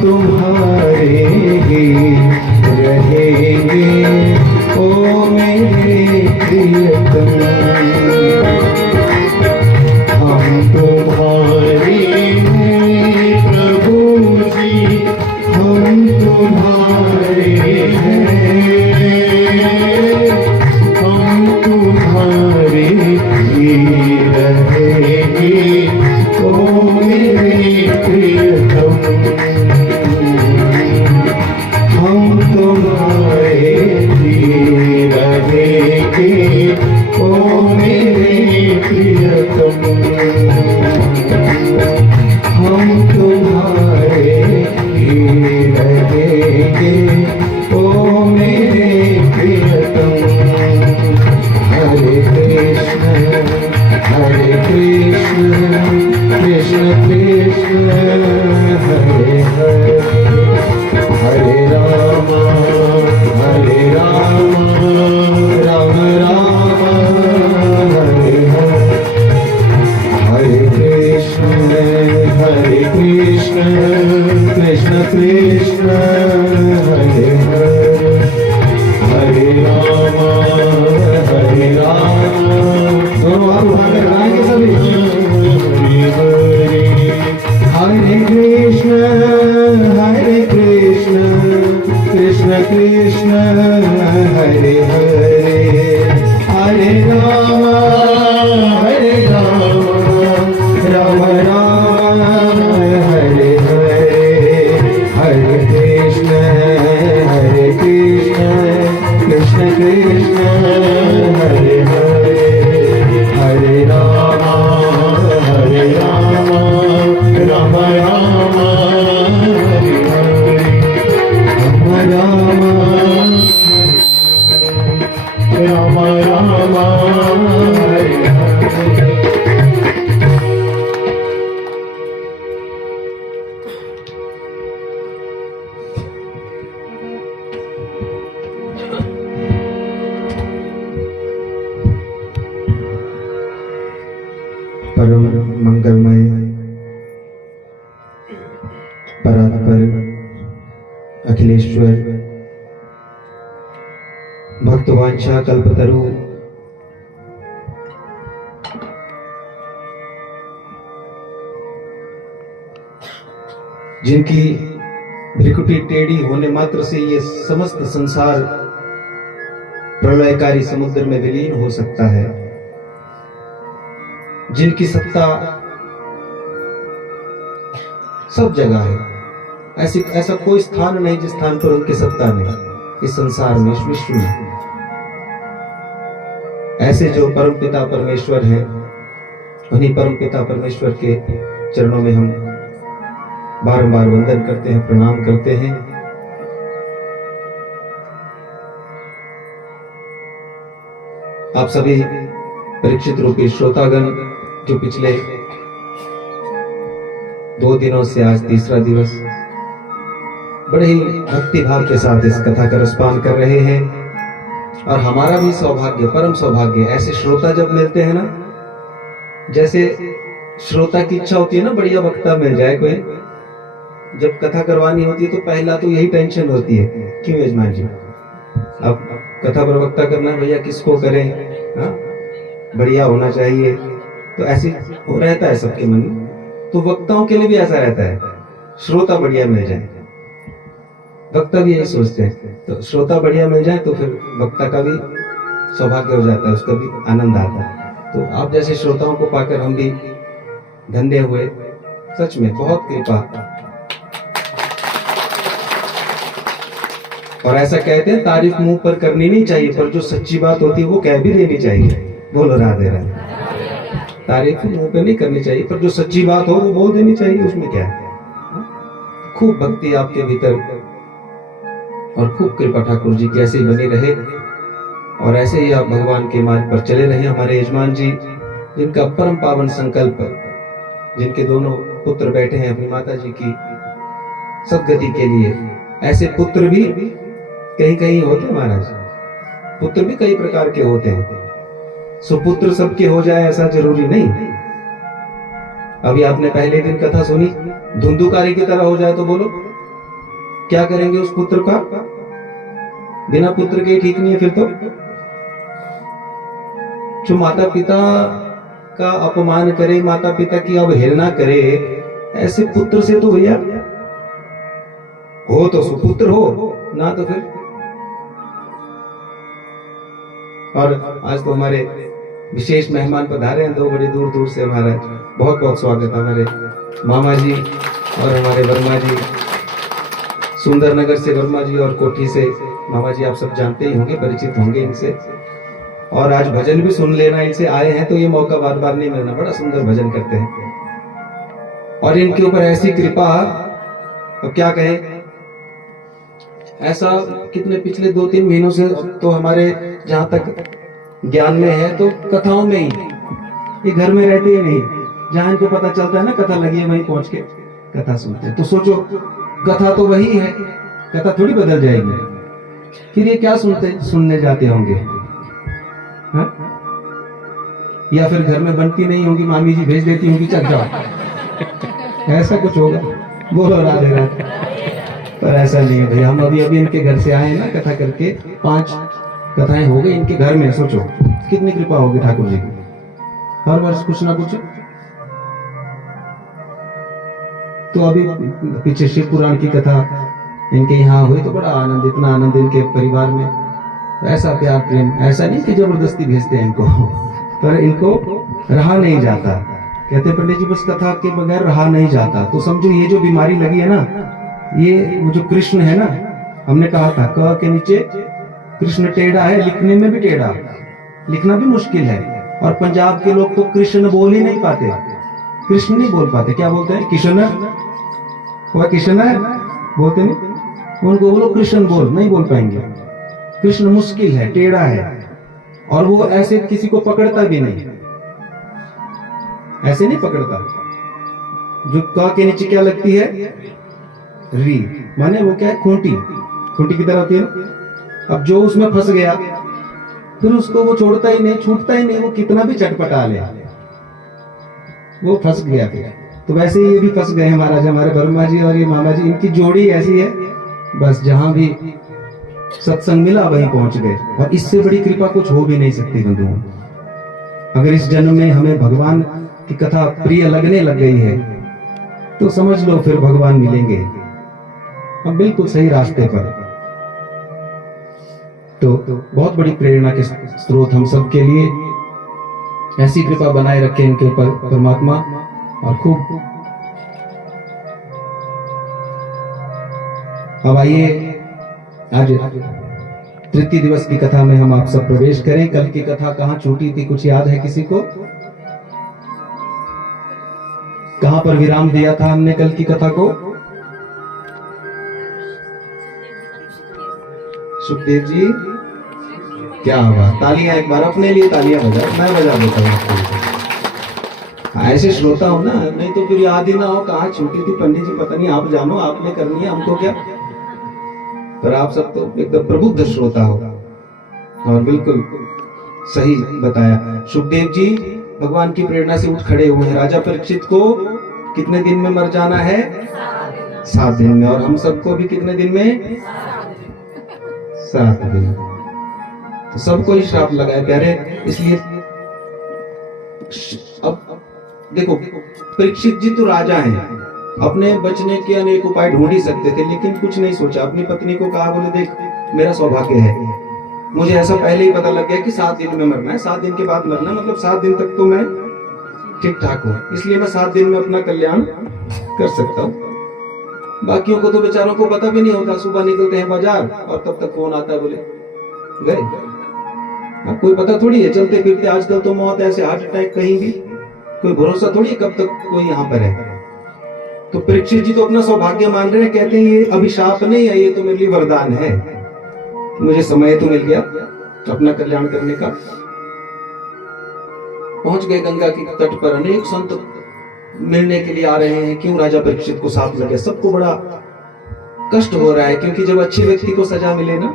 तुम्हारे ही रहेंगे ओ मेरे प्रियतम। हम तुम्हारे हैं प्रभु जी, हम तुम्हारे हैं, हम तुम्हारे ही रहेंगे ओ मेरे प्रियतम। हम तुम्हारे ही रहेंगे ओ मेरे प्रियतम। हम तुम्हारे ही रहेंगे ओ मेरे प्रियतम। हरे कृष्ण कृष्ण कृष्ण हरे हरे, हरे राम राम राम हरे हरे। हरे कृष्ण कृष्ण कृष्ण हरे हरे, हरे राम दोनों हाथ उठा कर गाएंगे सभी। हरे हरे, हरे कृष्ण कृष्ण कृष्ण हरे हरे, हरे राम राम राम हरे हरे। हरे कृष्ण कृष्ण कृष्ण हरे हरे, हरे राम राम राम हरे हरे, राम राम हरे हरे। परम मंगलमय परात्पर अखिलेश्वर भक्तवांछा कल्पतरु जिनकी भ्रिकुटी टेढ़ी होने मात्र से ये समस्त संसार प्रलयकारी समुद्र में विलीन हो सकता है, जिनकी सत्ता सब जगह है, ऐसा कोई स्थान नहीं जिस स्थान पर उनकी सत्ता नहीं इस संसार में, इस विश्व में। ऐसे जो परमपिता परमेश्वर हैं, उन्हीं परमपिता परमेश्वर के चरणों में हम बारंबार वंदन करते हैं, प्रणाम करते हैं। आप सभी परीक्षित रूपी श्रोतागण जो पिछले 2 दिनों से आज तीसरा दिवस बड़े ही भक्ति भाव के साथ इस कथा का रसपान कर रहे हैं, और हमारा भी सौभाग्य, परम सौभाग्य, ऐसे श्रोता जब मिलते हैं ना, जैसे श्रोता की इच्छा होती है ना बढ़िया वक्ता मिल जाए कोई, जब कथा करवानी होती है तो पहला तो यही टेंशन होती है, क्यों यजमान जी अब कथा प्रवक्ता करना है भैया, किसको करें, हाँ बढ़िया होना चाहिए। तो ऐसे हो रहता है सबके मन में, तो वक्ताओं के लिए भी ऐसा रहता है, श्रोता बढ़िया मिल जाए, वक्ता भी यही सोचते हैं, तो श्रोता बढ़िया मिल जाए तो फिर वक्ता का भी सौभाग्य हो जाता है, उसका भी आनंद आता है। तो आप जैसे श्रोताओं को पाकर हम भी धन्य हुए, सच में बहुत कृपा। और ऐसा कहते हैं तारीफ मुंह पर करनी नहीं चाहिए, पर जो सच्ची बात होती है वो कह भी देनी चाहिए। बोलो राधे राधे। तारीफ मुंह पे नहीं करनी चाहिए, पर जो सच्ची बात हो वो बोल देनी चाहिए, उसमें क्या है। खूब भक्ति आपके भीतर और खूब कृपा ठाकुर जी की ऐसे ही बनी रहे, और ऐसे ही आप भगवान के मार्ग पर चले रहे। हमारे यजमान जी जिनका परम पावन संकल्प, जिनके दोनों पुत्र बैठे हैं अपनी माता जी की सदगति के लिए, ऐसे पुत्र भी कहीं कहीं होते हैं महाराज, पुत्र भी कई प्रकार के होते हैं। सुपुत्र सबके हो जाए ऐसा जरूरी नहीं। अभी आपने पहले दिन कथा सुनी, धुंधुकारी की तरह हो जाए तो बोलो क्या करेंगे उस पुत्र का? बिना पुत्र के ठीक नहीं है फिर तो। जो माता पिता का अपमान करे, माता पिता की अवहेलना करे, ऐसे पुत्र से तो भैया हो तो सुपुत्र हो, ना तो फिर। और आज तो हमारे विशेष मेहमान पधारे हैं, दो बड़े दूर दूर से। हमारा बहुत बहुत स्वागत है हमारे मामा जी और हमारे वर्मा जी, सुंदर नगर से वर्मा जी और कोठी से मामा जी। आप सब जानते ही होंगे, परिचित होंगे इनसे। और आज भजन भी सुन लेना, इनसे आए हैं तो ये मौका बार बार नहीं मिलना। बड़ा सुंदर भजन करते हैं और इनके ऊपर ऐसी कृपा, अब क्या कहें। ऐसा कितने पिछले 2-3 महीनों से तो हमारे जहां तक ज्ञान में है तो कथाओं में ही, ये घर में रहते ही नहीं। जहां इनको पता चलता है ना कथा लगी है, वहीं पहुंच के कथा सुनते हैं। तो सोचो कथा तो वही है, कथा थोड़ी बदल जाएगी। फिर ये क्या सुनने जाते होंगे? हा? या फिर घर में बनती नहीं होंगी, मामी जी भेज देती होंगी चल जाओ, ऐसा कुछ होगा। बोलो राधे राधे। पर ऐसा नहीं है भैया, हम अभी इनके घर से आए ना कथा करके, 5 कथाएं हो गई इनके घर में। सोचो कितनी कृपा होगी ठाकुर जी की, हर वर्ष कुछ ना कुछ। तो अभी पीछे शिव पुराण की कथा इनके यहाँ हुई तो बड़ा आनंद, इतना आनंद इनके परिवार में, ऐसा प्यार प्रेम। ऐसा नहीं कि जबरदस्ती भेजते हैं इनको, पर इनको रहा नहीं जाता। कहते पंडित जी बस कथा के बगैर रहा नहीं जाता। तो समझो ये जो बीमारी लगी है ना, ये वो जो कृष्ण है ना, हमने कहा था क के नीचे कृष्ण टेढ़ा है, लिखने में भी टेढ़ा, लिखना भी मुश्किल है। और पंजाब के लोग तो कृष्ण बोल ही नहीं पाते, कृष्ण नहीं बोल पाते। क्या बोलते हैं? किशन, वह किशन है बोलते नहीं। उनको बोलो कृष्ण बोल, नहीं बोल पाएंगे। कृष्ण मुश्किल है, टेढ़ा है, और वो ऐसे किसी को पकड़ता भी नहीं, ऐसे नहीं पकड़ता। जो क के नीचे क्या लगती है? री, माने वो क्या है? खूंटी, खूंटी की तरह होती है ना। अब जो उसमें फंस गया फिर उसको वो छोड़ता ही नहीं, छूटता ही नहीं, वो कितना भी चटपटा ले, वो फंस गया फिर। तो वैसे ये भी फंस गए महाराज, हमारे वर्मा जी और ये मामा जी, इनकी जोड़ी ऐसी है, बस जहां भी सत्संग मिला वहीं पहुंच गए। और इससे बड़ी कृपा कुछ हो भी नहीं सकती बंधुओं। अगर इस जन्म में हमें भगवान की कथा प्रिय लगने लग गई है तो समझ लो फिर भगवान मिलेंगे, हम बिल्कुल सही रास्ते पर। तो बहुत बड़ी प्रेरणा के स्रोत हम सब के लिए। ऐसी कृपा बनाए रखे इनके ऊपर परमात्मा। और खूब अब आइए आज तृतीय दिवस की कथा में हम आप सब प्रवेश करें। कल की कथा कहाँ छूटी थी, कुछ याद है किसी को? कहां पर विराम दिया था हमने कल की कथा को? सुखदेव जी, क्या हुआ? तालियां एक बार अपने लिए तालियां बजाओ, मैं बजा देता हूँ। ऐसे श्रोता हूं ना, नहीं तो फिर याद ही ना हो कहाँ छूटी थी पंडित जी, पता नहीं। आप जानो, आपने करनी है, हमको क्या। पर आप सब तो एकदम प्रबुद्ध श्रोता हो और बिल्कुल सही बताया। सुखदेव जी भगवान की प्रेरणा से उठ खड़े हुए हैं। राजा परीक्षित को कितने दिन में मर जाना है? 7 दिन में। और हम सबको भी कितने दिन में? 7 दिन। तो सबको ही श्राप लगाए प्यारे। इसलिए अब देखो, परीक्षित जी तो राजा हैं, अपने बचने के अनेक उपाय ढूंढ ही सकते थे, लेकिन कुछ नहीं सोचा। अपनी पत्नी को कहा, बोले देख मेरा सौभाग्य है, मुझे ऐसा पहले ही पता लग गया कि 7 दिन में मरना है, 7 दिन के बाद मरना, मतलब 7 दिन तक तो मैं ठीक ठाक हूँ, इसलिए मैं 7 दिन में अपना कल्याण कर सकता हूँ। बाकियों को तो बेचारों को पता भी नहीं होता, सुबह निकलते हैं बाजार और तब तक फोन आता है, बोले गए। कोई पता थोड़ी है, चलते फिरते आजकल तो मौत ऐसे, हार्ट अटैक कहीं भी, कोई भरोसा थोड़ी कब तक कोई यहाँ पर है। तो परीक्षित जी तो अपना सौभाग्य मान रहे हैं, कहते हैं ये अभिशाप नहीं है, ये तो मेरे लिए वरदान है, मुझे समय तो मिल गया अपना कल्याण करने का। पहुंच गए गंगा की तट पर, अनेक संत मिलने के लिए आ रहे हैं। क्यों? राजा परीक्षित को साथ लगे। सबको बड़ा कष्ट हो रहा है, क्योंकि जब अच्छे व्यक्ति को सजा मिले ना,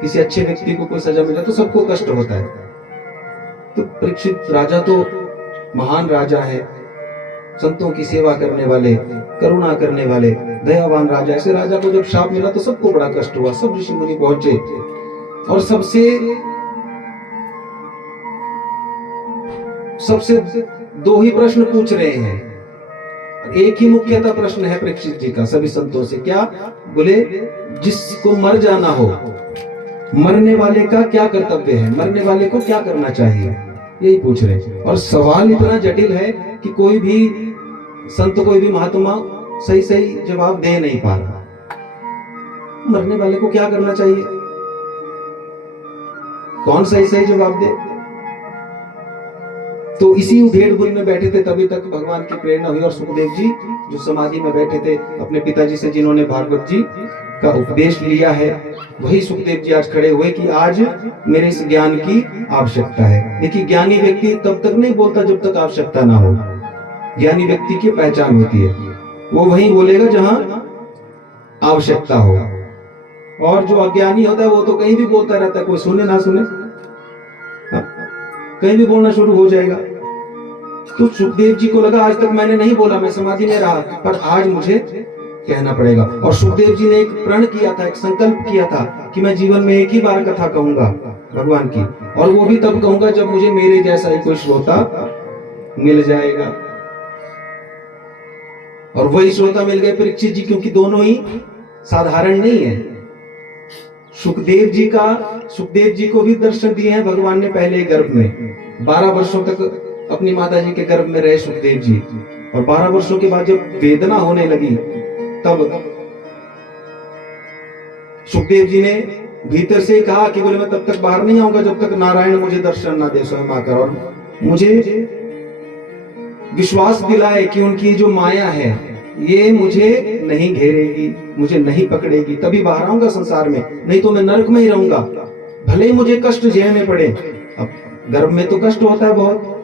किसी अच्छे व्यक्ति को कोई सजा मिले तो सबको कष्ट होता है। तो परीक्षित राजा तो महान राजा है, संतों की सेवा करने वाले, करुणा करने वाले, दयावान राजा। ऐसे राजा को जब शाप मिला तो सबको बड़ा कष्ट हुआ, सब ऋषि मुनि पहुंचे और सबसे दो ही प्रश्न पूछ रहे हैं। एक ही मुख्यतः प्रश्न है परीक्षित जी का सभी संतों से। क्या? बोले जिसको मर जाना हो, मरने वाले का क्या कर्तव्य है, मरने वाले को क्या करना चाहिए, यही पूछ रहे हैं। और सवाल इतना जटिल है कि कोई भी संत, कोई भी महात्मा सही सही जवाब दे नहीं पा रहा। मरने वाले को क्या करना चाहिए, कौन सही सही जवाब दे? तो इसी उधेड़-बुन में बैठे थे, तभी तक भगवान की प्रेरणा हुई और सुखदेव जी जो समाधि में बैठे थे अपने पिताजी से, जिन्होंने भागवत जी का उपदेश लिया है, वही सुखदेव जी आज खड़े हुए कि आज मेरे इस ज्ञान की आवश्यकता है। देखिए, ज्ञानी व्यक्ति तब तक नहीं बोलता जब तक आवश्यकता ना हो। ज्ञानी व्यक्ति की पहचान होती है, वो वहीं बोलेगा जहां आवश्यकता हो। और जो अज्ञानी होता है वो तो कहीं भी बोलता रहता है, कोई सुने ना सुने, कहीं भी बोलना शुरू हो जाएगा। तो सुखदेव जी को लगा आज तक मैंने नहीं बोला, मैं समाधि में रहा, पर आज मुझे कहना पड़ेगा। और सुखदेव जी ने एक प्रण किया था, एक संकल्प किया था कि मैं जीवन में एक ही बार कथा कहूंगा भगवान की, और वो भी तब कहूंगा जब मुझे मेरे जैसा ही कोई श्रोता मिल जाएगा। और वही श्रोता मिल गए परीक्षित जी, क्योंकि दोनों ही साधारण नहीं है। सुखदेव जी को भी दर्शन दिए हैं भगवान ने पहले गर्भ में। 12 वर्षों तक अपनी माता जी के गर्भ में रहे सुखदेव जी, और 12 वर्षों के बाद जब वेदना होने लगी तब सुखदेव जी ने भीतर से कहा कि बोले मैं तब तक बाहर नहीं आऊंगा जब तक नारायण मुझे दर्शन ना दे स्वयं आकर, और मुझे विश्वास दिलाए कि उनकी जो माया है ये मुझे नहीं घेरेगी, मुझे नहीं पकड़ेगी, तभी बाहर आऊंगा संसार में, नहीं तो मैं नरक में ही रहूंगा, भले ही मुझे कष्ट झेलने पड़े। अब गर्भ में तो कष्ट होता है बहुत।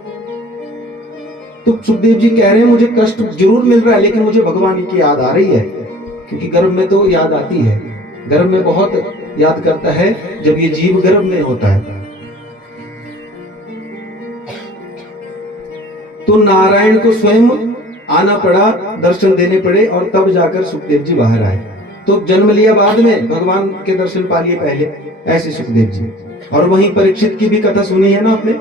तो सुखदेव जी कह रहे हैं मुझे कष्ट जरूर मिल रहा है, लेकिन मुझे भगवान की याद आ रही है, क्योंकि गर्भ में तो याद आती है, गर्भ में बहुत याद करता है जब ये जीव गर्भ में होता है। तो नारायण को स्वयं आना पड़ा, दर्शन देने पड़े, और तब जाकर सुखदेव जी बाहर आए। तो जन्म लिया बाद में, भगवान के दर्शन पा लिए पहले, ऐसे सुखदेव जी। और वहीं परीक्षित की भी कथा सुनी है ना आपने।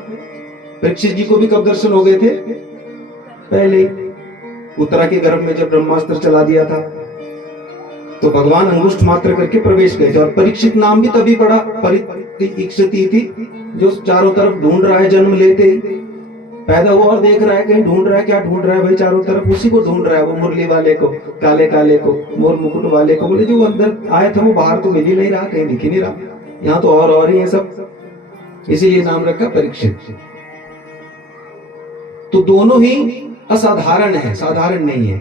परीक्षित जी को भी कब दर्शन हो गए थे? पहले उत्तरा के गर्भ में जब ब्रह्मास्त्र चला दिया था तो भगवान अंगुष्ठ मात्र करके प्रवेश गए थे। और परीक्षित नाम भी तभी पड़ा, परीक्षित थी जो चारों तरफ ढूंढ रहा है, जन्म लेते ही पैदा हुआ और देख रहा है कहीं ढूंढ रहा है, क्या ढूंढ रहा है भाई, चारों तरफ उसी को ढूंढ रहा है, वो मुरली वाले को, काले काले को, मोर मुकुट वाले को। बोले जो अंदर आया था वो बाहर तो मिल ही नहीं रहा, कहीं दिख ही नहीं रहा, यहाँ तो और ही है सब, इसीलिए नाम रखा परीक्षित। तो दोनों ही असाधारण है, साधारण नहीं है।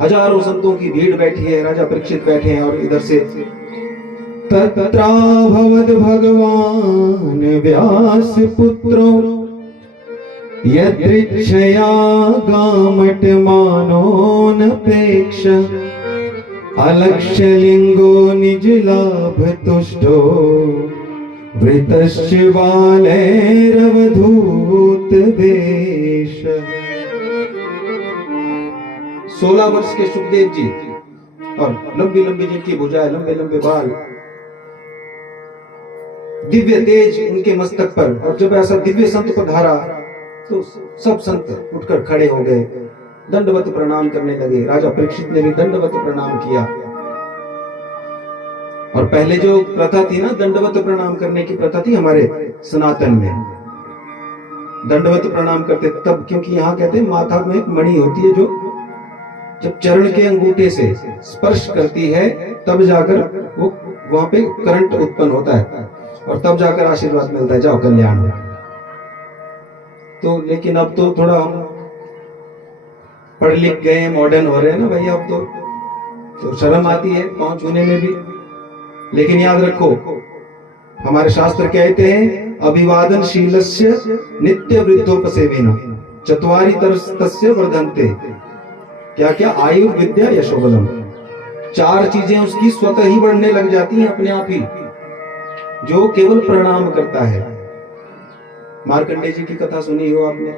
हजारों संतों की भीड़ बैठी है, राजा परीक्षित बैठे हैं, और इधर से तत्राभवद भगवान व्यास पुत्रो यदृच्छया गामट मानोनपेक्ष अलक्ष्य लिंगो निज लाभ तुष्टो वृतश्च बालैरवधूत वेश। 16 वर्ष के सुखदेव जी, और लंबी लंबी जिनकी भुजाएं, लंबे लंबे बाल, दिव्य तेज उनके मस्तक पर। और जब ऐसा दिव्य संत पधारा तो सब संत उठकर खड़े हो गए, दंडवत प्रणाम करने लगे। राजा परीक्षित ने भी दंडवत प्रणाम किया। और पहले जो प्रथा थी ना, दंडवत प्रणाम करने की प्रथा थी हमारे सनातन में, दंडवत प्रणाम करते तब, क्योंकि यहाँ कहते हैं माथा में एक मणि होती है जो जब चरण के अंगूठे से स्पर्श करती है तब जाकर वो वहां पे करंट उत्पन्न होता है, और तब जाकर आशीर्वाद मिलता है, जाओ कल्याण हो। तो लेकिन अब तो थोड़ा हम पढ़ लिख गए, मॉडर्न हो रहे हैं ना भाई, अब तो शर्म आती है पांव छूने में भी। लेकिन याद रखो, हमारे शास्त्र कहते हैं अभिवादनशीलस्य नित्य वृद्धोपसेविनः चत्वारि तस्य वर्धन्ते। क्या क्या? आयु, विद्या, यशोबलम। 4 चीजें उसकी स्वतः ही बढ़ने लग जाती हैं अपने आप ही, जो केवल प्रणाम करता है। मार्कंडेय जी की कथा सुनी हो आपने,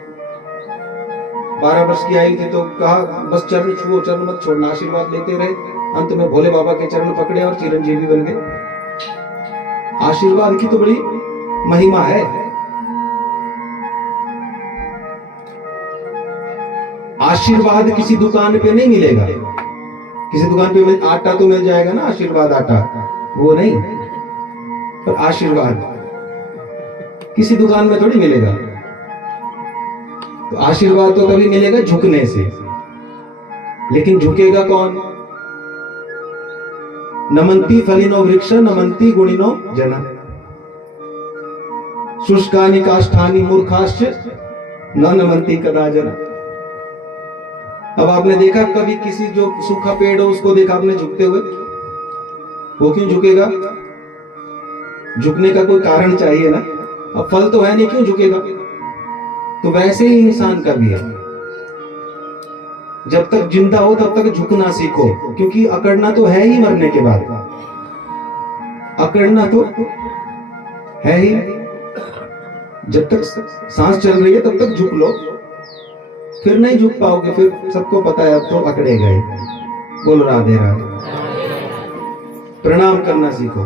12 वर्ष की आई थी तो कहा बस चरण छुओ, चरण मत छोड़ना, आशीर्वाद लेते रहे। अंत में भोले बाबा के चरण पकड़े और चिरंजीवी बन गए। आशीर्वाद की तो बड़ी महिमा है। आशीर्वाद किसी दुकान पे नहीं मिलेगा। किसी दुकान पे आटा तो मिल जाएगा ना, आशीर्वाद आटा, वो नहीं, पर आशीर्वाद किसी दुकान में थोड़ी मिलेगा। तो आशीर्वाद तो कभी मिलेगा झुकने से, लेकिन झुकेगा कौन? नमंती फलिनो वृक्ष नमंती गुणिनो जना, शुष्कानि काष्ठानि मूर्खाश्च न नमंती कदाचन। अब आपने देखा कभी किसी जो सूखा पेड़ हो उसको देखा आपने झुकते हुए? वो क्यों झुकेगा? झुकने का कोई कारण चाहिए ना। अब फल तो है नहीं, क्यों झुकेगा? तो वैसे ही इंसान का भी है। जब तक जिंदा हो तब तक झुकना सीखो, क्योंकि अकड़ना तो है ही मरने के बाद। अकड़ना तो है ही। जब तक सांस चल रही है तब तक झुक लो, फिर नहीं झुक पाओगे, फिर सबको पता है अब तो अकड़े गए। बोलो राधे राधे। प्रणाम करना सीखो।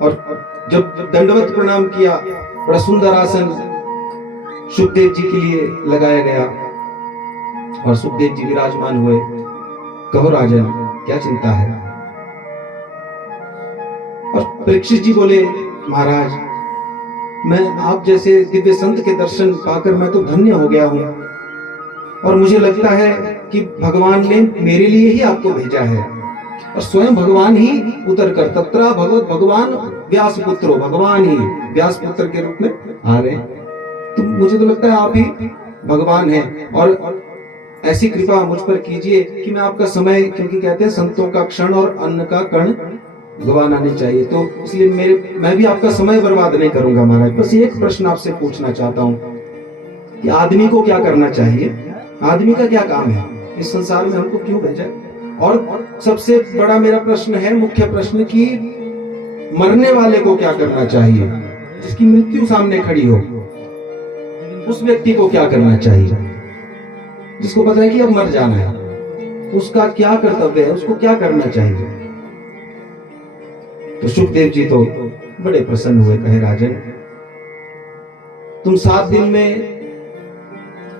और जब दंडवत प्रणाम किया, बड़ा सुंदर आसन सुखदेव जी के लिए लगाया गया और सुखदेव जी विराजमान हुए। कहो राजन, क्या चिंता है? और परीक्षित जी बोले, महाराज मैं आप जैसे दिव्य संत के दर्शन पाकर मैं तो धन्य हो गया हूं, और मुझे लगता है कि भगवान ने मेरे लिए ही आपको भेजा है। और स्वयं भगवान ही उतर कर, तत्रा भगवत भगवान व्यास पुत्रो, भगवान ही व्यास पुत्र के रूप में आ रहे हैं। तो मुझे तो लगता है आप ही भगवान हैं, और ऐसी कृपा मुझ पर कीजिए कि मैं आपका समय, क्योंकि कहते हैं संतों का क्षण और अन्न का कण गवाना नहीं चाहिए, तो इसलिए मैं भी आपका समय बर्बाद नहीं करूंगा महाराज। बस एक प्रश्न आपसे पूछना चाहता हूं कि आदमी को क्या करना चाहिए? आदमी का क्या काम है? इस संसार में हमको क्यों भेजा? और सबसे बड़ा मेरा प्रश्न है, मुख्य प्रश्न, कि मरने वाले को क्या करना चाहिए? जिसकी मृत्यु सामने खड़ी हो, उस व्यक्ति को क्या करना चाहिए? जिसको पता है कि अब मर जाना है, उसका क्या कर्तव्य है? उसको क्या करना चाहिए? तो सुखदेव जी तो बड़े प्रसन्न हुए, कहे राजन तुम 7 दिन में,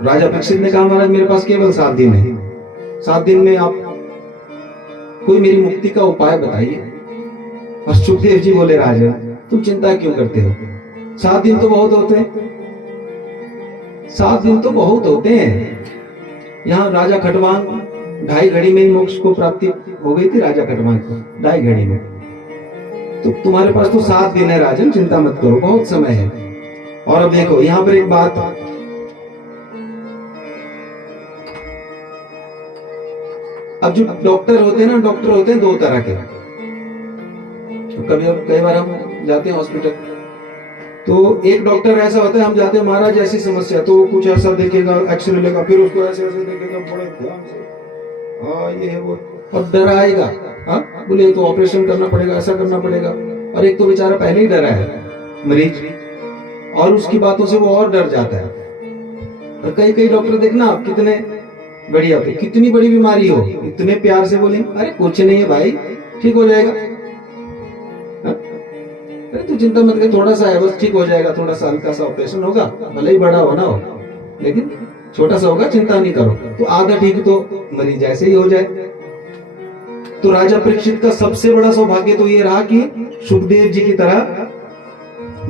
राजा परीक्षित ने कहा महाराज मेरे पास केवल 7 दिन है, 7 दिन में आप कोई मेरी मुक्ति का उपाय बताइए। और सुखदेव जी बोले, राजा तुम चिंता क्यों करते हो? 7 दिन तो बहुत होते हैं, 7 दिन तो बहुत होते हैं। यहाँ राजा खटवांग 2.5 घड़ी में ही मोक्ष को प्राप्ति हो गई थी राजा खटवांग को, 2.5 घड़ी में। तो तुम्हारे पास तो 7 दिन है राजन, चिंता मत करो, बहुत समय है। और अब देखो यहाँ पर एक बात, अब जो डॉक्टर होते हैं ना, डॉक्टर होते हैं 2 तरह के। तो कई बार हम जाते हैं हॉस्पिटल, तो एक डॉक्टर ऐसा होता है, हम जाते हैं महाराज ऐसी समस्या, तो कुछ ऐसा देखेगा, एक्सरे लेगा, फिर उसको ऐसे ऐसे देखेगा बड़े ध्यान से, हाँ ये है वो, और डराएगा, हाँ बोले तो ऑपरेशन करना पड़ेगा, ऐसा करना पड़ेगा। और एक तो बेचारा पहले ही डरा है मरीज, और उसकी बातों से वो और डर जाता है। और कई डॉक्टर देखना आप कितने बढ़िया होते, कितनी बड़ी बीमारी हो इतने प्यार से बोले, अरे कुछ नहीं है भाई, ठीक हो जाएगा, अरे तू चिंता मत कर, थोड़ा सा है बस, ठीक हो जाएगा, थोड़ा सा हल्का सा ऑपरेशन होगा, भले ही बड़ा हो ना हो, लेकिन छोटा सा होगा, चिंता नहीं करो। तो आधा ठीक तो मरीज ऐसे ही हो जाए। तो राजा परीक्षित का सबसे बड़ा सौभाग्य तो ये रहा कि सुखदेव जी की तरह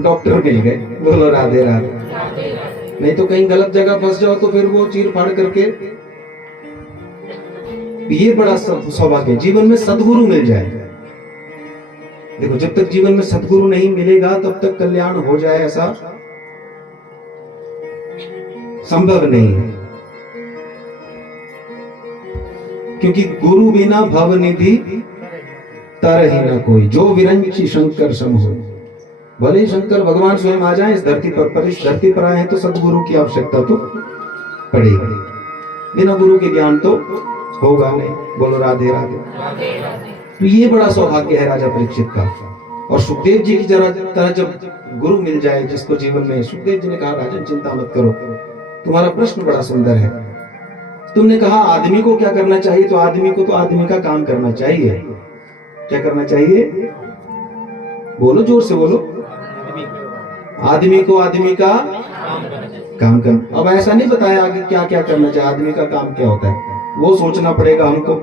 डॉक्टर मिल गए। बोलो राधे राधे। नहीं तो कहीं गलत जगह फंस जाओ तो फिर वो चीर फाड़ करके, ये बड़ा सौभाग्य, जीवन में सद्गुरु मिल जाए। देखो जब तक जीवन में सद्गुरु नहीं मिलेगा तब तक कल्याण हो जाए ऐसा संभव नहीं है, क्योंकि गुरु बिना भव निधि तर ही न कोई, जो विरंची शंकर सम हो। भले ही शंकर भगवान स्वयं आ जाए इस धरती पर इस धरती पर आए हैं तो सद्गुरु की आवश्यकता तो पड़ेगी, बिना गुरु के ज्ञान तो होगा नहीं। बोलो राधे राधे। तो ये बड़ा सौभाग्य है राजा परीक्षित का। और सुखदेव जी की तरह जब गुरु मिल जाए जिसको जीवन में, सुखदेव जी ने कहा राजन चिंता मत करो, तुम्हारा प्रश्न बड़ा सुंदर है। तुमने कहा आदमी को क्या करना चाहिए, तो आदमी को तो आदमी का काम करना चाहिए। क्या करना चाहिए? बोलो, जोर से बोलो। आदमी को आदमी का काम करना। अब ऐसा नहीं बताया कि क्या क्या करना चाहिए, आदमी का काम क्या होता है, वो सोचना पड़ेगा हमको।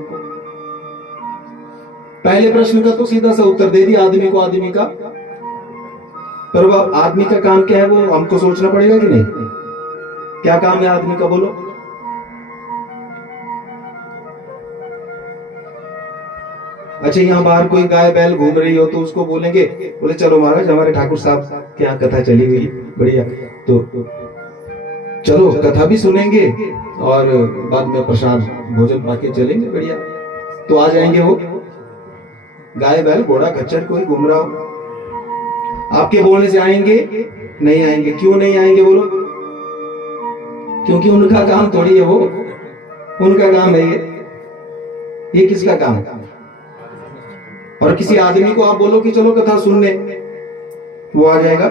पहले प्रश्न का तो सीधा सा उत्तर दे दिया, आदमी को आदमी का, पर वह आदमी का काम क्या है वो हमको सोचना पड़ेगा कि नहीं? क्या काम है आदमी का, बोलो। अच्छा, यहाँ बाहर कोई गाय बैल घूम रही हो तो उसको बोलेंगे, बोले चलो महाराज हमारे ठाकुर साहब के यहाँ कथा चली हुई, बढ़िया, तो चलो कथा भी सुनेंगे और बाद में प्रसाद भोजन पाके चलेंगे, बढ़िया। तो आ जाएंगे वो गाय बैल घोड़ा खच्चर कोई घूम रहा हो, आपके बोलने से आएंगे? नहीं आएंगे। क्यों नहीं आएंगे बोलो? क्योंकि उनका काम थोड़ी है वो, उनका काम है ये किसका काम है? और किसी आदमी को आप बोलो कि चलो कथा सुनने, वो आ जाएगा?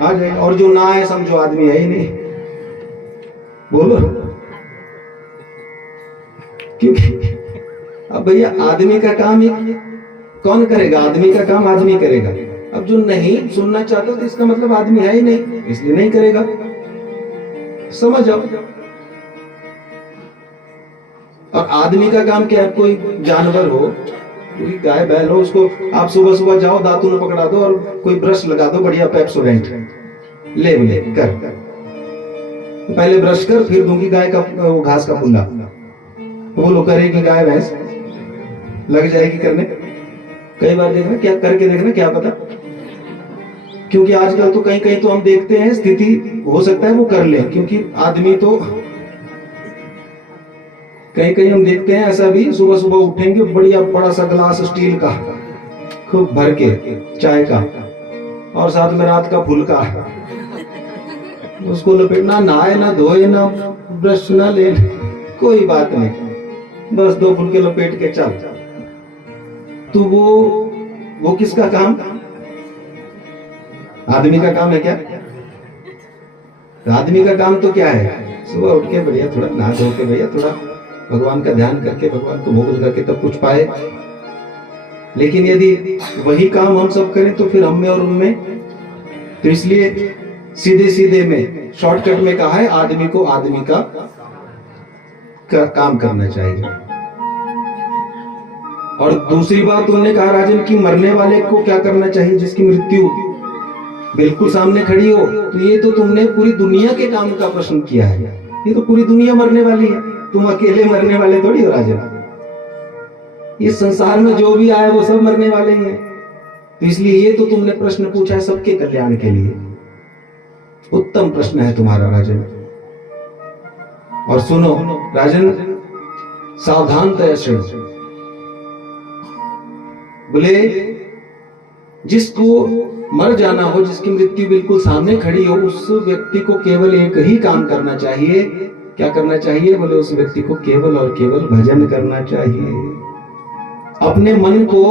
आ जाएगा। और जो ना आए समझो आदमी है ही नहीं, बोलो। क्योंकि अब भैया आदमी का काम कौन करेगा? आदमी का काम आदमी करेगा। अब जो नहीं सुनना चाहता तो इसका मतलब आदमी है ही नहीं, इसलिए नहीं करेगा। समझ आओ। और आदमी का काम क्या है? कोई जानवर हो, कोई गाय बैल हो, उसको आप सुबह सुबह जाओ दातुन पकड़ा दो और कोई ब्रश लगा दो, बढ़िया पेप्सोडेंट ले कर, पहले ब्रश कर फिर दूंगी गाय का घास का पुल्ला, तो बोलो करेगी गाय भैंस? लग जाएगी करने। कई बार देखना, क्या करके देखना, क्या पता। क्योंकि आजकल तो कहीं कहीं तो हम देखते हैं स्थिति हो सकता है वो कर ले, क्योंकि आदमी तो कहीं कहीं हम देखते हैं ऐसा भी, सुबह सुबह उठेंगे बढ़िया बड़ा सा गिलास स्टील का खूब भर के चाय का, और साथ में रात का फुल्का, उसको लपेटना, नहाए ना धोए ना ब्रश ना ले, कोई बात नहीं, बस 2 फुल्के लपेट के चल। तो वो किसका काम? आदमी का काम है क्या? आदमी का काम तो क्या है? सुबह उठ के बढ़िया थोड़ा नहा धो के भैया थोड़ा भगवान का ध्यान करके, भगवान को भोग लगा के तब कुछ पाए। लेकिन यदि वही काम हम सब करें तो फिर हम में और उनमें, तो इसलिए सीधे सीधे में शॉर्टकट में कहा है आदमी को आदमी का काम करना चाहिए। और दूसरी बात उन्होंने कहा राजन की मरने वाले को क्या करना चाहिए, जिसकी मृत्यु बिल्कुल सामने खड़ी हो। तो ये तो तुमने पूरी दुनिया के काम का प्रश्न किया है, ये तो पूरी दुनिया मरने वाली है, तुम अकेले मरने वाले थोड़ी हो राजन। इस संसार में जो भी आए वो सब मरने वाले हैं। तो इसलिए ये तो तुमने प्रश्न पूछा है सबके कल्याण के लिए, उत्तम प्रश्न है तुम्हारा राजन। और सुनो राजन, सावधानतया सुनो। बोले जिसको मर जाना हो, जिसकी मृत्यु बिल्कुल सामने खड़ी हो, उस व्यक्ति को केवल एक ही काम करना चाहिए। क्या करना चाहिए? बोले उस व्यक्ति को केवल और केवल भजन करना चाहिए। अपने मन को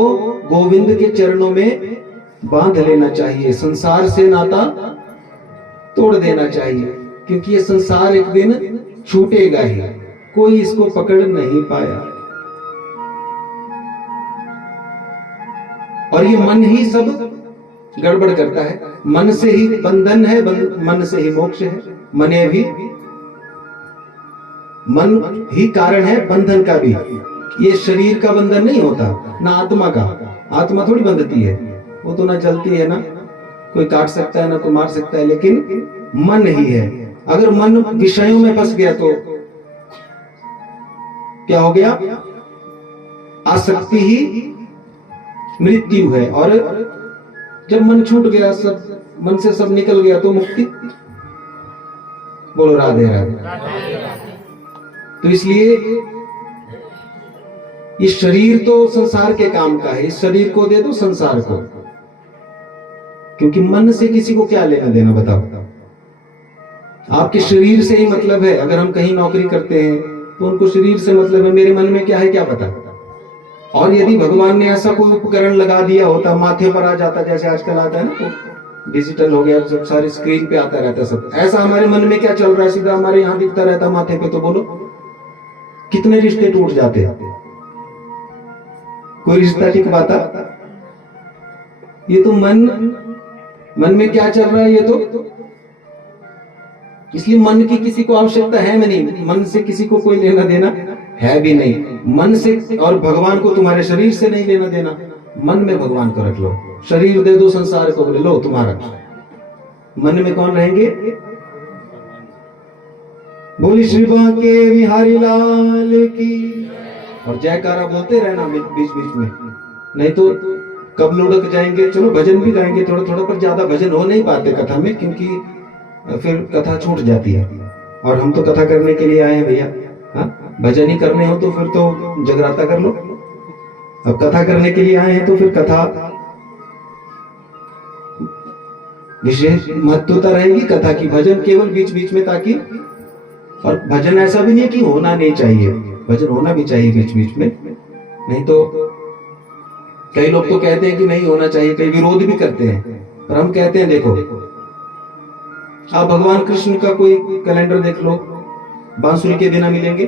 गोविंद के चरणों में बांध लेना चाहिए, संसार से नाता तोड़ देना चाहिए, क्योंकि ये संसार एक दिन छूटेगा ही, कोई इसको पकड़ नहीं पाया। और ये मन ही सब गड़बड़ करता है, मन से ही बंधन है, मन से ही मोक्ष है, मने भी, मन ही कारण है बंधन का भी। ये शरीर का बंधन नहीं होता, ना आत्मा का, आत्मा थोड़ी बंधती है, वो तो ना चलती है, ना कोई काट सकता है, ना कोई मार सकता है, लेकिन मन ही है। अगर मन विषयों में फंस गया तो क्या हो गया? आसक्ति ही मृत्यु है। और जब मन छूट गया, सब मन से सब निकल गया तो मुक्ति। बोलो राधे राधे। तो इसलिए इस शरीर तो संसार के काम का है, इस शरीर को दे दो संसार को, क्योंकि मन से किसी को क्या लेना देना बताओ? आपके शरीर से ही मतलब है। अगर हम कहीं नौकरी करते हैं तो उनको शरीर से मतलब है, मेरे मन में क्या है क्या पता? और यदि भगवान ने ऐसा कोई उपकरण लगा दिया होता, माथे पर आ जाता, जैसे आजकल आता है ना, तो डिजिटल हो गया, सब सारी स्क्रीन पे आता रहता सब, ऐसा हमारे मन में क्या चल रहा है सीधा हमारे यहाँ दिखता रहता माथे पे, तो बोलो कितने रिश्ते टूट जाते हैं। कोई रिश्ता टिक पाता? ये तो मन में क्या चल रहा है ये तो, इसलिए मन की किसी को आवश्यकता है नहीं, मन से किसी को कोई लेना देना है भी नहीं, मन से और भगवान को तुम्हारे शरीर से नहीं लेना देना, मन में भगवान को रख लो, शरीर दे दो संसार को, बोले लो तुम्हारा, मन में कौन रहेंगे? बोली श्री बांके बिहारी लाल की, और जयकारा बोलते रहना बीच बीच में, नहीं तो कब लुढ़क जाएंगे। चलो भजन भी गाएंगे थोड़ा थोड़ा, पर ज्यादा भजन हो नहीं पाते कथा में, क्योंकि फिर कथा छूट जाती है, और हम तो कथा करने के लिए आए हैं भैया। हाँ, भजन ही करने हो तो फिर तो जगराता कर लो, अब कथा करने के लिए आए हैं तो फिर कथा विशेष महत्वता रहेगी कथा की, भजन केवल बीच बीच में, ताकि, और भजन ऐसा भी नहीं है कि होना नहीं चाहिए, भजन होना भी चाहिए बीच बीच में, नहीं तो कई लोग तो कहते हैं कि नहीं होना चाहिए, कई विरोध भी करते हैं, पर हम कहते हैं देखो, आप भगवान कृष्ण का कोई कैलेंडर देख लो, बांसुरी के बिना मिलेंगे?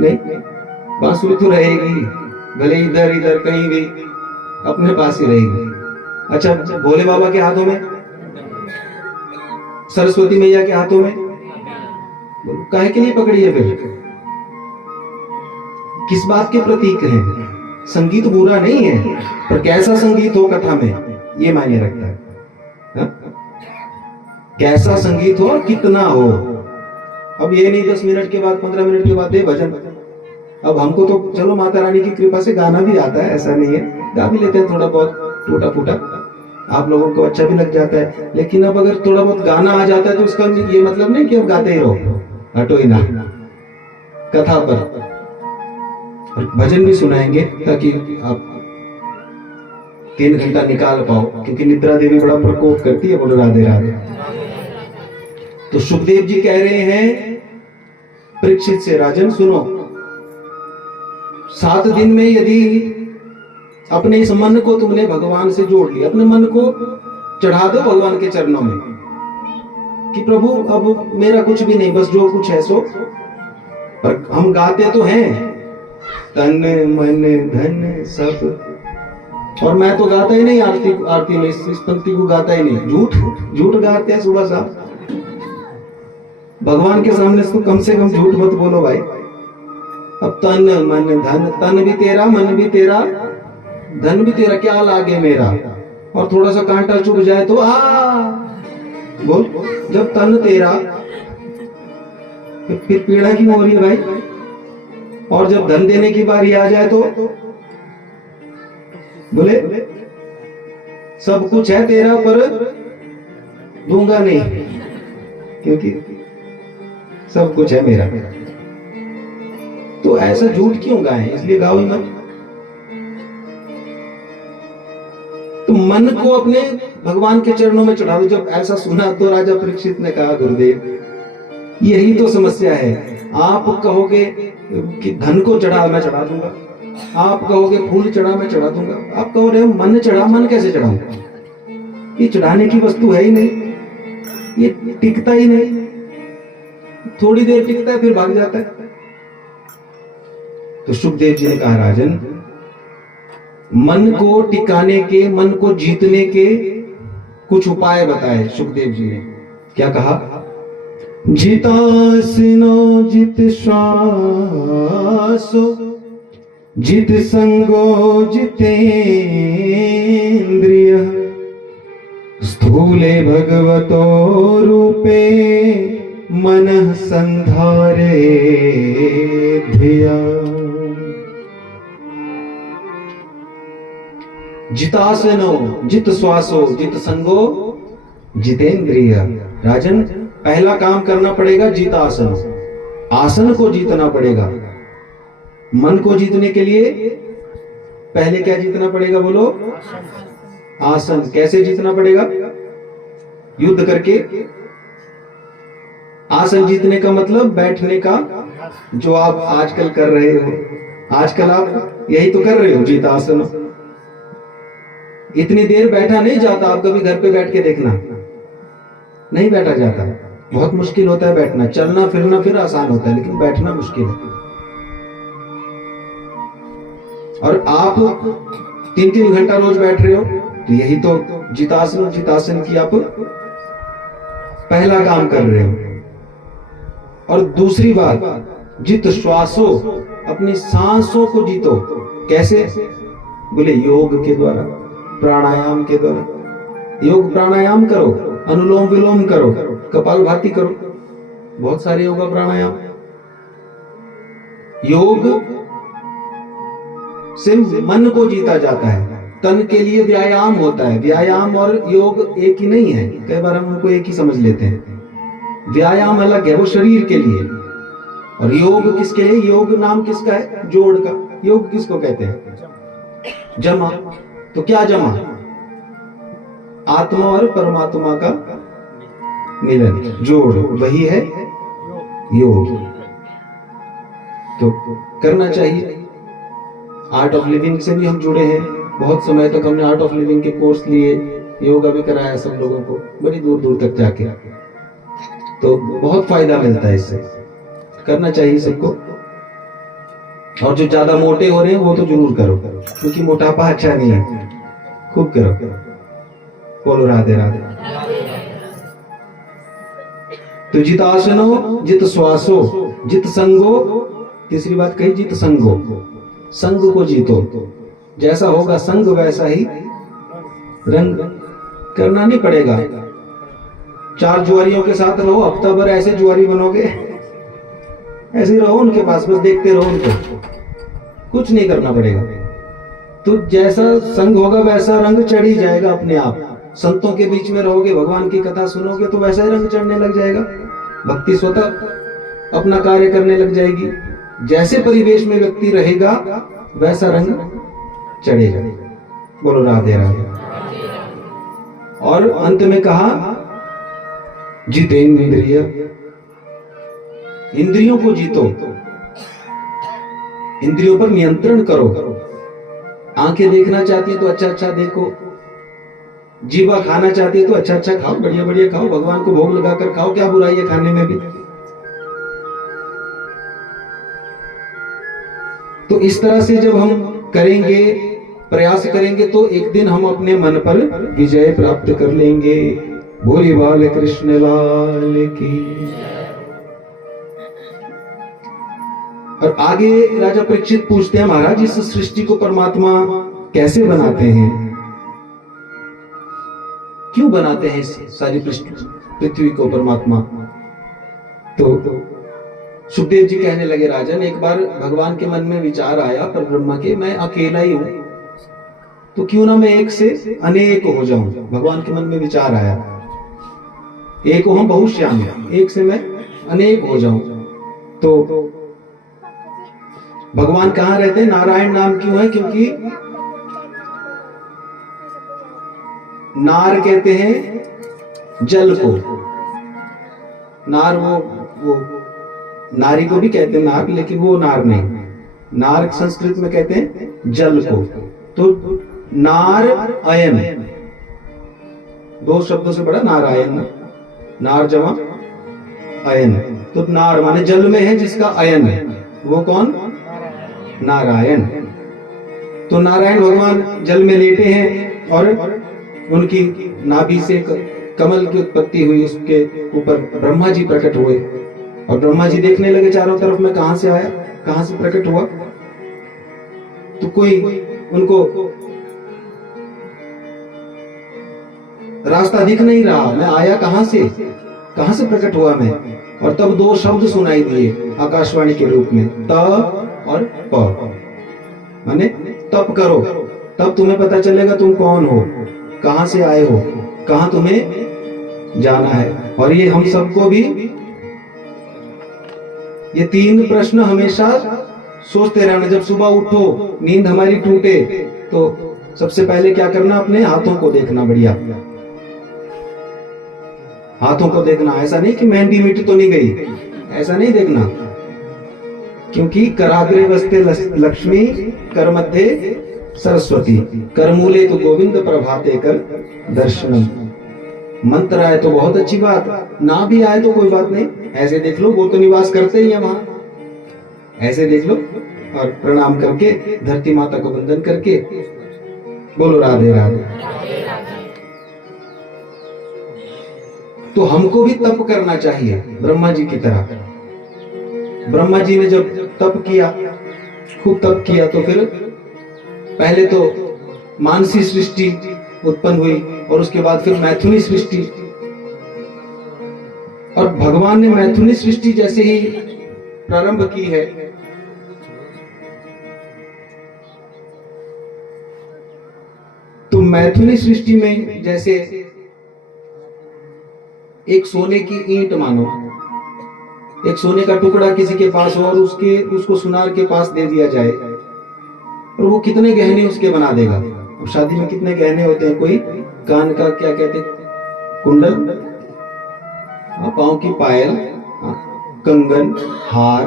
नहीं, बांसुरी तो रहेगी, भले इधर इधर कहीं भी अपने पास ही रहेगी। अच्छा, भोले बाबा के हाथों में, सरस्वती मैया के हाथों में, काहे के लिए पकड़ी है फिर? किस बात के प्रतीक हैं? संगीत बुरा नहीं है, पर कैसा संगीत हो कथा में ये मायने रखता है। कैसा संगीत हो, कितना हो। अब ये नहीं 10 मिनट के बाद 15 मिनट के बाद भजन, अब हमको तो चलो माता रानी की कृपा से गाना भी आता है, ऐसा नहीं है, गा भी लेते हैं थोड़ा बहुत टूटा फूटा, आप लोगों को अच्छा भी लग जाता है, लेकिन अब अगर थोड़ा बहुत गाना आ जाता है तो उसका ये मतलब नहीं कि अब गाते ही रहो, हटो ही ना कथा पर, और भजन भी सुनाएंगे ताकि आप 3 घंटा निकाल पाओ, क्योंकि निद्रा देवी बड़ा प्रकोप करती है। बोलो राधे राधे। तो सुखदेव जी कह रहे हैं परीक्षित से, राजन सुनो, 7 दिन में यदि अपने इस मन को तुमने भगवान से जोड़ लिया, अपने मन को चढ़ा दो भगवान के चरणों में कि प्रभु अब मेरा कुछ भी नहीं, बस जो कुछ है सो। पर हम गाते तो हैं तन मन धन सब, और मैं तो गाता ही नहीं आरती में, इस पंक्ति को गाता ही नहीं, झूठ गाते हैं सुबह शाम। भगवान के सामने तो कम से कम झूठ मत बोलो भाई। अब तन मन धन, तन भी तेरा, मन भी तेरा, धन भी तेरा, क्या लागे मेरा, और थोड़ा सा कांटा चुभ जाए तो बोल। जब तन तेरा फिर पीड़ा क्यों हो रही है भाई? और जब धन देने की बारी आ जाए तो बोले सब कुछ है तेरा पर दूंगा नहीं, क्योंकि सब कुछ है मेरा। तो ऐसा झूठ क्यों गाएं? इसलिए गाओ ही मत। तो मन को अपने भगवान के चरणों में चढ़ा दो। जब ऐसा सुना तो राजा परीक्षित ने कहा, गुरुदेव यही तो समस्या है। आप कहोगे कि धन को चढ़ा, मैं चढ़ा दूंगा। आप कहोगे फूल चढ़ा, मैं चढ़ा दूंगा। आप कहो रहे मन चढ़ा, मन कैसे चढ़ाऊंगा? ये चढ़ाने की वस्तु है ही नहीं, ये टिकता ही नहीं। थोड़ी देर टिकता है फिर भाग जाता है। तो सुखदेव जी ने कहा, राजन मन को टिकाने के, मन को जीतने के कुछ उपाय बताए सुखदेव जी ने। क्या कहा? जितासनो जित श्वासो जित संगो जितेन्द्रिय स्थूले भगवतो रूपे मनः संधारे धिया। जितासनो जित श्वासो जित संगो जितेन्द्रिय। राजन पहला काम करना पड़ेगा जितासन, आसन को जीतना पड़ेगा। मन को जीतने के लिए पहले क्या जीतना पड़ेगा? बोलो आसन। कैसे जीतना पड़ेगा? युद्ध करके। आसन जीतने का मतलब बैठने का जो आप आजकल कर रहे हो, आजकल आप यही तो कर रहे हो, जितासन। इतनी देर बैठा नहीं जाता, आप कभी घर पे बैठ के देखना, नहीं बैठा जाता, बहुत मुश्किल होता है बैठना। चलना फिरना फिर आसान होता है, लेकिन बैठना मुश्किल है। और आप 3-3 घंटा रोज बैठ रहे हो, तो यही तो जितासन, जितासन की आप पहला काम कर रहे हो। और दूसरी बात, जित श्वासो, अपनी सांसों को जीतो। कैसे? बोले योग के द्वारा, प्राणायाम के द्वारा। योग प्राणायाम करो, अनुलोम विलोम करो, कपालभाति करो, बहुत सारे योगा प्राणायाम। योग से मन को जीता जाता है, तन के लिए व्यायाम होता है। व्यायाम और योग एक ही नहीं है, कई बार हम उनको एक ही समझ लेते हैं। व्यायाम अलग है, वो शरीर के लिए, और योग किसके लिए? योग नाम किसका है? जोड़ का। योग किसको कहते हैं? जमा। तो क्या जमा? आत्मा और परमात्मा का मिलन, जोड़, वही है योग। तो करना चाहिए। आर्ट ऑफ लिविंग से भी हम जुड़े हैं, बहुत समय तक हमने आर्ट ऑफ लिविंग के कोर्स लिए, योगा भी कराया सब लोगों को, बड़ी दूर दूर तक जाके। तो बहुत फायदा मिलता है इससे, करना चाहिए सबको। और जो ज्यादा मोटे हो रहे हैं वो तो जरूर करो, क्योंकि मोटापा अच्छा नहीं है, खूब करो। बोलो राधे राधे। तो जित आसनो, जित श्वासो, जित संगो। तीसरी बात कही, जित संगो, संग को जीतो। जैसा होगा संग वैसा ही रंग। करना नहीं पड़ेगा। 4 जुआरियों के साथ रहो, हफ्ता भर ऐसे जुआरी बनोगे, ऐसे ही रहो उनके पास, बस देखते रहो उनको, कुछ नहीं करना पड़ेगा। तो जैसा संग होगा वैसा रंग चढ़ ही जाएगा अपने आप। संतों के बीच में रहोगे, भगवान की कथा सुनोगे, तो वैसा ही रंग चढ़ने लग जाएगा। भक्ति स्वतः अपना कार्य करने लग जाएगी। जैसे परिवेश में व्यक्ति रहेगा वैसा रंग चढ़ेगा। बोलो राधे राधे। और अंत में कहा, जितेंद्रिय, इंद्रियों को जीतो, इंद्रियों पर नियंत्रण करो। आंखें देखना चाहती है तो अच्छा अच्छा देखो, जीवा खाना चाहती है तो अच्छा अच्छा खाओ, बढ़िया बढ़िया खाओ, भगवान को भोग लगाकर खाओ, क्या बुराई है खाने में भी। तो इस तरह से जब हम करेंगे, प्रयास करेंगे, तो एक दिन हम अपने मन पर विजय प्राप्त कर लेंगे। भोले बाल कृष्ण लाल की। और आगे राजा परीक्षित पूछते हैं, महाराज इस सृष्टि को परमात्मा कैसे बनाते हैं, क्यों बनाते हैं इस सारी पृथ्वी को परमात्मा? तो सुखदेव जी कहने लगे, राजन एक बार भगवान के मन में विचार आया, पर ब्रह्मा के, मैं अकेला ही हूं, तो क्यों ना मैं एक से अनेक हो जाऊं। भगवान के मन में विचार आया, एक हो हम बहुश्याम, एक से मैं अनेक हो जाऊं। तो भगवान कहाँ रहते हैं? नारायण नाम क्यों है? क्योंकि नार कहते हैं जल को। नार वो नारी को भी कहते हैं नार, लेकिन वो नार नहीं, नार संस्कृत में कहते हैं जल को। तो नार अयन, 2 शब्दों से बड़ा नारायण, नार जमा अयन। तो नार माने जल में है जिसका अयन है, वो कौन? नारायण। तो नारायण भगवान जल में लेटे हैं और उनकी नाभि से कमल की उत्पत्ति हुई, उसके ऊपर ब्रह्मा जी प्रकट हुए और ब्रह्मा जी देखने लगे चारों तरफ में, कहां से आया, कहां से प्रकट हुआ। तो कोई उनको रास्ता दिख नहीं रहा, मैं आया कहां से प्रकट हुआ मैं। और तब 2 शब्द सुनाई दिए आकाशवाणी के रूप में, त और प, माने तप करो, तब तुम्हें पता चलेगा तुम कौन हो, कहां से आए हो, कहां तुम्हें जाना है। और ये हम सबको भी ये 3 प्रश्न हमेशा सोचते रहना। जब सुबह उठो, नींद हमारी टूटे, तो सबसे पहले क्या करना, अपने हाथों को देखना, बढ़िया हाथों को देखना। ऐसा नहीं कि मेहंदी मिट तो नहीं गई, ऐसा नहीं देखना। क्योंकि कराग्रे वस्ते लक्ष्मी, कर मध्य सरस्वती, करमूले तो गोविंद, प्रभाते कर दर्शनम। मंत्र आए तो बहुत अच्छी बात, ना भी आए तो कोई बात नहीं, ऐसे देख लो, वो तो निवास करते ही है वहां, ऐसे देख लो और प्रणाम करके धरती माता को वंदन करके बोलो राधे राधे। तो हमको भी तप करना चाहिए ब्रह्मा जी की तरह। ब्रह्मा जी ने जब तप किया, खूब तप किया, तो फिर पहले तो मानसी सृष्टि उत्पन्न हुई और उसके बाद फिर मैथुनी सृष्टि। और भगवान ने मैथुनी सृष्टि जैसे ही प्रारंभ की है, तो मैथुनी सृष्टि में जैसे एक सोने की ईंट मानो, एक सोने का टुकड़ा किसी के पास हो और उसको सुनार के पास दे दिया जाए, और वो कितने गहने उसके बना देगा। अब शादी में कितने गहने होते हैं, कोई कान का क्या कहते कुंडल, पांव की पायल, कंगन, हार,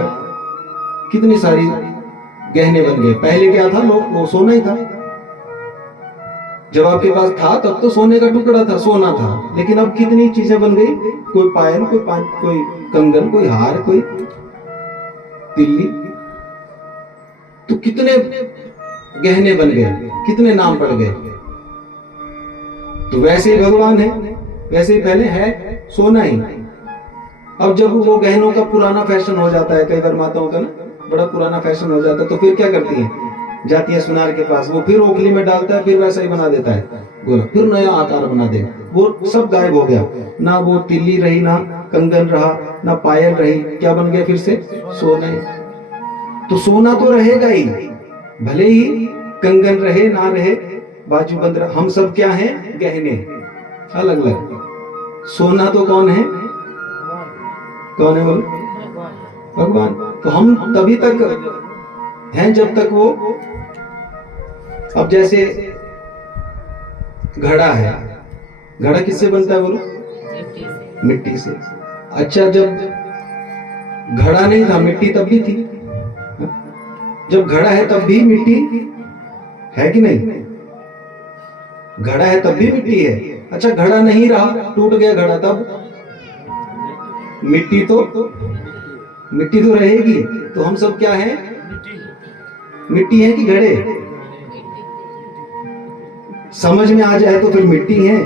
कितनी सारी गहने बन गए। पहले क्या था, लोग वो सोना ही था। जब आपके पास था तब तो सोने का टुकड़ा था, सोना था, लेकिन अब कितनी चीजें बन गई, कोई पायल, कोई कंगन, कोई हार, कोई तिल्ली, तो कितने गहने बन गए, कितने नाम पड़ गए। तो वैसे ही भगवान है, वैसे ही पहले है सोना ही। अब जब वो गहनों का पुराना फैशन हो जाता है, कई बार माताओं का ना बड़ा पुराना फैशन हो जाता है, तो फिर क्या करती है, जाती है सुनार के पास, वो फिर ओखली में डालता है, फिर वैसा ही बना देता है, बोला फिर नया आकार बना दे। वो सब गायब हो गया, ना वो तिल्ली रही, ना कंगन रहा, ना पायल रही, क्या बन गया फिर से, सोना ही। तो सोना तो रहेगा ही, भले ही कंगन रहे ना रहे, बाजूबंद रहे, हम सब क्या हैं, गहने अलग अलग। सोना तो कौन है, कौन है बोलो, भगवान। तो हम तभी तक हैं जब तक वो, अब जैसे घड़ा है, घड़ा किससे बनता है बोलो, मिट्टी से। अच्छा, जब घड़ा नहीं था, मिट्टी तब भी थी। जब घड़ा है तब भी मिट्टी है कि नहीं, घड़ा है तब भी मिट्टी है। अच्छा, घड़ा नहीं रहा, टूट गया घड़ा, तब मिट्टी तो रहेगी। तो हम सब क्या हैं, मिट्टी है कि घड़े, समझ में आ जाए तो फिर मिट्टी है।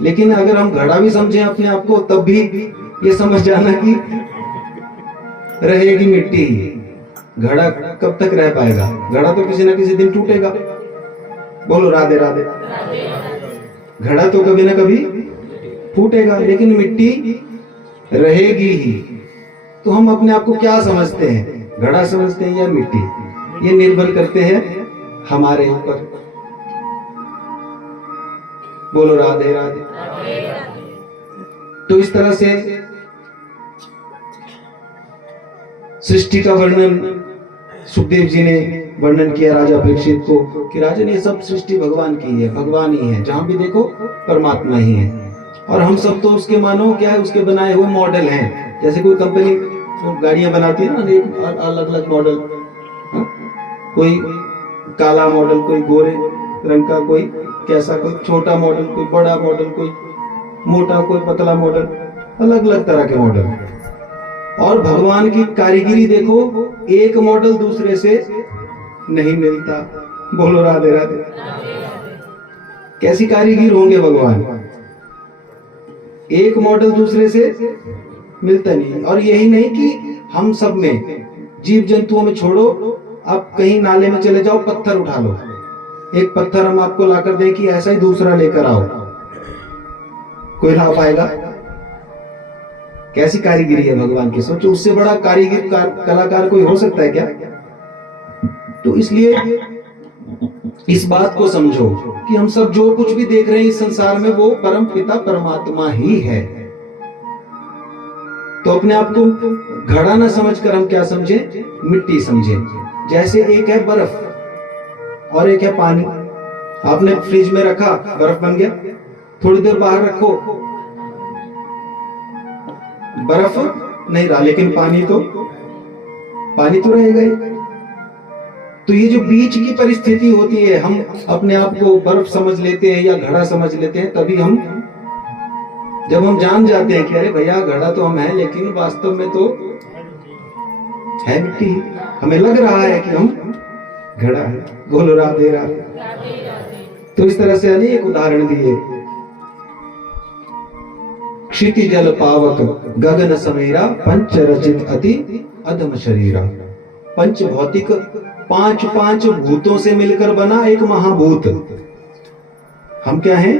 लेकिन अगर हम घड़ा भी समझें अपने आप को, तब भी ये समझ जाना कि रहेगी मिट्टी। घड़ा कब तक रह पाएगा, घड़ा तो किसी ना किसी दिन टूटेगा। बोलो राधे राधे। घड़ा तो कभी ना कभी फूटेगा, लेकिन मिट्टी रहेगी ही। तो हम अपने आप को क्या समझते हैं, घड़ा समझते हैं या मिट्टी, ये निर्भर करते हैं हमारे ऊपर। बोलो राधे राधे। तो इस तरह से सृष्टि का वर्णन सुखदेव जी ने वर्णन किया राजा परीक्षित को, कि राजन ये सब सृष्टि भगवान की है, भगवान ही है, जहां भी देखो परमात्मा ही है। और हम सब तो उसके मानो क्या है, उसके बनाए हुए मॉडल हैं। जैसे कोई कंपनी गाड़ियां बनाती है ना, एक अलग अलग मॉडल, कोई काला मॉडल, कोई गोरे रंग का, कोई कैसा, कोई छोटा मॉडल, कोई बड़ा मॉडल, कोई मोटा, कोई पतला मॉडल, अलग अलग तरह के मॉडल। और भगवान की कारीगिरी देखो, एक मॉडल दूसरे से नहीं मिलता। बोलो राधे राधे। कैसी कारीगिर होंगे भगवान, एक मॉडल दूसरे से मिलता नहीं। और यही नहीं कि हम सब में, जीव जंतुओं में छोड़ो, आप कहीं नाले में चले जाओ, पत्थर उठा लो, एक पत्थर हम आपको लाकर दें कि ऐसा ही दूसरा लेकर आओ, कोई ला पाएगा? कैसी कारीगिरी है भगवान की, सोचो, उससे बड़ा कारीगर कलाकार कोई हो सकता है क्या? तो इसलिए इस बात को समझो कि हम सब जो कुछ भी देख रहे हैं इस संसार में, वो परम पिता परमात्मा ही है। तो अपने आप को घड़ा ना समझकर हम क्या समझे, मिट्टी समझे। जैसे एक है बर्फ और एक है पानी। आपने फ्रिज में रखा, बर्फ बन गया, थोड़ी देर बाहर रखो, बर्फ नहीं रहा, लेकिन पानी तो पानी तो रहेगा ही। तो ये जो बीच की परिस्थिति होती है, हम अपने आप को बर्फ समझ लेते हैं या घड़ा समझ लेते हैं, तभी जब हम जान जाते हैं कि अरे भैया घड़ा तो हम हैं, लेकिन वास्तव में तो है मिट्टी। हमें लग रहा है कि हम घड़ा है। बोलो राधे राधे। तो इस तरह से अनेक उदाहरण दिए। क्षिति जल पावक गगन समेरा पंच रचित अति अधम शरीरा। पंच भौतिक पांच भूतों से मिलकर बना एक महाभूत। हम क्या हैं?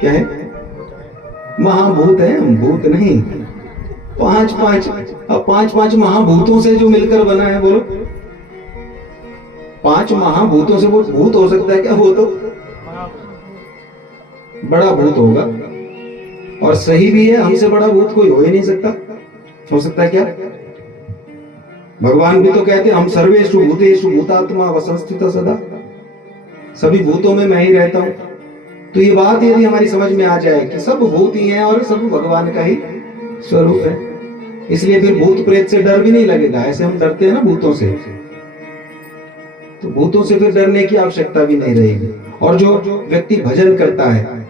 क्या है? महाभूत है हम, भूत नहीं। पांच महाभूतों से जो मिलकर बना है। बोलो, 5 महाभूतों से वो भूत हो सकता है क्या? वो तो बड़ा भूत होगा, और सही भी है, हमसे बड़ा भूत कोई हो ही नहीं सकता। हो सकता है क्या? भगवान भी तो कहते हैं हम सर्वेषु भूतेषु भूतात्मा वसंस्थित सदा। सभी भूतों में मैं ही रहता हूं। तो ये बात यदि हमारी समझ में आ जाए कि सब भूत ही हैं और सब भगवान का ही स्वरूप है, इसलिए फिर भूत प्रेत से डर भी नहीं लगेगा। ऐसे हम डरते हैं ना भूतों से, तो भूतों से फिर डरने की आवश्यकता भी नहीं रहेगी। और जो व्यक्ति भजन करता है,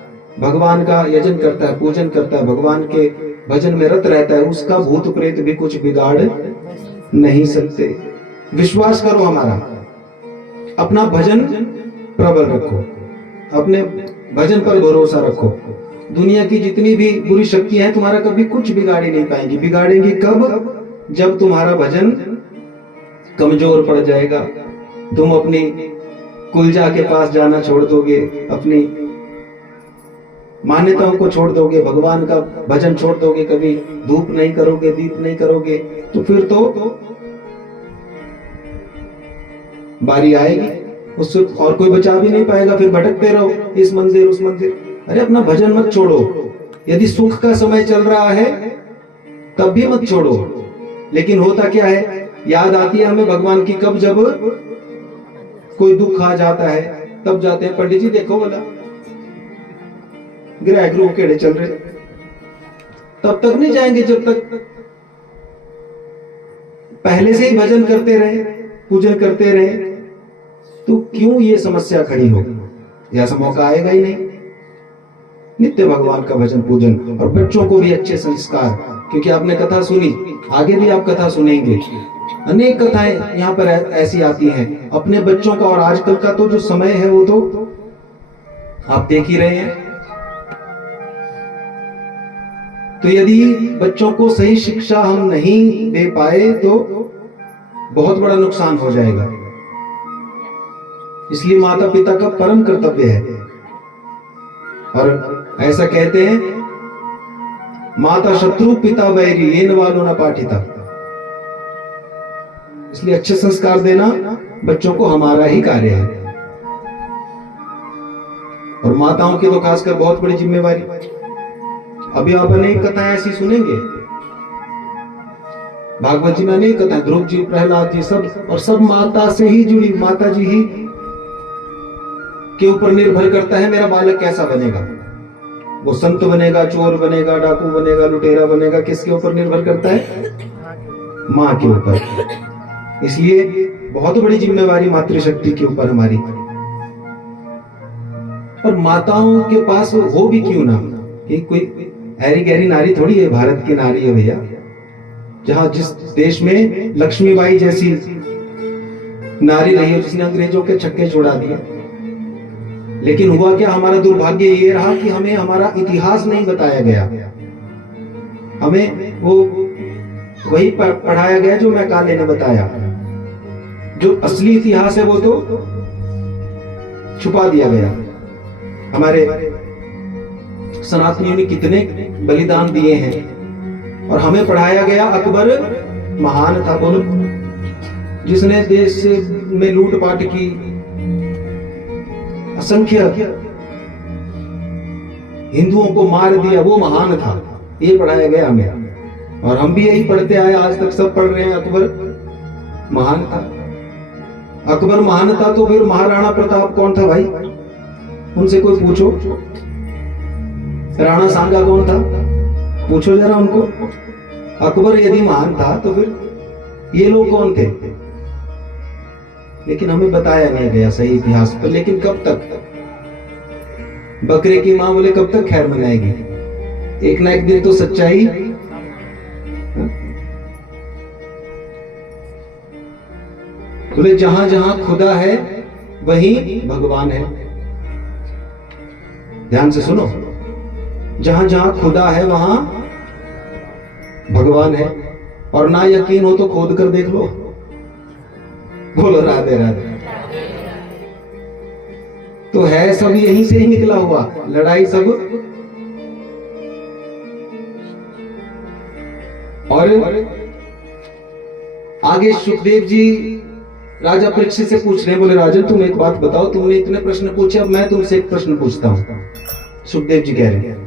भगवान का यजन करता है, पूजन करता है, भगवान के भजन में रत रहता है, उसका भूत प्रेत भी कुछ बिगाड़ नहीं सकते। विश्वास करो हमारा, अपना भजन प्रबल रखो, अपने भजन पर भरोसा रखो। दुनिया की जितनी भी बुरी शक्तियां हैं तुम्हारा कभी कुछ बिगाड़ी नहीं पाएंगी। बिगाड़ेंगी कब? जब तुम्हारा भजन कमजोर पड़ जाएगा, तुम अपनी कुलजा के पास जाना छोड़ दोगे, अपनी मान्यताओं को छोड़ दोगे, भगवान का भजन छोड़ दोगे, कभी धूप नहीं करोगे, दीप नहीं करोगे, तो फिर तो बारी आएगी, उससे और कोई बचा भी नहीं पाएगा। फिर भटकते रहो इस मंदिर उस मंदिर। अरे अपना भजन मत छोड़ो। यदि सुख का समय चल रहा है तब भी मत छोड़ो। लेकिन होता क्या है, याद आती है हमें भगवान की कब, जब कोई दुख आ जाता है तब जाते हैं पंडित जी देखो बोला गृह गृह केड़े चल रहे। तब तक नहीं जाएंगे जब तक पहले से ही भजन करते रहे, पूजन करते रहे। तो क्यों ये समस्या खड़ी होगी? ऐसा मौका आएगा ही नहीं। नित्य भगवान का भजन पूजन, और बच्चों को भी अच्छे संस्कार, क्योंकि आपने कथा सुनी, आगे भी आप कथा सुनेंगे। अनेक कथाएं यहाँ पर ऐसी आती हैं अपने बच्चों का। और आजकल का तो जो समय है वो तो आप देख ही रहे हैं। तो यदि बच्चों को सही शिक्षा हम नहीं दे पाए तो बहुत बड़ा नुकसान हो जाएगा। इसलिए माता पिता का परम कर्तव्य है। और ऐसा कहते हैं, माता शत्रु पिता वैरी लेन वालों न पाठिता। इसलिए अच्छे संस्कार देना बच्चों को हमारा ही कार्य है। और माताओं की तो खासकर बहुत बड़ी जिम्मेवारी। अभी आप अनेक कथाएं ऐसी सुनेंगे, भागवत जी में अनेक कथाएं, ध्रुव जी, प्रहलाद जी, सब, और सब माता से ही जुड़ी। माता जी ही के ऊपर निर्भर करता है मेरा बालक कैसा बनेगा। वो संत बनेगा, चोर बनेगा, डाकू बनेगा, लुटेरा बनेगा, किसके ऊपर निर्भर करता है? माँ के ऊपर। इसलिए बहुत बड़ी जिम्मेवारी मातृशक्ति के ऊपर हमारी। और माताओं के पास हो भी क्यों ना, कि कोई ऐरी गहरी नारी थोड़ी है, भारत की नारी है भैया। जहां जिस देश में लक्ष्मीबाई जैसी नारी रही है, जिसने अंग्रेजों के छक्के छुड़ा दिए। लेकिन हुआ क्या, हमारा दुर्भाग्य ये रहा कि हमें हमारा इतिहास नहीं बताया गया। हमें वो वही पढ़ाया गया जो मैकाले ने बताया। जो असली इतिहास है वो तो छुपा दिया गया। हमारे सनातनियों ने कितने बलिदान दिए हैं, और हमें पढ़ाया गया अकबर महान था, बोलो, जिसने देश में लूटपाट की, असंख्य हिंदुओं को मार दिया, वो महान था। ये पढ़ाया गया हमें, और हम भी यही पढ़ते आए, आज तक सब पढ़ रहे हैं। अकबर महान था। अकबर महान था तो फिर महाराणा प्रताप कौन था भाई? उनसे कोई पूछो। राणा सांगा कौन था? पूछो जरा उनको। अकबर यदि महान था तो फिर ये लोग कौन थे? लेकिन हमें बताया नहीं गया सही इतिहास पर। लेकिन कब तक? बकरे की मां बोले कब तक खैर मनाएगी? एक ना एक दिन तो सच्चाई। बोले जहां जहां खुदा है वहीं भगवान है। ध्यान से सुनो, जहां जहां खुदा है वहां भगवान है। और ना यकीन हो तो खोद कर देख लो। बोलो राधे राधे। तो है सब यहीं से ही निकला हुआ, लड़ाई सब। और आगे सुखदेव जी राजा परीक्षित से पूछ रहे हैं, बोले राजन तुम एक बात बताओ, तुमने इतने प्रश्न पूछे, अब मैं तुमसे एक प्रश्न पूछता हूं। सुखदेव जी कह रहे हैं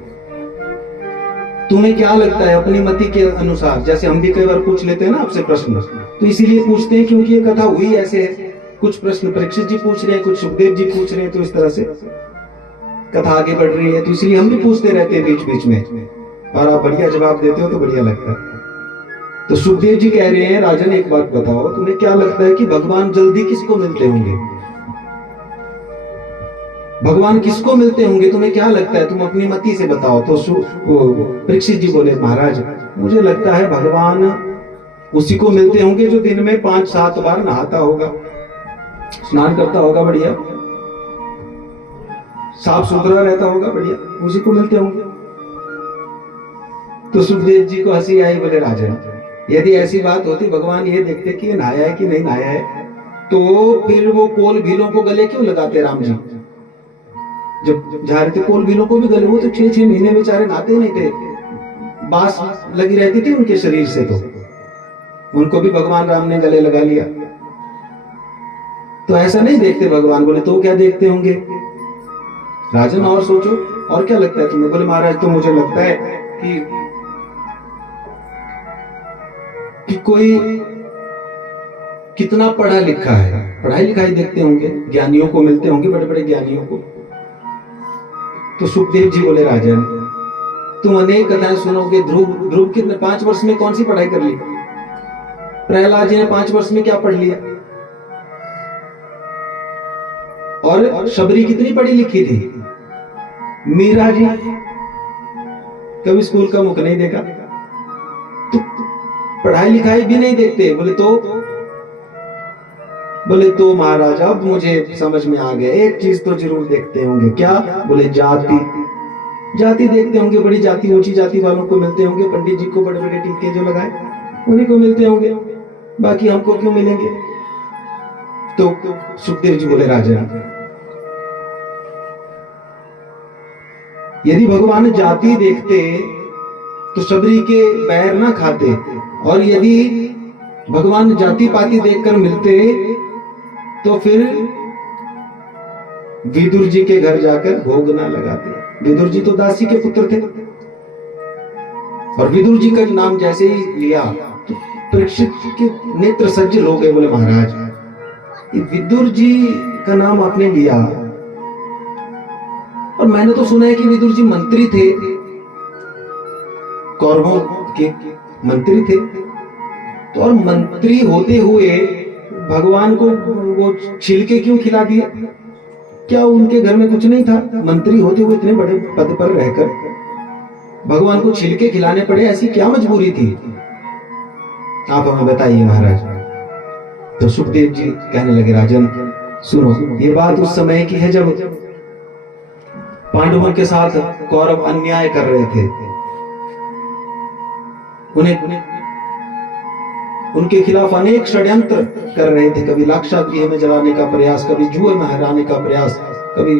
तुम्हें क्या लगता है अपनी मति के अनुसार, जैसे हम भी कई बार पूछ लेते हैं ना आपसे प्रश्न, तो इसीलिए पूछते हैं क्योंकि ये कथा हुई ऐसे है। कुछ प्रश्न परीक्षित जी पूछ रहे हैं, कुछ सुखदेव जी पूछ रहे हैं, तो इस तरह से कथा आगे बढ़ रही है, तो इसलिए हम भी पूछते रहते हैं बीच बीच में, और आप बढ़िया जवाब देते हो तो बढ़िया लगता है। तो सुखदेव जी कह रहे हैं राजन एक बात बताओ, तुम्हें क्या लगता है कि भगवान जल्दी किसको मिलते होंगे? भगवान किसको मिलते होंगे, तुम्हें क्या लगता है? तुम अपनी मति से बताओ। तो परीक्षित जी बोले महाराज मुझे लगता है भगवान उसी को मिलते होंगे जो दिन में 5-7 बार नहाता होगा, स्नान करता होगा, बढ़िया साफ सुथरा रहता होगा, बढ़िया, उसी को मिलते होंगे। तो सुखदेव जी को हंसी आई, बोले राजन यदि ऐसी बात होती, भगवान ये देखते कि ये नहाया है कि नहीं नहाया है, तो फिर वो कोल भीलों को गले क्यों लगाते? राम जी जब जा रहे थे कोल भीलों को भी गले, वो तो 6-6 महीने बेचारे नहाते नहीं थे, बांस लगी रहती थी उनके शरीर से, तो उनको भी भगवान राम ने गले लगा लिया। तो ऐसा नहीं देखते भगवान। बोले तो क्या देखते होंगे राजन? और सोचो, और क्या लगता है तुम्हें? बोले महाराज तो मुझे लगता है कि कोई कितना पढ़ा लिखा है, पढ़ाई लिखाई देखते होंगे, ज्ञानियों को मिलते होंगे, बड़े बड़े ज्ञानियों को। तो सुखदेव जी बोले राजन तुम अनेक कथाएं सुनोगे। ध्रुव कितने 5 वर्ष में कौन सी पढ़ाई कर ली? प्रहलाद जी ने 5 वर्ष में क्या पढ़ लिया? और शबरी कितनी पढ़ी लिखी थी? मीरा जी कभी स्कूल का मुख नहीं देखा, तो पढ़ाई लिखाई भी नहीं देखते। बोले तो महाराज अब मुझे समझ में आ गया, एक चीज तो जरूर देखते होंगे। क्या? बोले जाति देखते होंगे, बड़ी जाति ऊंची जाति वालों को मिलते होंगे, पंडित जी को बड़े बड़े टीके जो लगाए उन्हीं को मिलते होंगे, बाकी हमको क्यों मिलेंगे? तो सुखदेव जी बोले राजा यदि भगवान जाति देखते तो शबरी के पैर ना खाते, और यदि भगवान जाति पाति देखकर मिलते तो फिर विदुर जी के घर जाकर भोग ना लगाते। विदुर जी तो दासी के पुत्र थे, और विदुर जी का नाम जैसे ही लिया तो परीक्षित के नेत्र सज्जल हो गए। बोले महाराज विदुर जी का नाम आपने लिया, और मैंने तो सुना है कि विदुर जी मंत्री थे, कौरवों के मंत्री थे, तो और मंत्री होते हुए भगवान को वो छिलके क्यों खिला दिए? क्या उनके घर में कुछ नहीं था? मंत्री होते हुए इतने बड़े पद पर रहकर भगवान को छिलके खिलाने पड़े, ऐसी क्या मजबूरी थी? आप हमें बताइए महाराज। तो सुखदेव जी कहने लगे राजन सुनो, ये बात उस समय की है जब पांडवों के साथ कौरव अन्याय कर रहे थे, उनके खिलाफ अनेक षड्यंत्र कर रहे थे। कभी लाक्षागृह में जलाने का प्रयास, कभी जुए में हराने का प्रयास, कभी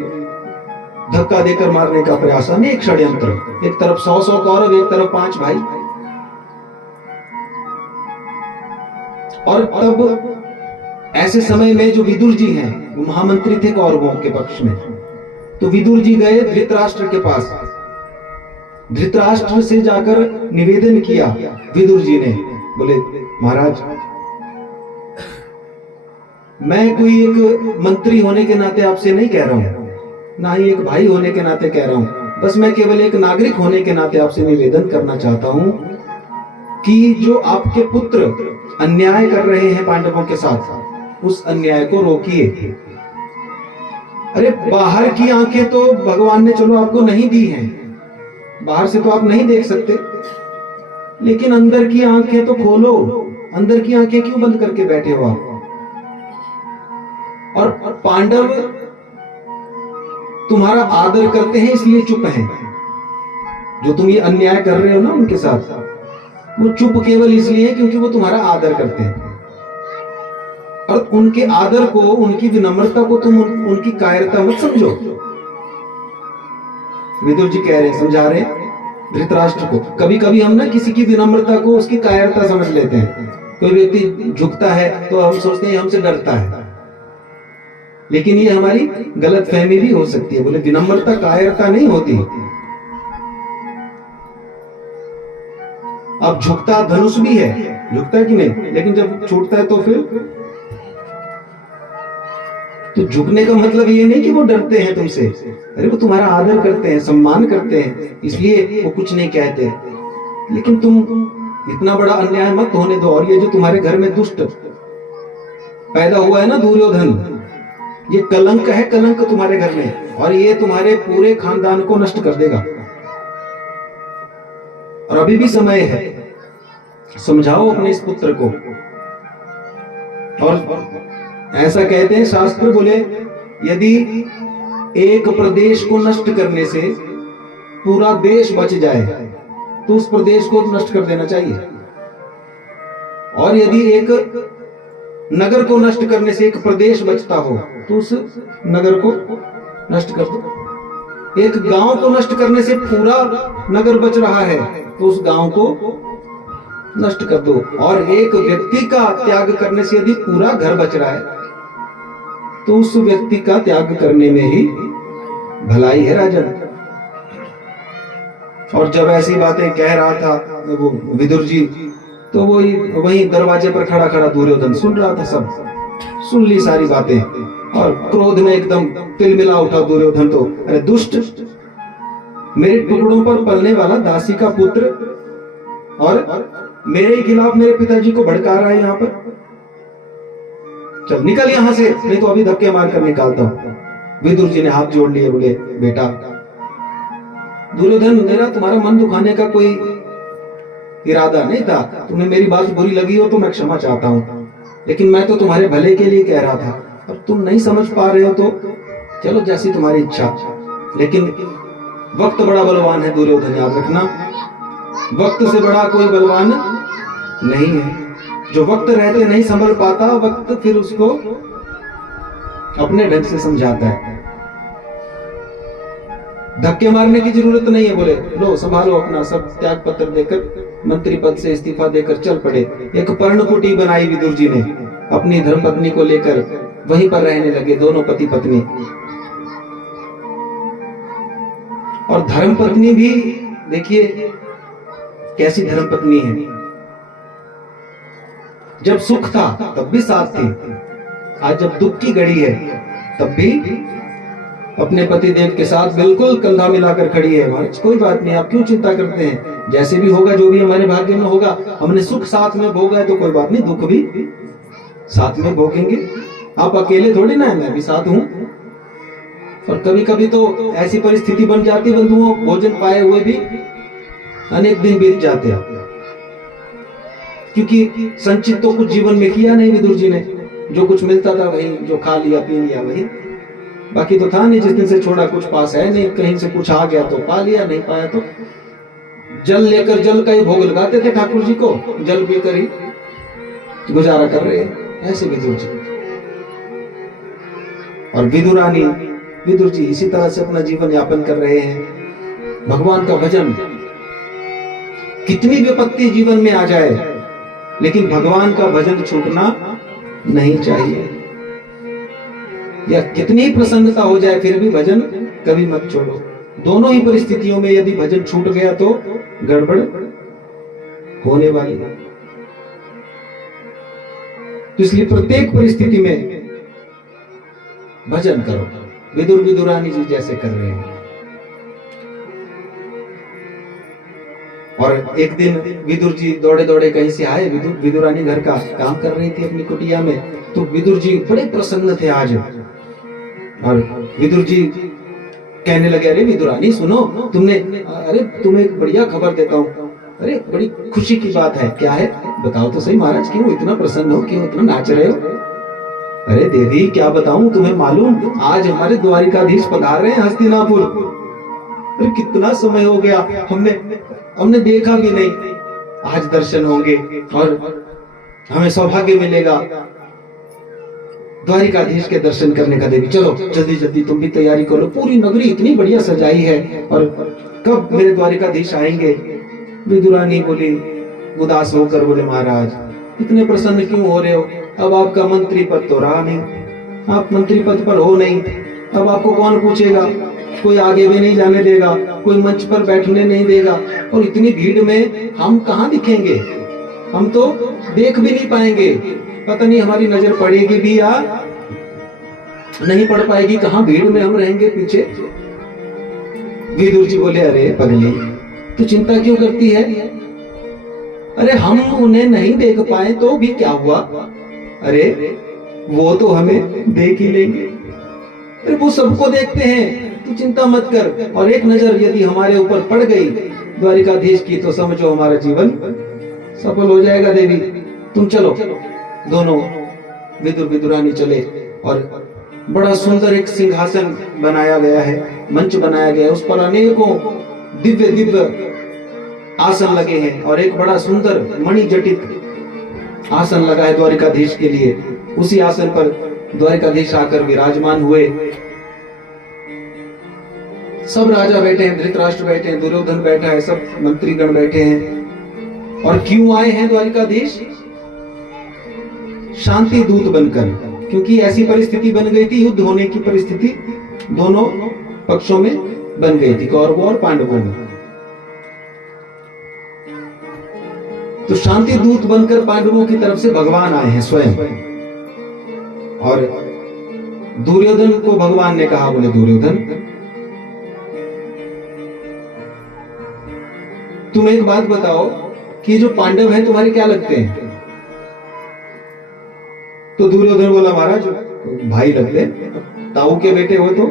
धक्का देकर मारने का प्रयास, अनेक षड्यंत्र। एक तरफ 100 कौरव, एक तरफ 5 भाई। और तब ऐसे समय में जो विदुर जी हैं वो महामंत्री थे कौरवों के पक्ष में, तो विदुर जी गए धृतराष्ट्र के पास। धृतराष्ट्र से जाकर निवेदन किया विदुर जी ने, बोले महाराज मैं कोई एक मंत्री होने के नाते आपसे नहीं कह रहा हूं, ना ही एक भाई होने के नाते कह रहा हूं, बस मैं केवल एक नागरिक होने के नाते आपसे निवेदन करना चाहता हूं कि जो आपके पुत्र अन्याय कर रहे हैं पांडवों के साथ, उस अन्याय को रोकिए। अरे बाहर की आंखें तो भगवान ने चलो आपको नहीं दी हैं, बाहर से तो आप नहीं देख सकते, लेकिन अंदर की आंखें तो खोलो। अंदर की आंखें क्यों बंद करके बैठे हो आप? और पांडव तुम्हारा आदर करते हैं इसलिए चुप हैं। जो तुम ये अन्याय कर रहे हो ना उनके साथ, वो चुप केवल इसलिए क्योंकि वो तुम्हारा आदर करते हैं। और उनके आदर को, उनकी विनम्रता को तुम उनकी कायरता मत समझो। विदुर जी कह रहे हैं, समझा रहे हैं धृतराष्ट्र को। कभी कभी हम ना किसी की विनम्रता को उसकी कायरता समझ लेते हैं। कोई व्यक्ति झुकता है तो हम सोचते हैं हमसे डरता है, लेकिन ये हमारी गलत फहमी भी हो सकती है। बोले विनम्रता कायरता नहीं होती। अब झुकता धनुष भी है, झुकता है कि नहीं, लेकिन जब छूटता है तो फिर तो झुकने का मतलब ये नहीं कि वो डरते हैं तुमसे। अरे वो तुम्हारा आदर करते हैं, सम्मान करते हैं, इसलिए वो कुछ नहीं कहते। लेकिन तुम इतना बड़ा अन्याय मत होने दो। और ये जो तुम्हारे घर में दुष्ट पैदा हुआ है ना, दुर्योधन, ये कलंक है, कलंक तुम्हारे घर में, और ये तुम्हारे पूरे खानदान को नष्ट कर देगा। और अभी भी समय है, समझाओ अपने इस पुत्र को। और ऐसा कहते हैं शास्त्र, बोले यदि एक प्रदेश को नष्ट करने से पूरा देश बच जाए तो उस प्रदेश को नष्ट कर देना चाहिए। और यदि एक नगर को नष्ट करने से एक प्रदेश बचता हो तो उस नगर को नष्ट कर दो। एक गांव को नष्ट करने से पूरा नगर बच रहा है तो उस गांव को नष्ट कर दो। और एक व्यक्ति का त्याग करने से यदि पूरा घर बच रहा है तो उस व्यक्ति का त्याग करने में ही भलाई है राजन। और जब ऐसी बातें कह रहा था वो विदुर जी, तो वो वहीं दरवाजे पर खड़ा खड़ा दुर्योधन सुन रहा था। सब सुन ली सारी बातें, और क्रोध में एकदम तिलमिला उठा दुर्योधन। तो अरे दुष्ट, मेरे टुकड़ों पर पलने वाला दासी का पुत्र, और मेरे खिलाफ मेरे पिताजी को भड़का रहा है यहाँ पर। चल निकल यहां से, नहीं तो अभी धक्के मार कर निकालता हूं। विदुर जी ने हाथ जोड़ लिए, बोले बेटा दुर्योधन, मेरा तुम्हारा मन दुखाने का कोई इरादा नहीं था। तुम्हें मेरी बात बुरी लगी हो तो मैं क्षमा चाहता हूं, लेकिन मैं तो तुम्हारे भले के लिए कह रहा था। अब तुम नहीं समझ पा रहे हो तो चलो जैसी तुम्हारी इच्छा। लेकिन वक्त बड़ा बलवान है दुर्योधन, याद रखना, वक्त से बड़ा कोई बलवान नहीं है। जो वक्त रहते नहीं संभल पाता, वक्त फिर उसको अपने ढंग से समझाता है। धक्के मारने की जरूरत नहीं है। बोले लो संभालो अपना सब, त्याग पत्र देकर मंत्री पद से इस्तीफा देकर चल पड़े। एक पर्णकुटी बनाई विदुर जी ने, अपनी धर्मपत्नी को लेकर वहीं पर रहने लगे, दोनों पति पत्नी। और धर्मपत्नी भी देखिए कैसी धर्मपत्नी है। जब सुख था तब भी साथ थी, आज जब दुख की घड़ी है तब भी अपने पति देव के साथ बिल्कुल कंधा मिलाकर खड़ी है। महाराज कोई बात नहीं, आप क्यों चिंता करते हैं, जैसे भी होगा, जो भी हमारे भाग्य में होगा। हमने सुख साथ में भोगा है तो कोई बात नहीं, दुख भी साथ में भोगेंगे। आप अकेले थोड़ी ना है, मैं भी साथ हूं। और कभी कभी तो ऐसी परिस्थिति बन जाती बंधुओं, भोजन पाए हुए भी अनेक दिन बीत जाते हैं, क्योंकि संचित तो कुछ जीवन में किया नहीं विदुर जी ने। जो कुछ मिलता था वही, जो खा लिया पी लिया वही, बाकी तो था नहीं। जिस दिन से छोड़ा कुछ पास है नहीं, कहीं से कुछ आ गया तो पा लिया, नहीं पाया तो जल लेकर जल का ही भोग लगाते थे ठाकुर जी को, जल पीकर ही गुजारा कर रहे हैं ऐसे विदुर जी। और विदुरानी विदुर जी इसी तरह से अपना जीवन यापन कर रहे हैं। भगवान का भजन, कितनी विपत्ति जीवन में आ जाए लेकिन भगवान का भजन छूटना नहीं चाहिए, या कितनी प्रसन्नता हो जाए फिर भी भजन कभी मत छोड़ो। दोनों ही परिस्थितियों में यदि भजन छूट गया तो गड़बड़ होने वाली है। तो इसलिए प्रत्येक परिस्थिति में भजन करो, विदुर विदुरानी जी जैसे कर रहे हैं। और एक दिन विदुर जी दौड़े दौड़े कहीं से आए। विदुरानी घर का काम कर रही थी अपनी कुटिया में। तो विदुर जी बड़े प्रसन्न थे आज। और विदुर जी कहने लगे, अरे विदुरानी सुनो, अरे तुम्हें एक बढ़िया खबर देता हूँ। अरे बड़ी खुशी की बात है। क्या है बताओ तो सही महाराज, क्यों इतना प्रसन्न हो, क्यों इतना नाच रहे हो? अरे देवी क्या बताऊं तुम्हें, मालूम आज हमारे द्वारिकाधीश पधार रहे हैं हस्तिनापुर। अरे कितना समय हो गया, हमने देखा भी नहीं। आज दर्शन होंगे और हमें सौभाग्य मिलेगा द्वारिकाधीश के दर्शन करने का। देवी चलो जल्दी जल्दी तुम भी तैयारी करो, पूरी नगरी इतनी बढ़िया सजाई है, और कब मेरे द्वारिकाधीश आएंगे? विदुरानी बोली उदास होकर, बोले महाराज इतने प्रसन्न क्यों हो रहे हो? अब आपका मंत्री पद तो रहा नहीं, आप मंत्री पद पर हो नहीं, अब आपको कौन पूछेगा? कोई आगे भी नहीं जाने देगा, कोई मंच पर बैठने नहीं देगा, और इतनी भीड़ में हम कहाँ दिखेंगे? हम तो देख भी नहीं पाएंगे, पता नहीं हमारी नजर पड़ेगी भी या नहीं पड़ पाएगी, कहाँ भीड़ में हम रहेंगे पीछे। विदुर जी बोले, अरे पगली तू चिंता क्यों करती है? अरे हम उन्हें नहीं देख पाए तो भी क्या हुआ? अरे वो तो हमें देख ही लेंगे, अरे वो सबको देखते हैं, तू चिंता मत कर। और एक नजर यदि हमारे ऊपर पड़ गई द्वारिकाधीश की तो समझो हमारा जीवन सफल हो जाएगा। देवी तुम चलो। दोनों विदुर विदुरानी चले और बड़ा सुंदर एक सिंहासन बनाया गया है, मंच बनाया गया है, उस पर अनेकों दिव्य दिव्य आसन लगे हैं और एक बड़ा सुंदर मणि जटित आसन लगा है द्वारिकाधीश के लिए। उसी आसन पर द्वारिकाधीश आकर विराजमान हुए। सब राजा बैठे हैं, धृतराष्ट्र बैठे हैं, दुर्योधन बैठा है, सब मंत्रीगण बैठे हैं। और क्यों आए हैं द्वारिकाधीश? शांति दूत बनकर, क्योंकि ऐसी परिस्थिति बन गई थी, युद्ध होने की परिस्थिति दोनों पक्षों में बन गई थी, कौरवों और पांडवों में। तो शांति दूत बनकर पांडवों की तरफ से भगवान आए हैं स्वयं। और दुर्योधन को भगवान ने कहा, बोले दुर्योधन तुम एक बात बताओ कि जो पांडव हैं तुम्हारे क्या लगते हैं? तो दुर्योधन बोला, महाराज भाई लगते हैं, ताऊ के बेटे हो तो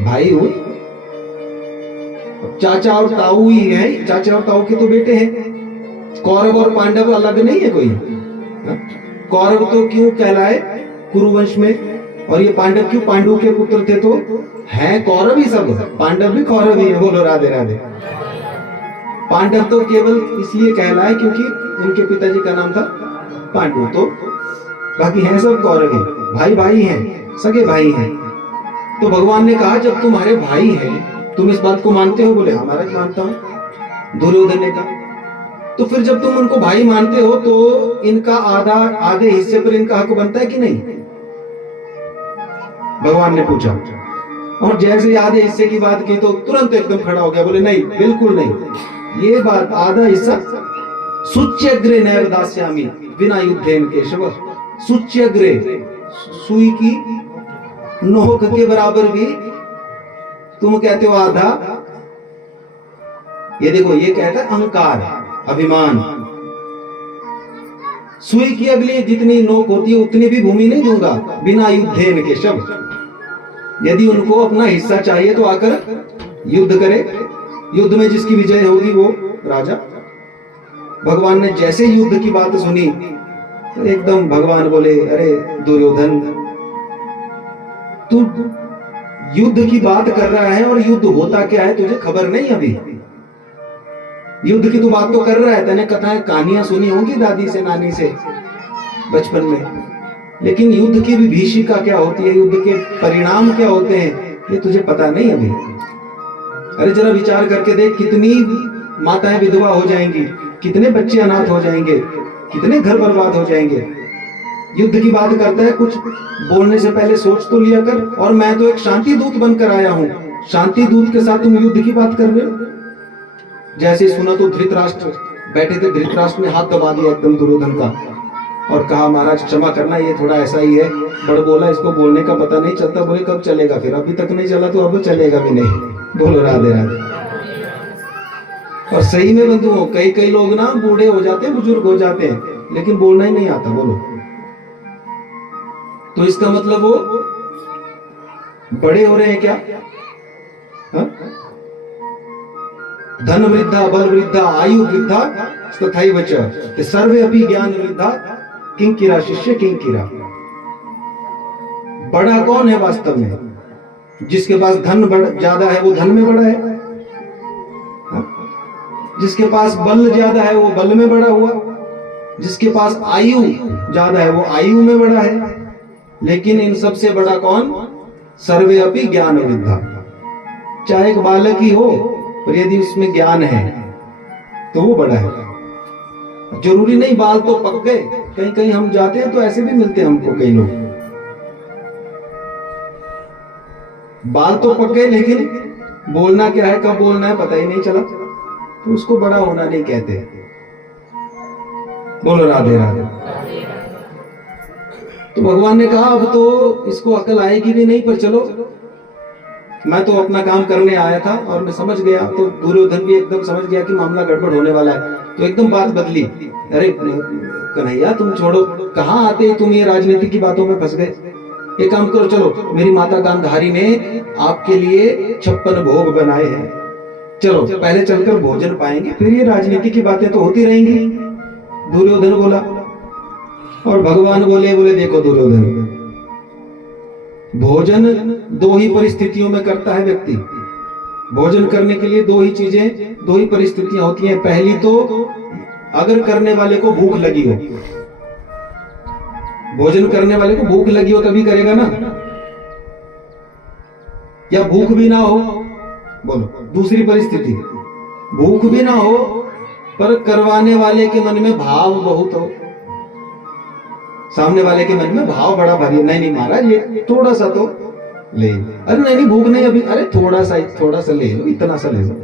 भाई हो, चाचा और ताऊ ही है, चाचा और ताऊ के तो बेटे हैं। कौरव और पांडव अलग नहीं है कोई। कौरव तो क्यों कहलाए कुरुवंश में, और ये पांडव क्यों पांडु के पुत्र थे, तो हैं कौरव ही सब, पांडव भी कौरव ही है। बोलो राधे राधे। पांडव तो केवल इसलिए कहलाए क्योंकि उनके पिताजी का नाम था पांडु, तो बाकी हैं सब कौरव ही, भाई भाई हैं, सगे भाई हैं। तो भगवान ने कहा जब तुम्हारे भाई हैं तुम इस बात को मानते हो? बोले हाँ महाराज मानता हूं। दुर्योधन ने कहा तो फिर जब तुम उनको भाई मानते हो तो इनका आधे हिस्से पर इनका हक बनता है कि नहीं? भगवान ने पूछा। और जैसे आधे हिस्से की बात की तो तुरंत एकदम खड़ा हो गया, बोले नहीं बिल्कुल नहीं, ये बात आधा हिस्सा सुच्यग्रे नैव दास्यामि बिना युद्धेन केशव। सुच्यग्रे सुई की नोक के बराबर भी तुम कहते हो आधा। ये देखो ये कहता है अहंकार, अभिमान। सुई की अगली जितनी नोक होती है उतनी भी भूमि नहीं दूंगा बिना युद्धेन केशव। यदि उनको अपना हिस्सा चाहिए तो आकर युद्ध करे, युद्ध में जिसकी विजय होगी वो राजा। भगवान ने जैसे युद्ध की बात सुनी तो एकदम भगवान बोले, अरे दुर्योधन तू युद्ध की बात कर रहा है और युद्ध होता क्या है तुझे खबर नहीं? अभी युद्ध की तू बात तो कर रहा है, तूने कथाएं कहानियां सुनी होंगी दादी से नानी से बचपन में, लेकिन युद्ध की विभीषिका क्या होती है, युद्ध के परिणाम क्या होते हैं, ये तुझे पता नहीं अभी। अरे जरा विचार करके देख, कितनी माताएं विधवा हो जाएंगी, कितने बच्चे अनाथ हो जाएंगे, कितने घर बर्बाद हो जाएंगे। युद्ध की बात करता है, कुछ बोलने से पहले सोच तो लिया कर। और मैं तो एक शांति दूत बनकर आया हूं, शांति दूत के साथ तुम युद्ध की बात कर रहे हो। जैसे सुना तो धृतराष्ट्र बैठे थे, धृतराष्ट्र ने हाथ दबा दिया एकदम दुर्योधन का और कहा महाराज क्षमा करना, ये थोड़ा ऐसा ही है, बड़ बोला, इसको बोलने का पता नहीं चलता। बोले कब चलेगा, फिर अभी तक नहीं चला तो अब चलेगा भी नहीं। बोलो राधे राधे। और सही में बंधुओं, कई कई लोग ना बूढ़े हो जाते हैं, बुजुर्ग हो जाते हैं, लेकिन बोलना ही नहीं आता। बोलो, तो इसका मतलब वो बड़े हो रहे हैं क्या? हा? धन वृद्धा, बल वृद्धा, आयु वृद्धा, तथाई वच सर्वे अपि ज्ञान वृद्धा, किंकिरा शिष्य किंकिरा। बड़ा कौन है वास्तव में? जिसके पास धन ज्यादा है वो धन में बड़ा है, जिसके पास बल ज्यादा है वो बल में बड़ा हुआ, जिसके पास आयु ज्यादा है वो आयु में बड़ा है। लेकिन इन सबसे बड़ा कौन? सर्वे अपि ज्ञान वृद्धा। चाहे एक बालक ही हो, पर यदि उसमें ज्ञान है तो वो बड़ा है। जरूरी नहीं बाल तो पक गए, कहीं कहीं हम जाते हैं तो ऐसे भी मिलते हैं हमको कई लोग, बाल तो पक गए लेकिन बोलना क्या है, कब बोलना है पता ही नहीं चला, तो उसको बड़ा होना नहीं कहते। बोलो राधे राधे। तो भगवान ने कहा अब तो इसको अकल आएगी भी नहीं, पर चलो मैं तो अपना काम करने आया था और मैं समझ गया। तो दुर्योधन भी एकदम समझ गया कि मामला गड़बड़ होने वाला है, तो एकदम बात बदली। अरे कन्हैया तुम छोड़ो, कहाँ आते तुम ये राजनीति की बातों में फंस गए। एक काम करो, चलो मेरी माता गांधारी ने आपके लिए 56 भोग बनाए हैं, चलो पहले चलकर भोजन पाएंगे, फिर ये राजनीति की बातें तो होती रहेंगी। दुर्योधन बोला, और भगवान बोले देखो दुर्योधन, भोजन दो ही परिस्थितियों में करता है व्यक्ति। भोजन करने के लिए दो ही चीजें, दो ही परिस्थितियां होती हैं। पहली तो अगर करने वाले को भूख लगी हो, भोजन करने वाले को भूख लगी हो तभी करेगा ना, या भूख भी ना हो। बोलो दूसरी परिस्थिति, भूख भी ना हो पर करवाने वाले के मन में भाव बहुत हो, सामने वाले के मन में भाव बड़ा भारी, नहीं महाराज ये थोड़ा सा तो ले, अरे नहीं भूख नहीं अभी, अरे थोड़ा सा ले लो, इतना सा ले लो,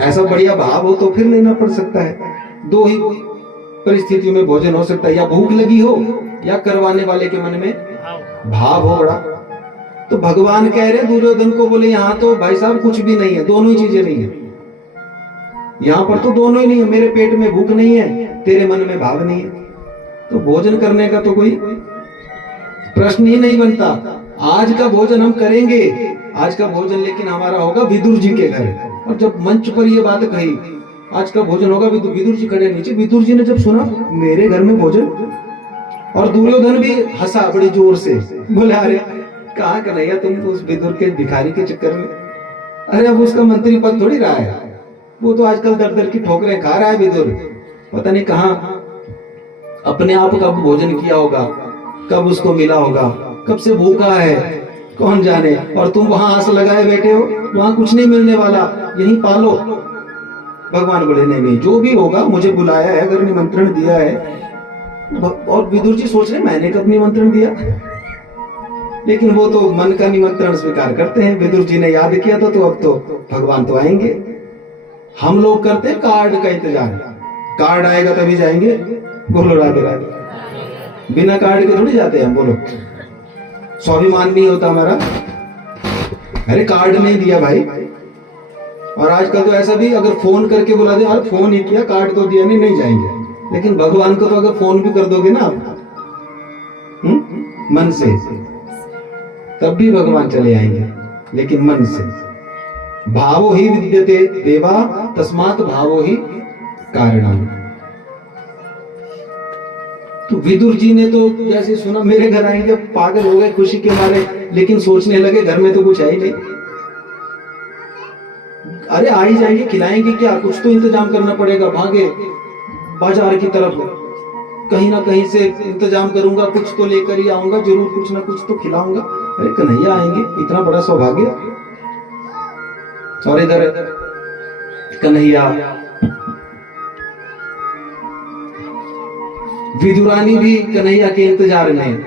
ऐसा बढ़िया भाव हो तो फिर लेना पड़ सकता है। दो ही परिस्थितियों में भोजन हो सकता है, या भूख लगी हो या करवाने वाले के मन में भाव हो बड़ा। तो भगवान कह रहे दुर्योधन को, बोले यहाँ तो भाई साहब कुछ भी नहीं है, दोनों ही चीजें नहीं है, यहाँ पर तो दोनों ही नहीं है। मेरे पेट में भूख नहीं है, तेरे मन में भाव नहीं है, तो भोजन करने का तो कोई प्रश्न ही नहीं बनता। आज का भोजन हम करेंगे, आज का भोजन लेकिन हमारा होगा विदुर जी के घर। और जब मंच पर ये बात कही, आज का भोजन होगा, विदुर जी खड़े नीचे, विदुर जी ने जब सुना मेरे घर में भोजन, और दुर्योधन भी हंसा बड़ी जोर से, बोले अरे कहा कन्हैया तुम उस विदुर के भिखारी के चक्कर में, अरे अब उसका मंत्री पद थोड़ी रहा है, वो तो आजकल दर दर की ठोकरें खा रहा है विदुर, पता नहीं कहाँ अपने आप कब भोजन किया होगा, कब उसको मिला होगा, कब से भूखा है कौन जाने, और तुम वहां आस लगाए बैठे हो, वहां कुछ नहीं मिलने वाला, यहीं पालो। भगवान बोले नहीं जो भी होगा, मुझे बुलाया है, अगर निमंत्रण दिया है। और विदुर जी सोच रहे मैंने कब निमंत्रण दिया, लेकिन वो तो मन का निमंत्रण स्वीकार करते हैं। विदुर जी ने याद किया था, तो अब तो भगवान तो आएंगे। हम लोग करते हैं कार्ड का इंतजार, कार्ड आएगा तभी जाएंगे। बोलो राधे राधे। बिना कार्ड के थोड़ी जाते हैं हम, बोलो स्वाभिमान नहीं होता हमारा, अरे कार्ड नहीं दिया भाई। और आजकल तो ऐसा भी, अगर फोन करके बुला दे, अरे फोन ही किया कार्ड तो दिया नहीं जाएंगे। लेकिन भगवान को तो अगर फोन भी कर दोगे ना आप मन से, तब भी भगवान चले आएंगे, लेकिन मन से। भावो ही विद्यते देवा तस्मात् भावो ही कारणम। तो विदुर जी ने तो जैसे सुना मेरे घर आएंगे, पागल हो गए खुशी के मारे, लेकिन सोचने लगे घर में तो कुछ है ही नहीं। अरे आ ही जाएंगे, खिलाएंगे क्या, कुछ तो इंतजाम करना पड़ेगा। भागे बाजार की तरफ, कहीं ना कहीं से इंतजाम करूंगा, कुछ तो लेकर ही आऊंगा, जरूर कुछ ना कुछ तो खिलाऊंगा। अरे कन्हैया आएंगे, इतना बड़ा सौभाग्य। और इधर कन्हैया, विदुरानी भी कन्हैया के इंतजार में,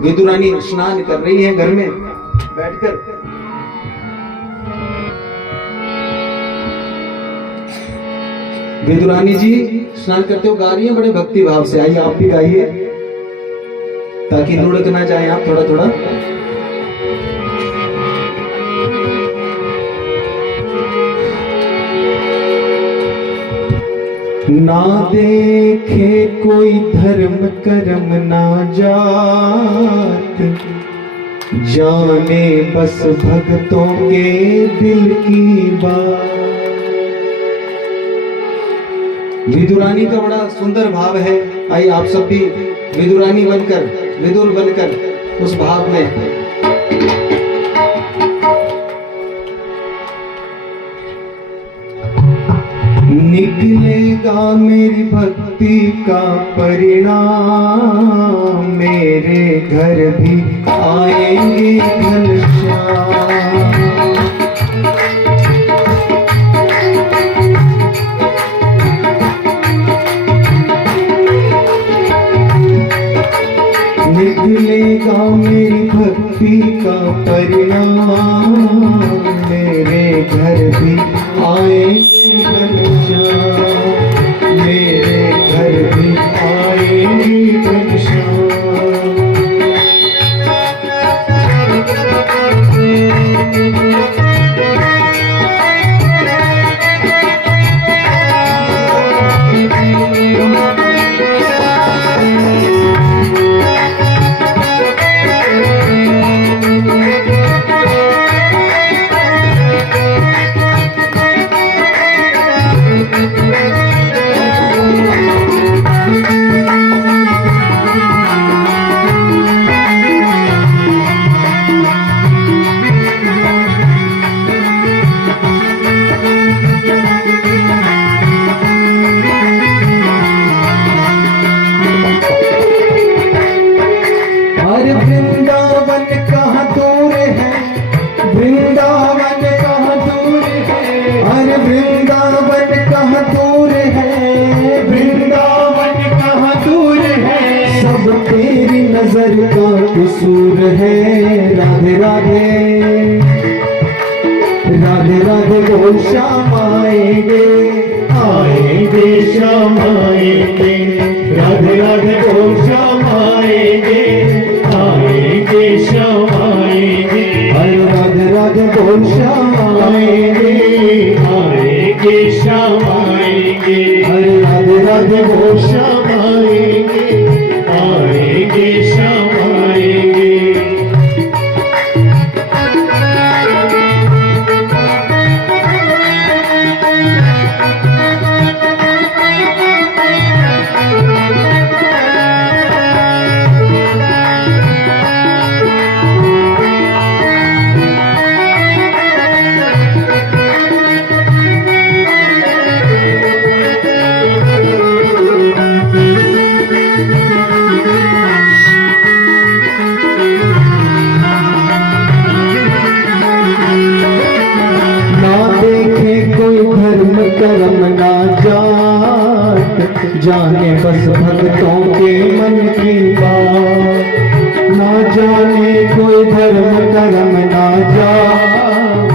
विदुरानी स्नान कर रही है घर में बैठकर। विदुरानी जी स्नान करते हो गा रही है बड़े भक्ति भाव से। आइए आप भी गाइए, ताकि लुढ़क ना जाए आप थोड़ा थोड़ा। ना देखे कोई धर्म कर्म ना जात, जाने बस भक्तों के दिल की बात। विदुरानी का बड़ा सुंदर भाव है। आइए आप सब भी विदुरानी बनकर, विदुर बनकर उस भाव में निकलेगा मेरी भक्ति का परिणाम, मेरे घर भी आएंगे घनश्याम। निकलेगा मेरी भक्ति का परिणाम, मेरे घर भी आएंगे घनश्याम, मेरे घर भी आएंगे घनश्याम। वृंदावन कहाँ दूर है, वृंदावन कहाँ दूर है, अरे वृंदावन कहाँ दूर है, वृंदावन कहाँ दूर है। सब तेरी नजर का कसूर है। राधे राधे राधे राधे बोल श्याम आएंगे, आएंगे श्याम आएंगे। राधे राधे बोल श्याम आएंगे, आएंगे श्याम आएंगे। अरे राधे राधे बोल श्याम आएंगे, आएंगे श्याम आएंगे। अरे राधे राधे बोल श्याम आएंगे, आएंगे श्याम आएंगे। कर्म ना जात, जाने बस भक्तों के मन की बात। ना जाने कोई धर्म कर्म ना जात,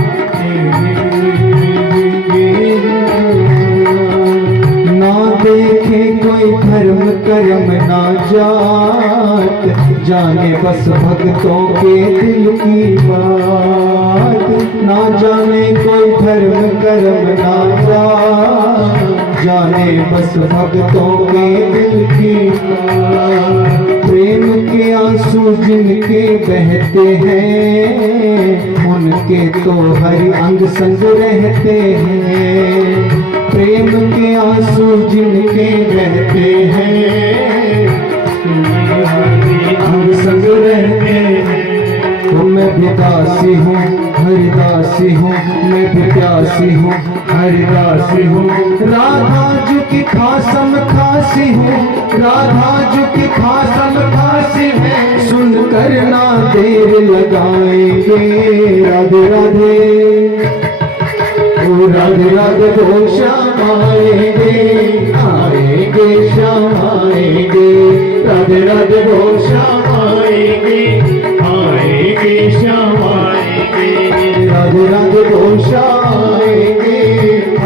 ना देखे कोई धर्म कर्म ना जात, जाने बस भक्तों के दिल की बात। ना जाने कोई धर्म कर्म ना जात, जाने बस भक्तों के दिल की बात। प्रेम के आंसू जिनके बहते हैं, उनके तो हर अंग संग रहते हैं। प्रेम के आंसू जिनके बहते हैं, अंग संग रहते हैं। मैं भी दासी हूँ हरिदासी हूँ, मैं भी प्यासी हूँ हरिदासी हूँ। राधा जी की खासम खासी हूँ, राधा जी की खासम खासी है। सुन कर ना देर लगाएंगे। राधे राधे ओ राधे राधे बोल श्याम आएंगे, आएंगे श्याम आएंगे। राधे राधे बोल श्याम आएंगे, आएंगे श्याम आएंगे। राधे राधे बोल श्याम आएंगे,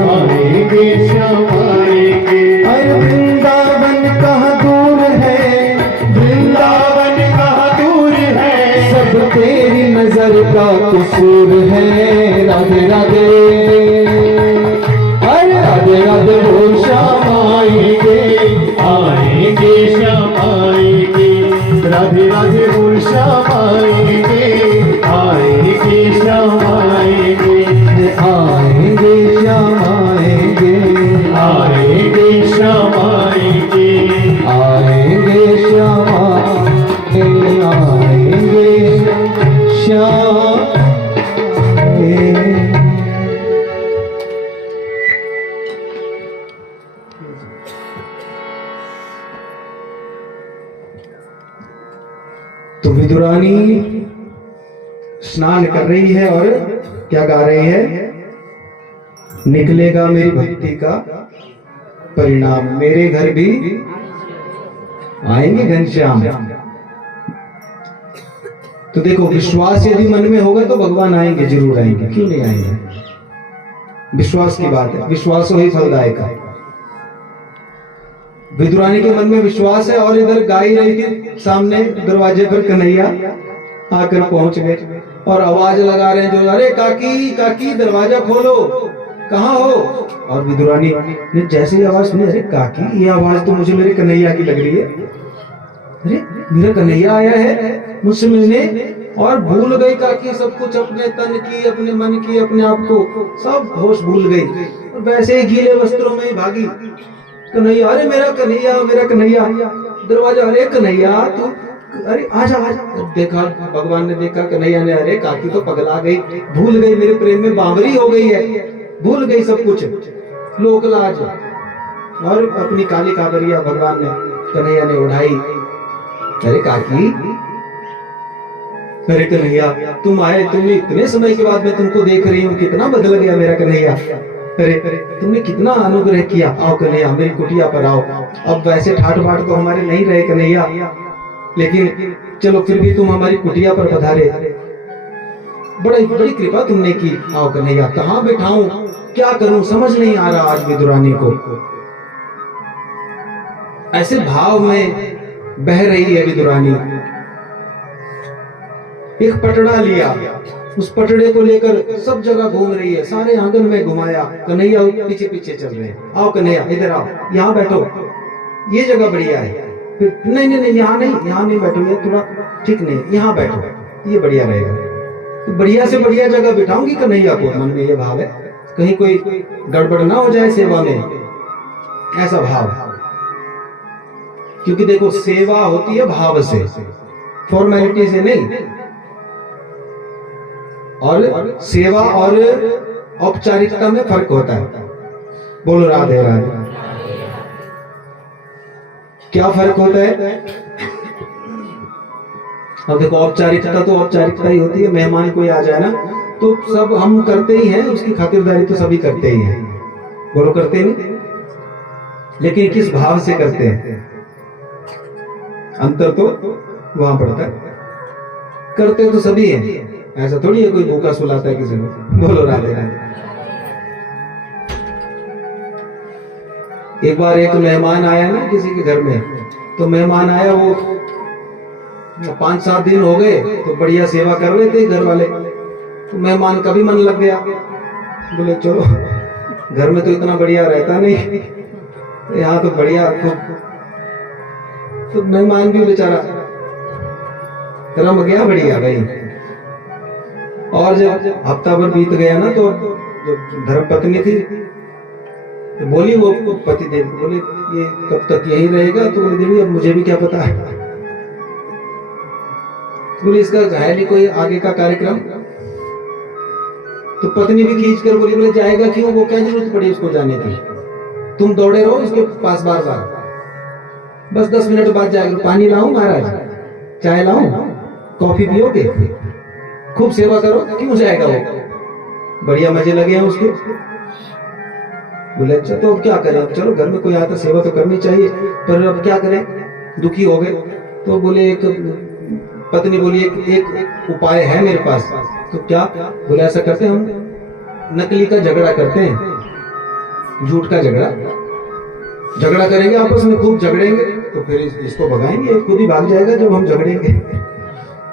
आएंगे श्याम आएंगे। अरे वृंदावन कहाँ दूर है, वृंदावन कहाँ दूर है। सब तेरी नजर का कसूर है। राधे राधे अरे राधे राधे बोल श्याम विदुरानी स्नान कर रही है और क्या गा रही है? निकलेगा मेरी भक्ति का परिणाम, मेरे घर भी आएंगे घनश्याम। तो देखो, विश्वास यदि मन में होगा तो भगवान आएंगे, जरूर आएंगे, क्यों नहीं आएंगे? विश्वास की बात है, विश्वास ही फलदायक है। विदुरानी के मन में विश्वास है और इधर गा ही रही थी, सामने दरवाजे पर कन्हैया आकर पहुंच गए और आवाज लगा रहे हैं जो, अरे काकी काकी दरवाजा खोलो, कहाँ हो? और विदुरानी ने जैसे ही आवाज सुनी, अरे काकी, ये आवाज तो मुझे मेरे कन्हैया की लग रही है। अरे मेरा कन्हैया आया है मुझसे मिलने, और भूल गई काकी सब कुछ, अपने तन की, अपने मन की, अपने आप को, सब होश भूल गई और वैसे ही गीले वस्त्रों में ही भागी। कन्हैया, अरे मेरा कन्हैया, मेरा कन्हैया, दरवाजा, अरे कन्हैया तू, अरे आजा आजा। देखा, भगवान ने देखा, कन्हैया ने, अरे काकी तो पगला गई, भूल गई, मेरे प्रेम में बावरी हो गई है, भूल गई सब कुछ, लोक लाज। और अपनी काली काबरिया भगवान ने, कन्हैया ने उठाई। अरे काकी, अरे कन्हैया तुम आए, तुमने इतने समय के बाद मैं तुमको देख रही हूँ, कितना बदल गया मेरा कन्हैया, अरे तुमने कितना अनुग्रह किया। आओ कन्हैया, मेरी कुटिया पर आओ। अब वैसे ठाट बाट तो हमारे नहीं रहे कन्हैया, लेकिन चलो फिर भी तुम हमारी कुटिया पर पधारे, बड़ी बड़ी कृपा तुमने की। आओ कन्हैया, कहाँ बैठाऊं, क्या करूं, समझ नहीं आ रहा आज विदुरानी को। ऐसे भाव में बह रही है विदुरानी। एक पटड़ा लिया, उस पटड़े को लेकर सब जगह घूम रही है, सारे आंगन में घुमाया, कन्हैया पीछे पीछे चल रहे हैं। आओ कन्हैया, इधर आओ, यहाँ बैठो, ये जगह बढ़िया है। फिर नहीं नहीं नहीं, यहाँ नहीं बैठो, ये थोड़ा ठीक नहीं, यहाँ बैठो, ये बढ़िया रहेगा। तो बढ़िया से बढ़िया जगह बिठाऊंगी कन्हैया को, मन में ये भाव है, कहीं कोई गड़बड़ ना हो जाए सेवा में, ऐसा भाव। क्योंकि देखो, सेवा होती है भाव से, फॉर्मेलिटी से नहीं। और सेवा और औपचारिकता में फर्क होता है। बोलो राधे राधे। क्या फर्क होता है? अब देखो, औपचारिकता तो औपचारिकता ही होती है। मेहमान कोई आ जाए ना तो सब हम करते ही हैं, उसकी खातिरदारी तो सभी करते ही हैं। बोलो, करते नहीं? लेकिन किस भाव से करते हैं, अंतर तो वहां पड़ता है। करते तो सभी हैं, ऐसा थोड़ी है कोई भूखा सुलाता है किसी को। बोलो राधे राधे। एक बार एक मेहमान आया ना किसी के घर में, तो मेहमान आया, वो 5-7 दिन हो गए, तो बढ़िया सेवा कर रहे थे घर वाले। तो मेहमान का भी मन लग गया, बोले चलो, घर में तो इतना बढ़िया रहता नहीं, यहाँ तो बढ़िया खूब। तो मेहमान भी बेचारा रम गया बढ़िया भाई। और जब हफ्ता भर बीत गया ना, तो जो धर्मपत्नी थी तो बोली, वो पति देव बोले, ये कब तक यही रहेगा? तो बोले, देवी अब मुझे भी क्या पता है। तो बोले, इसका है नहीं कोई आगे का कार्यक्रम? तो पत्नी भी खींच कर बोली, बोले जाएगा क्यों, वो क्या जरूरत पड़ी उसको जाने की, तुम दौड़े रहो उसके पास बार बार, बस 10 मिनट बाद जाएगा। पानी लाऊं महाराज, चाय लाऊं, कॉफी पियोगे, खूब सेवा करो, क्यों जाएगा वो, बढ़िया मजे लगे हैं उसके। बोले अच्छा, तो अब क्या करें, अब चलो घर में कोई आता, सेवा तो करनी चाहिए, पर अब क्या करें, दुखी हो गए। तो बोले, एक पत्नी बोली, एक उपाय है मेरे पास। तो क्या? बोले ऐसा करते हैं, हम नकली का झगड़ा करते हैं, झूठ का झगड़ा करेंगे आपस में, खूब झगड़ेंगे, तो फिर इसको भगाएंगे, खुद ही भाग जाएगा जब हम झगड़ेंगे।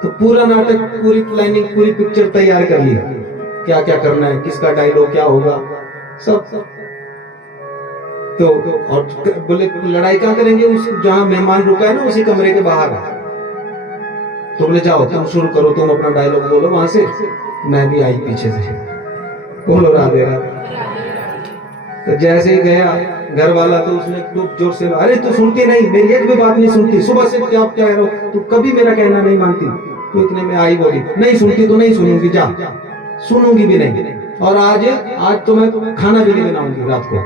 तो पूरा नाटक, पूरी प्लानिंग, पूरी पिक्चर तैयार कर ली, क्या क्या करना है, किसका डायलॉग क्या होगा, सब। तो और बोले लड़ाई कहाँ करेंगे, उस जहां मेहमान रुका है ना, उसी कमरे के बाहर। तो बोले जाओ तुम शुरू करो, तुम अपना डायलॉग बोलो वहां से, मैं भी आई पीछे से। बोलो राधे राधे। तो जैसे ही गया घर वाला, तो उसने खूब जोर से, अरे तू सुनती नहीं, मेरी एक भी बात नहीं सुनती, सुबह से क्या कह रहा हो, तू कभी मेरा कहना नहीं मानती। तो इतने में आई बोली, नहीं सुनती तो नहीं सुनूंगी, जा, सुनूंगी भी नहीं। और आज तो मैं खाना भी नहीं बनाऊंगी, रात को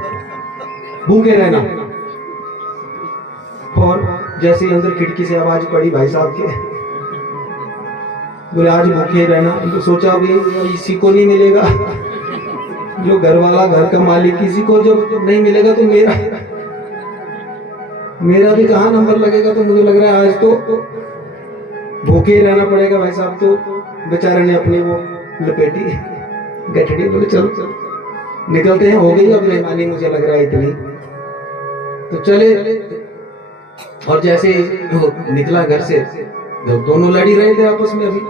भूखे रहना। और जैसे ही अंदर खिड़की से आवाज पड़ी भाई साहब के, बोले आज भूखे रहना। तो सोचा अभी इसी को नहीं मिलेगा, जो घर वाला घर का मालिक, किसी को जब नहीं मिलेगा तो मेरा भी कहाँ नंबर लगेगा। तो मुझे लग रहा है आज तो भूखे ही रहना पड़ेगा। भाई साहब तो बेचारे ने अपनी वो लपेटी गठड़ी, बोले चलो चलो निकलते हैं, हो गई अब मेहमानी मुझे लग रहा है इतनी। तो चले, और जैसे निकला घर से, जब दोनों लड़ी रहे थे आपस में, अभी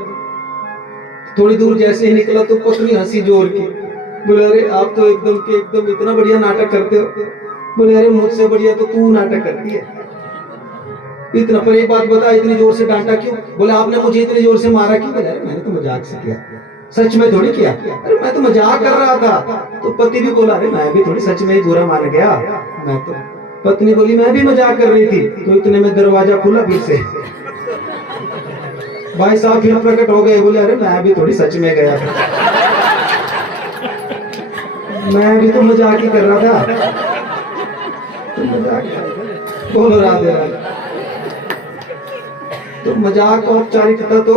थोड़ी दूर जैसे ही निकला तो पत्नी हंसी जोर की। बोले अरे आप तो एकदम के एकदम इतना बढ़िया नाटक करते हो। बोले अरे मुझसे बढ़िया तो तू नाटक करती है इतना। पर एक बात बता, इतनी जोर से डांटा क्यों? बोले आपने मुझे इतनी जोर से मारा क्यों? बोले मैंने तो मजाक से किया, सच में थोड़ी किया। अरे मैं तो मजाक कर रहा था। तो पति भी बोला अरे मैं भी थोड़ी सच में ही बुरा मान गया मैं तो। पत्नी बोली मैं भी मजाक कर रही थी। तो इतने में दरवाजा खुला फिर से, भाई साहब फिर प्रकट हो गए। बोले अरे मैं भी थोड़ी सच में गया था, मैं भी तो मजाक ही कर रहा था। तो मजाक बोलो राधे राधे। तो मजाक औपचारिकता तो,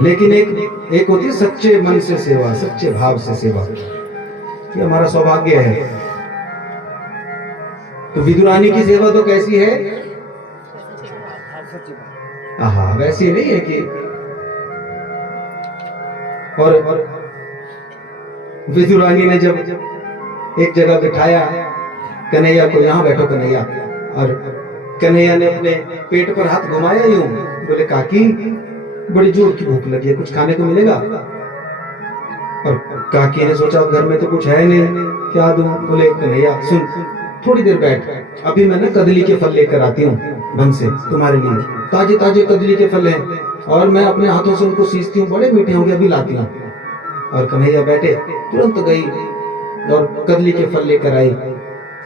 लेकिन एक होती है सच्चे मन से सेवा, सच्चे भाव से सेवा, ये हमारा सौभाग्य है। तो विदुरानी की सेवा तो कैसी है? हाँ, वैसी नहीं है कि और विदुरानी ने जब एक जगह बिठाया कन्हैया को, यहाँ बैठो कन्हैया, और कन्हैया ने अपने पेट पर हाथ घुमाया यूं। बोले काकी बड़ी जोर की भूख लगी है, कुछ खाने को मिलेगा? और काकी ने सोचा घर में तो कुछ है नहीं, क्या दूं? बोले कन्हैया सुन, थोड़ी देर बैठ, अभी मैं ना कदली के फल लेकर आती हूँ वन से तुम्हारे लिए, ताजे ताजे कदली के फल हैं, और मैं अपने हाथों से उनको सींचती हूँ, बड़े मीठे होंगे, अभी लाती हूँ। और कन्हैया बैठे, तुरंत गई और कदली के फल लेकर आई।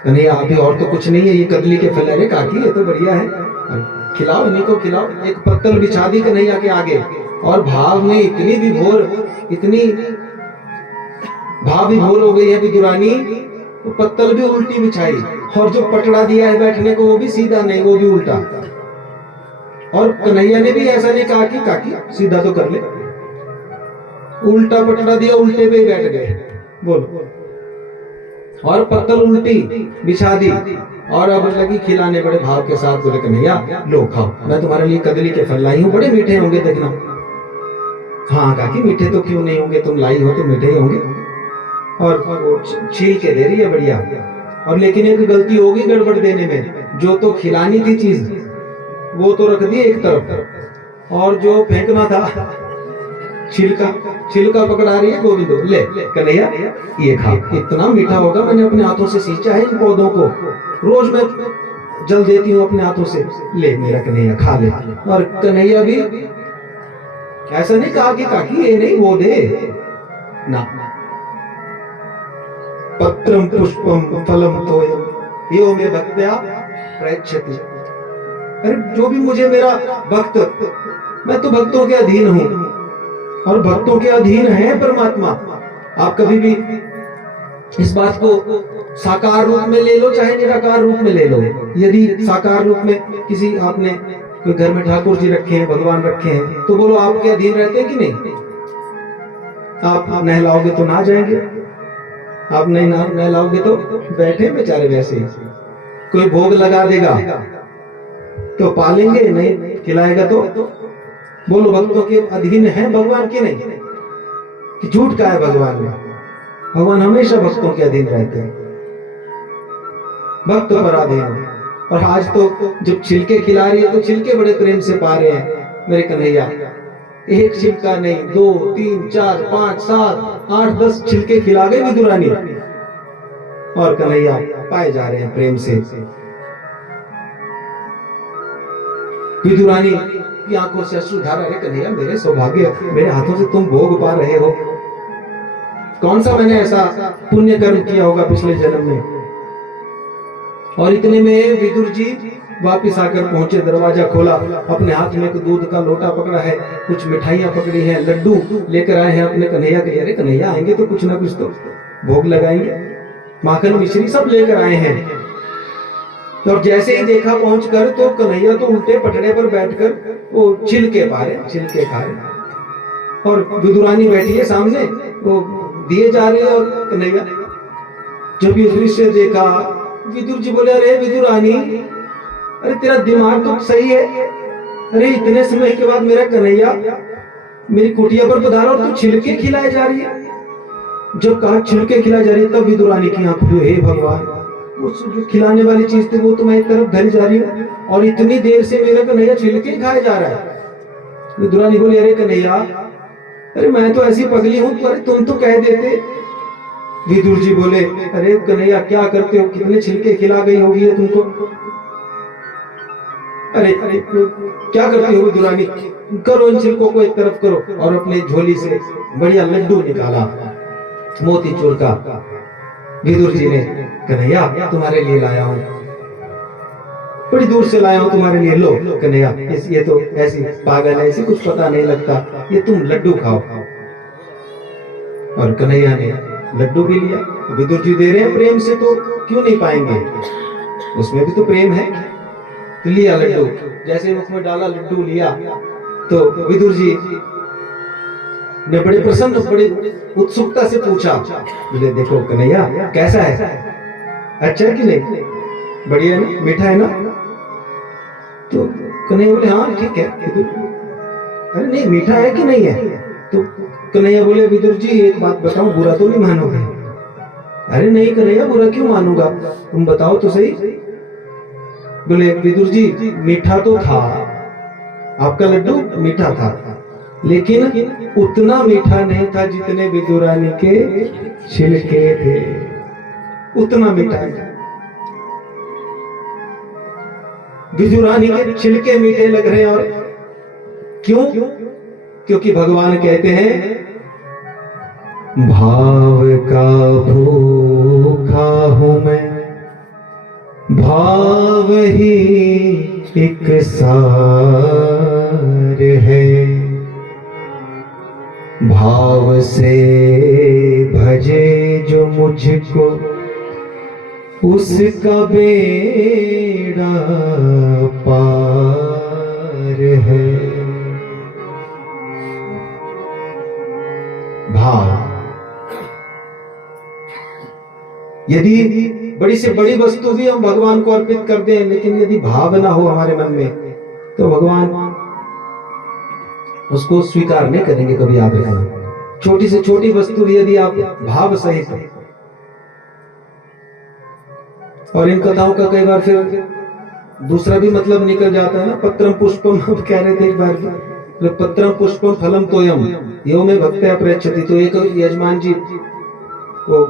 कन्हैया अभी और तो कुछ नहीं है, ये कदली के फल है काकी, ये तो बढ़िया है, खिलाओ इन्हीं को खिलाओ। एक पत्तल बिछा दी कन्हैया के आगे, और भाव में इतनी विभोर, इतनी भाव विभोर हो गई है विदुरानी, तो पत्तल भी उल्टी बिछाई, और जो पटड़ा दिया है बैठने को वो भी सीधा नहीं, वो भी उल्टा। और कन्हैया ने भी ऐसा नहीं कहा कि काकी सीधा तो कर ले, उल्टा पटड़ा दिया, उल्टे पे बैठ गए। बोलो, और पत्तल उल्टी बिछा दी, और अब लगी खिलाने बड़े भाव के साथ। बोले कन्हैया लो खाओ, मैं तुम्हारे लिए कदली के फल लाई हूँ, बड़े मीठे होंगे देखना। हाँ काकी मीठे तो क्यों नहीं होंगे, तुम लाई हो तो मीठे ही होंगे। और छील के दे रही है बढ़िया। और लेकिन एक गलती होगी गड़बड़ देने में, जो तो खिलानी थी चीज वो तो रख दी एक तरफ, और जो फेंकना था छिलका पकड़ा रही है गोविंदो, ले कन्हैया ये खा, इतना मीठा होगा, मैंने अपने हाथों से सींचा है इन पौधों को, रोज मैं जल देती हूँ अपने हाथों से, ले मेरा कन्हैया खा ले। और कन्हैया भी ऐसा नहीं कहा कि काकी ये नहीं वो दे ना, पत्रम पुष्पम फलम तोयम यो मे भक्त्या प्रयच्छति। अरे जो भी मुझे मेरा भक्त, मैं तो भक्तों के अधीन हूँ, और भक्तों के अधीन है परमात्मा। आप कभी भी इस बात को साकार रूप में ले लो चाहे निराकार रूप में ले लो। यदि साकार रूप में किसी आपने कोई घर में ठाकुर जी रखे हैं, भगवान रखे हैं, तो बोलो आपके अधीन रहते हैं कि नहीं? आप नहलाओगे तो ना जाएंगे, आप नहीं नहलाओगे तो बैठे बेचारे वैसे ही। कोई भोग लगा देगा तो पालेंगे, नहीं खिलाएगा तो बोलो भक्तों के अधीन है भगवान के नहीं? कि झूठ का है भगवान में? भगवान हमेशा भक्तों के अधीन रहते हैं, भक्त पर अधीन। और आज तो जब छिलके खिला रही है तो छिलके बड़े प्रेम से पा रहे हैं मेरे कन्हैया। एक छिलका नहीं, 2 3 4 5 7 8 10 छिलके खिला गए विदुरानी, और कन्हैया पाए जा रहे हैं प्रेम से। विदुरानी की आंखों से अश्रुधारा, अरे कन्हैया मेरे सौभाग्य, मेरे हाथों से तुम भोग पा रहे हो, कौन सा मैंने ऐसा पुण्य कर्म किया होगा पिछले जन्म में। और इतने में विदुर जी वापिस आकर पहुंचे, दरवाजा खोला, अपने हाथ में एक दूध का लोटा पकड़ा है, कुछ मिठाइयां पकड़ी हैं, लड्डू लेकर आए हैं अपने कन्हैया के। अरे कन्हैया आएंगे तो कुछ ना कुछ तो भोग लगाएंगे, माखन मिश्री सब लेकर आए हैं। और जैसे ही देखा पहुंचकर तो कन्हैया तो उल्टे पटड़े पर बैठकर वो छिलके पा रहे, छिलके खा रहे। और विदुरानी बैठी है सामने, वो दिए जा रहे हैं और कन्हैया। जब ये दृश्य देखा, विदुर जी बोले, अरे विदुरानी, अरे तेरा दिमाग तो सही है, अरे इतने समय के बाद मेरा कन्हैया मेरी कुटिया पर पधारा और तू छिलके खिलाए जा रही है। जब कहा छिलके खिलाए जा रही है, तब विदुरानी की आंख खुली, हे भगवान, उस जो खिलाने वाली चीज थी वो तो मैं एक तरफ धरी जा रही हूँ और इतनी देर से मेरा कन्हैया छिलके खाए जा रहा है। विदुरानी बोली, अरे कन्हैया, अरे मैं तो ऐसी पगली हूं, पर तुम तो कह देते। विदुर जी बोले, अरे कन्हैया क्या करते हो, कितने छिलके खिला गई होगी है तुमको। अरे क्या करते हो विदुरानी, करो इन छिलकों को एक तरफ करो। और अपने झोली से बढ़िया लड्डू निकाला मोतीचूर का। विदुर जी ने, कन्हैया तुम्हारे लिए लाया हूं, बड़ी दूर से लाया हूं तुम्हारे लिए, लो कन्हैया, ये तो ऐसी पागल है, इसे कुछ पता नहीं लगता, ये तुम लड्डू खाओ। और कन्हैया ने लड्डू भी लिया। विदुर जी दे रहे हैं प्रेम से, तो क्यों नहीं पाएंगे, उसमें भी तो प्रेम है। तो लिया लड्डू, जैसे मुख में डाला, लड्डू लिया, तो विदुर जी ने बड़े प्रसन्न, बड़ी उत्सुकता से पूछा, बोले देखो कन्हैया कैसा है, अच्छा है कि नहीं, बढ़िया है ना, मीठा है ना। तो कन्हैया बोले, हाँ ठीक है। अरे नहीं, मीठा है कि नहीं है। तो कन्हैया बोले, विदुर जी एक बात बताऊं, बुरा तो नहीं मानोगे। अरे नहीं कन्हैया, बुरा क्यों मानूंगा, तुम बताओ तो सही। बोले, विदुर जी मीठा तो था, आपका लड्डू मीठा था, लेकिन उतना मीठा नहीं था जितने विदुरानी के छिलके थे, उतना मीठा है। विदुरानी के छिलके मीठे लग रहे हैं। और क्यों, क्योंकि भगवान कहते हैं, भाव का भूखा हूं मैं, भाव ही एक सार है, भाव से भजे जो मुझको, उसका बेड़ा पार है। भाव, यदि बड़ी से बड़ी वस्तु भी हम भगवान को अर्पित कर दें, लेकिन यदि भाव ना हो हमारे मन में, तो भगवान उसको स्वीकार नहीं करेंगे कभी। याद रखना, छोटी से छोटी वस्तु भी यदि आप भाव सहित। और इन कथाओं का कई बार फिर दूसरा भी मतलब निकल जाता है ना, पत्रम पुष्पम, अब कह रहे थे एक बार, पत्रम पुष्पम फलम तोयम यो में भक्त्या प्रयच्छति। तो एक यजमान जी वो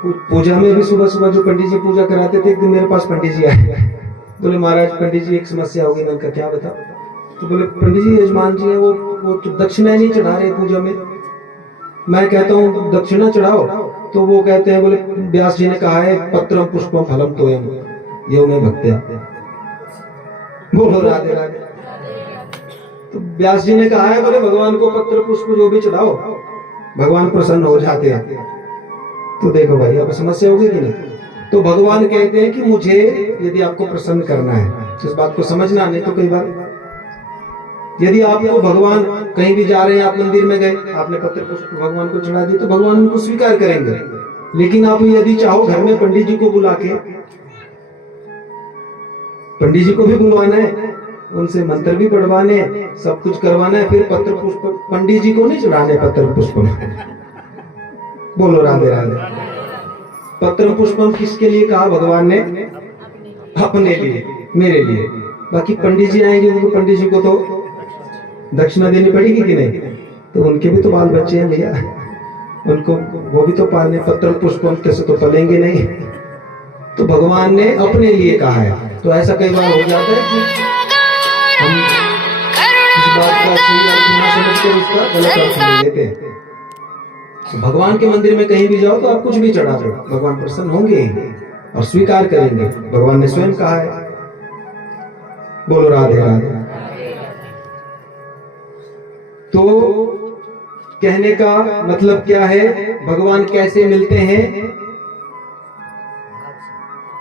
पूजा में भी सुबह सुबह जो पंडित जी पूजा कराते थे, एक दिन मेरे पास पंडित जी आए, बोले महाराज पंडित जी एक समस्या होगी। मैंने कहा क्या बताओ। तो बोले पंडित जी यजमान जी है वो तो दक्षिणा नहीं चढ़ा रहे पूजा में। मैं कहता हूँ दक्षिणा चढ़ाओ, तो वो कहते हैं, बोले व्यास जी ने कहा है पत्रम पुष्पम फलम तोयम यो में भक्त्या। बोलो राधे राधे। तो व्यास जी ने कहा है, बोले भगवान को पत्र पुष्प जो भी चढ़ाओ भगवान प्रसन्न हो जाते हैं। तो देखो भाई अब समस्या होगी कि नहीं। तो भगवान कहते हैं कि मुझे यदि आपको प्रसन्न करना है, इस बात को समझना। नहीं तो कई बार यदि आपको भगवान कहीं भी जा रहे हैं, आप मंदिर में गए, आपने पत्र पुष्प भगवान को चढ़ा दी, तो भगवान उनको स्वीकार करेंगे। लेकिन आप यदि चाहो घर में पंडित जी को बुला के, पंडित जी को भी बुलवाना है, उनसे मंत्र भी पढ़वाने, सब कुछ करवाना है, फिर पत्र पुष्प पंडित जी को नहीं चढ़ाने पत्र पुष्प। बोलो राधे राधे। पत्र पुष्पम किसके लिए कहा भगवान ने? अपने लिए, मेरे लिए। बाकी पंडित जी आएंगे, उनको पंडित जी को तो दक्षिणा देनी पड़ेगी कि नहीं। तो उनके भी तो बाल बच्चे हैं भैया, उनको वो भी तो पालने। पत्र पुष्पम कैसे तो पलेंगे नहीं। तो भगवान ने अपने लिए कहा है। तो ऐसा कई बार हो जाता है कि हम इस बात का सही अर्थ ना समझकर उसका गलत अर्थ ले लेते हैं। तो भगवान के मंदिर में कहीं भी जाओ तो आप कुछ भी चढ़ा दो, भगवान प्रसन्न होंगे और स्वीकार करेंगे। भगवान ने स्वयं कहा है। बोलो राधे राधे। तो कहने का मतलब क्या है? भगवान कैसे मिलते हैं?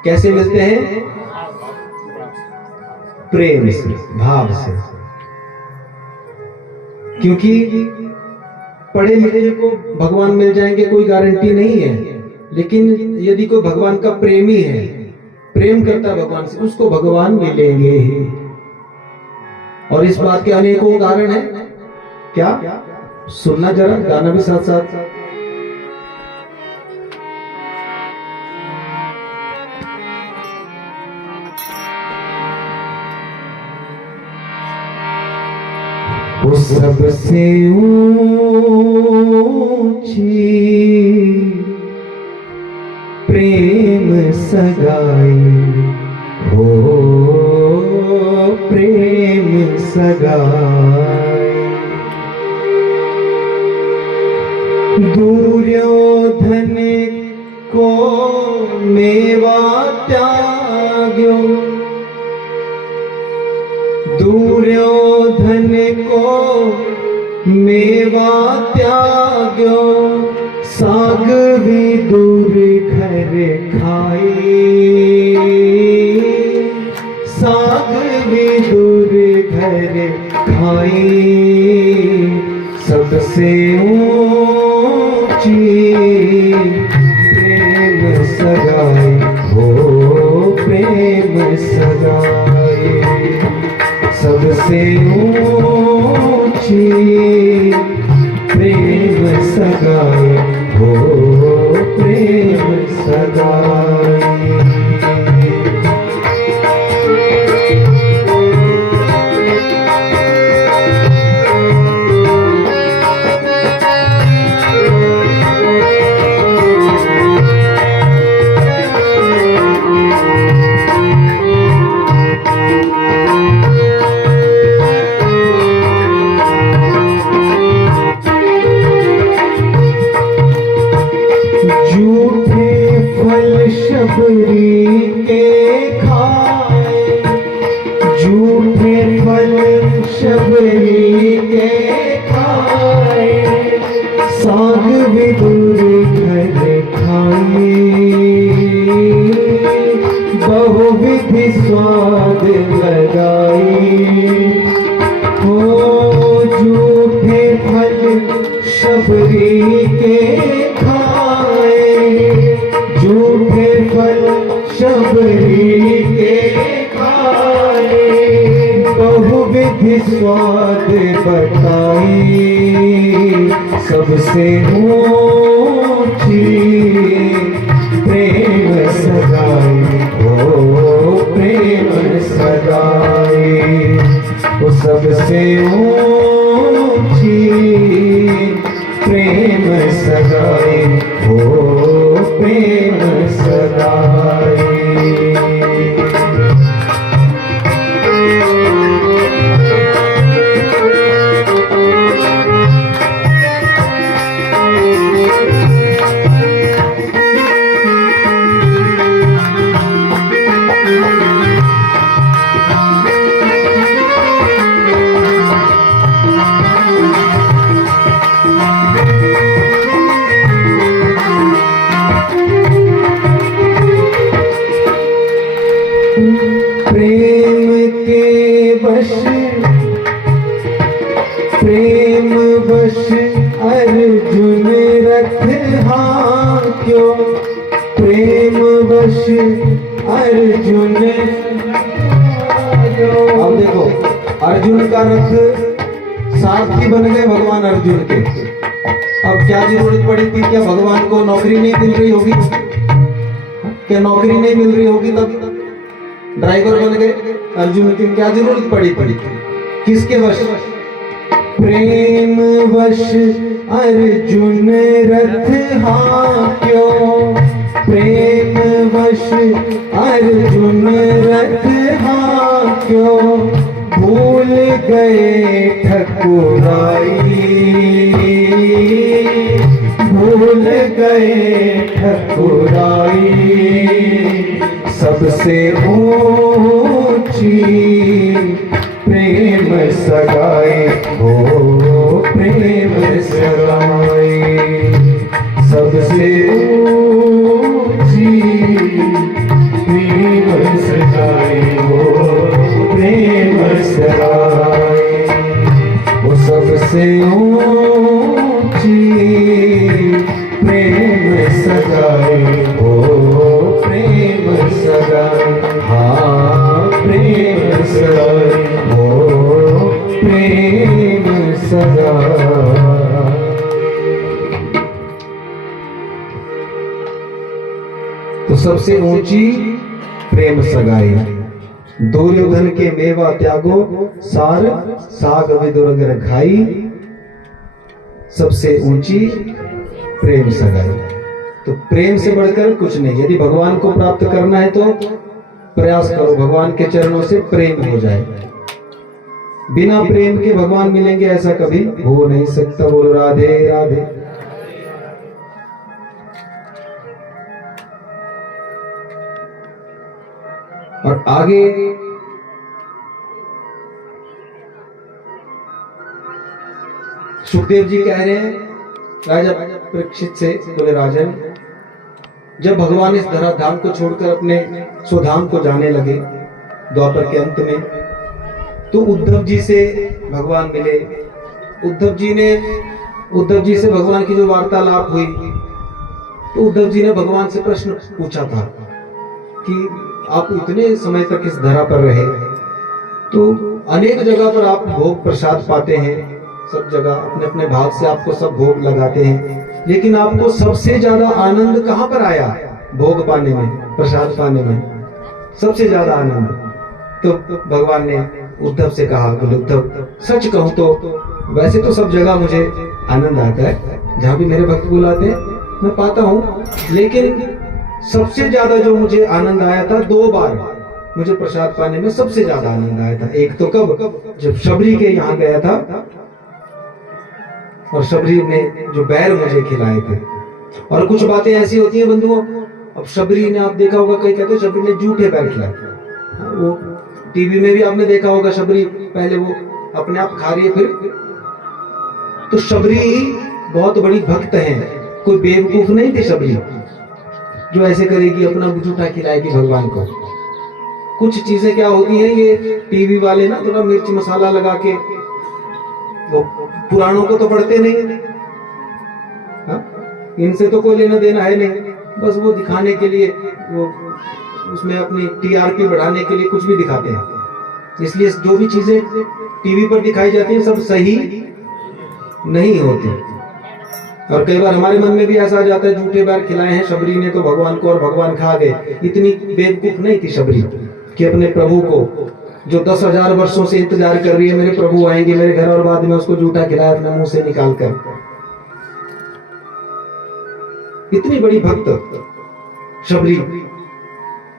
कैसे मिलते हैं? प्रेम से, भाव से। क्योंकि पढ़े लिखे को भगवान मिल जाएंगे कोई गारंटी नहीं है, लेकिन यदि कोई भगवान का प्रेमी है, प्रेम करता है भगवान से, उसको भगवान मिलेंगे ही। और इस बात के अनेकों उदाहरण है। क्या सुनना जरा, गाना भी साथ साथ। वो सबसे ऊंची प्रेम सगाई हो, प्रेम सगाई। दुर्योधन को मेवा त्याग्यो, दुर्योधन को मेवा त्याग्यो, साग विदुर घर खाई, साग विदुर घर खाई। सबसे ऊंची प्रेम सगाई हो, प्रेम सगाई। सबसे ऊंची प्रेम सगाई हो, प्रेम सगाई। झूठे फल शबरी के खाए, झूठे फल शबरी के खाए, साग विदुर घर खाए। बहुविधि स्वाद लगाई हो, झूठे फल शबरी के झूठे फल शबरी के खाए। बहुविधि स्वाद बताई, सबसे ऊंची प्रेम सगाई हो, प्रेम सगाई। वो सबसे ऊंची प्रेम सगाई हो, प्रेम सगाई। प्रेम के वश, प्रेम वश अर्जुन रथ हांक्यो, प्रेम वश अर्जुन। अब देखो, अर्जुन का रथ सारथी बन गए भगवान अर्जुन के। अब क्या जरूरत पड़ी थी? क्या भगवान को नौकरी नहीं मिल रही होगी? क्या नौकरी नहीं मिल रही होगी तब ड्राइवर बन गए अर्जुन की? क्या जरूरत पड़ी थी? किसके वश? प्रेम वश अर्जुन रथ हांक्यो, प्रेम वश अर्जुन रथ हांक्यो। भूल गए ठकुराई, भूल गए ठकुराई। सबसे ऊंची प्रेम सगाई हो, प्रेम सगाई। सबसे ऊंची प्रेम सगाई हो, प्रेम सगाई। वो सबसे ऊंची सगा। तो सबसे ऊंची प्रेम सगाई, दुर्योधन के मेवा त्यागो सार, साग विदुर अगर खाई। सबसे ऊंची प्रेम सगाई। तो प्रेम से बढ़कर कुछ नहीं। यदि भगवान को प्राप्त करना है तो प्रयास करो भगवान के चरणों से प्रेम हो जाए। बिना प्रेम के भगवान मिलेंगे ऐसा कभी हो नहीं सकता। बोलो राधे राधे। और आगे सुखदेव जी कह रहे हैं राजा परीक्षित से, बोले राजन, जब भगवान इस धराधाम को छोड़कर अपने स्वधाम को जाने लगे द्वापर के अंत में, तो उद्धव जी से भगवान मिले। उद्धव जी से भगवान की जो वार्तालाप हुई, तो उद्धव जी ने भगवान से प्रश्न पूछा था कि आप इतने समय तक इस धरा पर रहे, तो अनेक जगह पर आप भोग प्रसाद पाते हैं, सब जगह अपने अपने भाग से आपको सब भोग लगाते हैं, लेकिन आपको सबसे ज्यादा आनंद कहाँ पर आया? भोग पाने में, प्रसाद पाने में सबसे ज्यादा आनंद। तो भगवान ने उद्धव से कहा, बोले उद्धव, सच कहूं तो वैसे तो सब जगह मुझे आनंद आता है, जहां भी मेरे भक्त बुलाते हैं मैं पाता हूँ, लेकिन सबसे ज्यादा जो मुझे आनंद आया था, 2 बार मुझे प्रसाद पाने में सबसे ज्यादा आनंद आया था। एक तो कब? जब शबरी के यहाँ गया था और शबरी ने जो बैर मुझे खिलाए थे। और कुछ बातें ऐसी होती हैं बंधुओं, अब शबरी ने, आप देखा होगा कई कहते हैं शबरी ने जूठे बैर खिलाए। वो टीवी में भी आपने देखा होगा, शबरी पहले वो अपने आप खा रही है, फिर तो शबरी बहुत बड़ी भक्त है, कोई बेवकूफ नहीं थी शबरी जो ऐसे करेगी, अपना जूठा खिलाएगी भगवान को। कुछ चीजें क्या होती हैं, ये टीवी वाले ना थोड़ा मिर्च मसाला लगा के, वो पुराणों को तो पढ़ते नहीं, इनसे तो कोई लेना देना है नहीं, बस वो दिखाने के लिए, वो उसमें अपनी टीआरपी बढ़ाने के लिए कुछ भी दिखाते हैं। इसलिए जो भी चीजें टीवी पर दिखाई जाती हैं सब सही नहीं होती। और कई बार हमारे मन में भी ऐसा आ जाता है, झूठे बैर खिलाए हैं शबरी ने तो भगवान को, और भगवान खा गए। इतनी बेवकूफ नहीं थी शबरी कि अपने प्रभु को, जो 10,000 वर्षों से इंतजार कर रही है मेरे प्रभु आएंगे मेरे घर, और बाद में उसको जूठा खिलाया अपने मुंह से निकाल कर। इतनी बड़ी भक्त शबरी,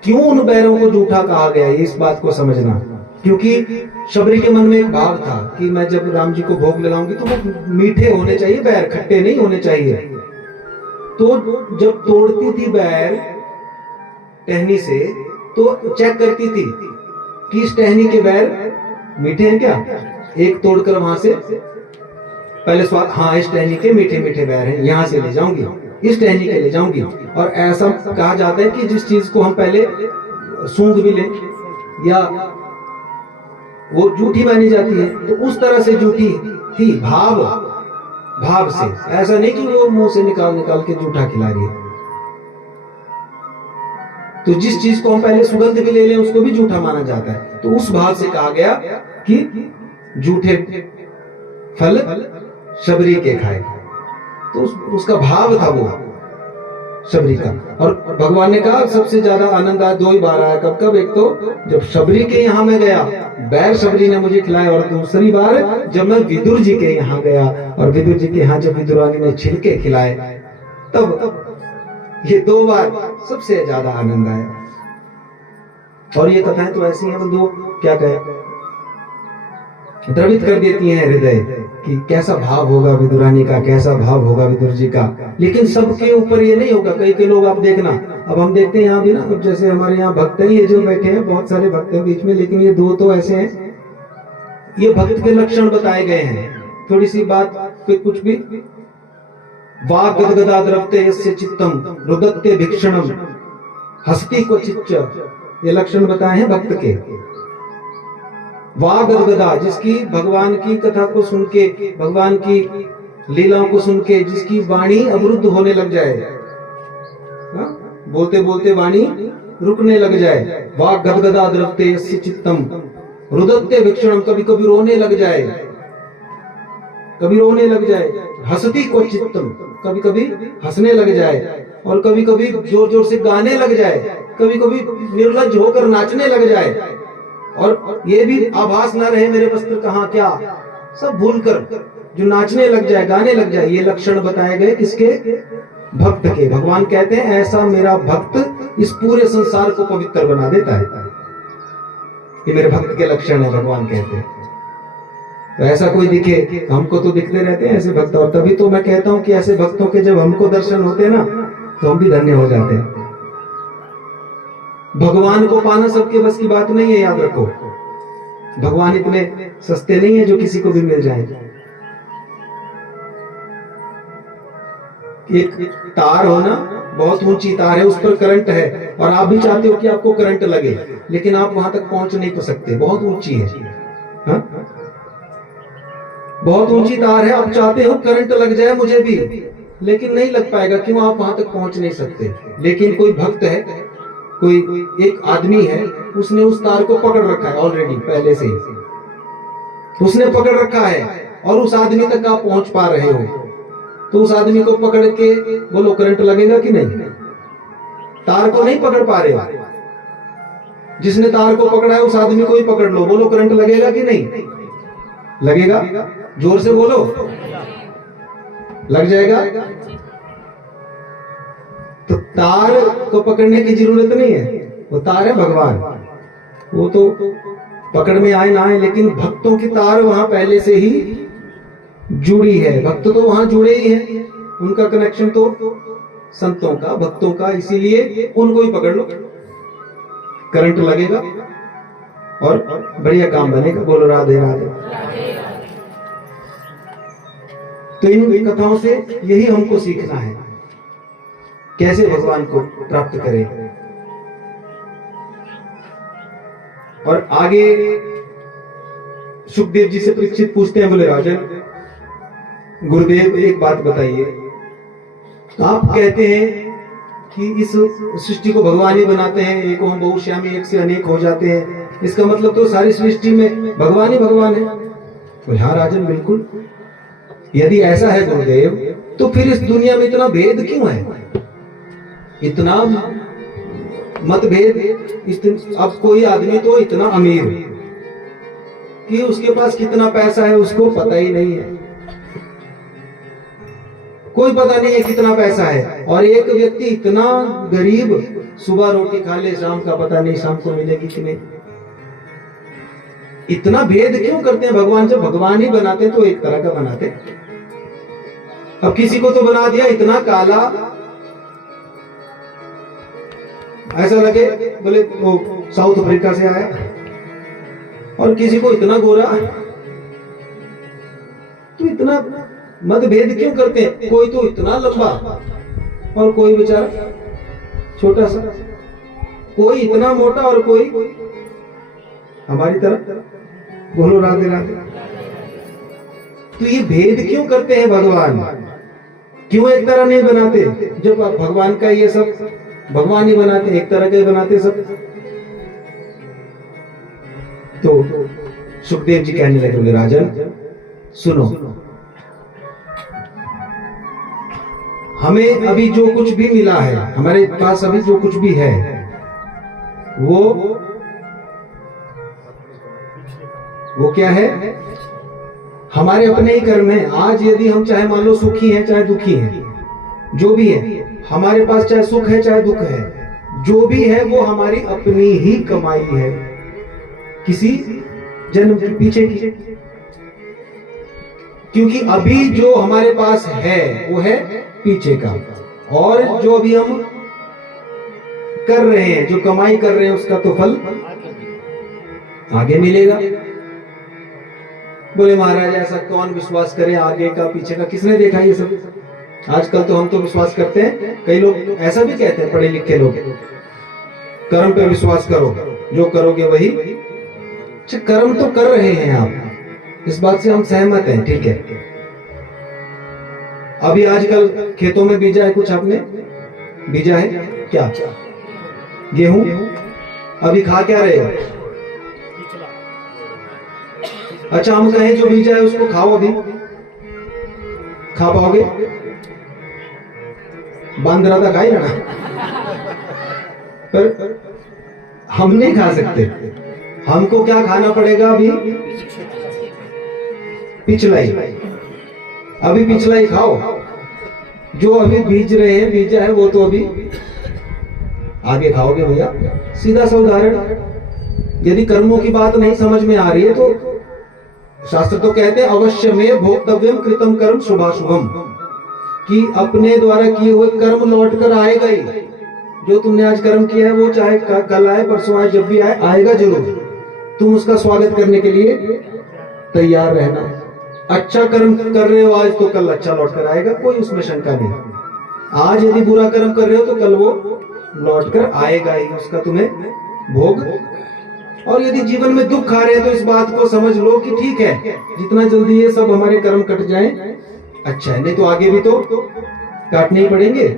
क्यों उन बैरों को जूठा कहा गया, इस बात को समझना। क्योंकि शबरी के मन में एक भाव था कि मैं जब राम जी को भोग लगाऊंगी तो वो मीठे होने चाहिए बैर, खट्टे नहीं होने चाहिए। तो जब तोड़ती थी बैर टहनी से, तो चेक करती थी कि इस टहनी के बैर मीठे हैं क्या। एक तोड़कर वहां से पहले स्वाद, हाँ इस टहनी के मीठे मीठे बैर हैं, यहां से ले जाऊंगी, इस टहनी के ले जाऊंगी। और ऐसा कहा जाता है कि जिस चीज को हम पहले सूंघ भी लें या वो जूठी मानी जाती है, तो उस तरह से जूठी थी, भाव से। ऐसा नहीं कि वो मुंह से निकाल के जूठा खिला रही है। तो जिस चीज को हम पहले सुगंध भी ले लें उसको भी जूठा माना जाता है। तो उस भाव से कहा गया कि जूठे फल शबरी के खाए। तो उसका भाव था वो शबरी का। और भगवान ने कहा सबसे ज्यादा आनंद आया, 2 ही बार आया। कब कब? एक तो जब शबरी के यहाँ मैं गया, बैर शबरी ने मुझे खिलाया, और दूसरी बार जब मैं विदुर जी के यहाँ गया, और विदुर जी के यहाँ जब विदुरानी ने छिलके खिलाए, तब ये 2 बार सबसे ज्यादा आनंद आया। और ये कथाएं तो ऐसी हैं बंधुओं, क्या कहें, द्रवित कर देती हैं हृदय कि कैसा भाव होगा विदुरानी का, कैसा भाव होगा विदुर जी का। लेकिन सबके ऊपर ये नहीं होगा। कई लोग आप देखना, अब हम देखते हैं यहाँ भी ना, अब जैसे हमारे यहाँ भक्त ही है जो बैठे हैं, बहुत सारे भक्त हैं बीच में, लेकिन ये 2 तो ऐसे हैं, ये भक्त के लक्षण बताए गए हैं। थोड़ी सी बात पे कुछ भी, वाग गदगदा द्रवते यस्य चित्तम रुदत्ते भिक्षणम हस्ती क्वचिच्च, ये लक्षण बताए हैं भक्त के। वाग गदगदा, जिसकी भगवान की कथा को सुन के, भगवान की लीलाओं को सुन के जिसकी वाणी अवरुद्ध होने लग जाए, बोलते बोलते वाणी रुकने लग जाए। वाग गदगदा द्रवते यस्य चित्तम रुदत्ते भिक्षणम, कभी कभी रोने लग जाए। कभी रोने लग जाए, हंसती को चित्तम, कभी कभी हंसने लग जाए, और कभी कभी जोर जोर से गाने लग जाए, कभी कभी निर्लज्ज होकर नाचने लग जाए, और ये भी आभास ना रहे मेरे वस्त्र कहाँ क्या, सब भूलकर जो नाचने लग जाए, गाने लग जाए। ये लक्षण बताए गए किसके? भक्त के। भगवान कहते हैं ऐसा मेरा भक्त इस पूरे संसार को पवित्र बना देता है। ये मेरे भक्त के लक्षण है, भगवान कहते हैं। तो ऐसा कोई दिखे, हमको तो दिखते रहते हैं ऐसे भक्त, और तभी तो मैं कहता हूं कि ऐसे भक्तों के जब हमको दर्शन होते हैं ना, तो हम भी धन्य हो जाते हैं। भगवान को पाना सबके बस की बात नहीं है, याद रखो। भगवान इतने सस्ते नहीं है जो किसी को भी मिल जाए। एक तार हो ना, बहुत ऊंची तार है, उस पर करंट है, और आप भी चाहते हो कि आपको करंट लगे, लेकिन आप वहां तक पहुंच नहीं तो सकते, बहुत ऊंची है। हा? बहुत ऊंची तार है, आप चाहते हो करंट लग जाए मुझे भी, लेकिन नहीं लग पाएगा, क्यों? आप वहां तक पहुंच नहीं सकते। लेकिन कोई भक्त है, कोई एक आदमी है, उसने उस तार को पकड़ रखा है ऑलरेडी, पहले से ही उसने पकड़ रखा है, और उस आदमी तक आप पहुंच पा रहे हो, तो उस आदमी को पकड़ के बोलो करंट लगेगा कि नहीं? तार को नहीं पकड़ पा रहे हो, जिसने तार को पकड़ा है उस आदमी को ही पकड़ लो, बोलो करंट लगेगा कि नहीं? लगेगा? जोर से बोलो, लग जाएगा। तो तार को पकड़ने की जरूरत नहीं है, वो तार है भगवान, वो तो पकड़ में आए ना आए, लेकिन भक्तों की तार वहां पहले से ही जुड़ी है। भक्त तो वहां जुड़े ही हैं, उनका कनेक्शन तो संतों का, भक्तों का, इसीलिए उनको ही पकड़ लो, करंट लगेगा और बढ़िया काम बनेगा। बोलो राधे राधे। तो इन कथाओं से यही हमको सीखना है, कैसे भगवान को प्राप्त करें। और आगे सुखदेव जी से परीक्षित पूछते हैं, बोले राजन गुरुदेव एक बात बताइए, आप कहते हैं कि इस सृष्टि को भगवान ही बनाते हैं, एक ओम बहुश्यामी, एक से अनेक हो जाते हैं, इसका मतलब तो सारी सृष्टि में भगवान ही भगवान है। तो हाँ राजन बिल्कुल, यदि ऐसा है गुरुदेव, तो फिर इस दुनिया में इतना भेद क्यों है, इतना मतभेद। अब कोई आदमी तो इतना अमीर कि उसके पास कितना पैसा है उसको पता ही नहीं है, कोई पता नहीं है कितना पैसा है, और एक व्यक्ति इतना गरीब, सुबह रोटी खा ले, शाम का पता नहीं शाम को मिलेगी कि नहीं। इतना भेद क्यों करते हैं भगवान? जब भगवान ही बनाते तो एक तरह का बनाते। अब किसी को तो बना दिया इतना काला, ऐसा लगे बोले वो साउथ अफ्रीका से आया, और किसी को इतना गोरा, तो इतना मतभेद क्यों करते हैं? कोई तो इतना लंबा और कोई बेचारा छोटा सा, कोई इतना मोटा और कोई हमारी तरह। बोलो राधे राधे। तो ये भेद क्यों करते हैं भगवान? क्यों एक तरह नहीं बनाते? जब भगवान का ये सब भगवान ही बनाते, एक तरह के बनाते सब। तो सुखदेव जी कहने लगे, बोले राजन सुनो, हमें अभी जो कुछ भी मिला है, हमारे पास अभी जो कुछ भी है, वो क्या है? हमारे अपने ही कर्म है। आज यदि हम चाहे मान लो सुखी हैं चाहे दुखी हैं, जो भी है हमारे पास, चाहे सुख है चाहे दुख है, जो भी है वो हमारी अपनी ही कमाई है, किसी जन्म के पीछे की। क्योंकि अभी जो हमारे पास है वो है पीछे का, और जो अभी हम कर रहे हैं, जो कमाई कर रहे हैं, उसका तो फल आगे मिलेगा। बोले महाराज ऐसा कौन विश्वास करे, आगे का पीछे का किसने देखा ये सब? आजकल तो हम तो विश्वास करते हैं, कई लोग ऐसा भी कहते हैं, पढ़े लिखे लोग, कर्म पे विश्वास करो, जो करोगे वही। अच्छा, कर्म तो कर रहे हैं आप, इस बात से हम सहमत हैं, ठीक है। अभी आजकल खेतों में बीजा है कुछ, आपने बीजा है क्या? गेहूं। अभी खा क्या रहे हो? अच्छा, हम कहें जो बीजा है उसको खाओ अभी, खा पाओगे? बांध रहा था, खाई ना। पर हम नहीं खा सकते। हमको क्या खाना पड़ेगा? अभी पिछला ही, अभी पिछला ही खाओ। जो अभी बीज रहे हैं, बीजा है, वो तो अभी आगे खाओगे भैया। सीधा सा उदाहरण, यदि कर्मों की बात नहीं समझ में आ रही है तो शास्त्र तो कहते हैं अवश्य में भोक्तव्यम कृतम कर्म शुभाशुभम, कि अपने द्वारा किए हुए कर्म लौट कर आएगा ही। जो तुमने आज कर्म किया है वो चाहे कल आए, परसों आए, जब भी आए, आएगा जरूर। तुम उसका स्वागत करने के लिए तैयार रहना है। अच्छा कर्म कर रहे हो आज तो कल अच्छा लौट कर आएगा, कोई उसमें शंका नहीं। आज यदि बुरा कर्म कर रहे हो तो कल वो लौट कर आएगा ही, उसका तुम्हें भोग। और यदि जीवन में दुख आ रहे हैं तो इस बात को समझ लो कि ठीक है, जितना जल्दी ये सब हमारे कर्म कट जाएं अच्छा है, नहीं तो आगे भी तो काटने ही पड़ेंगे।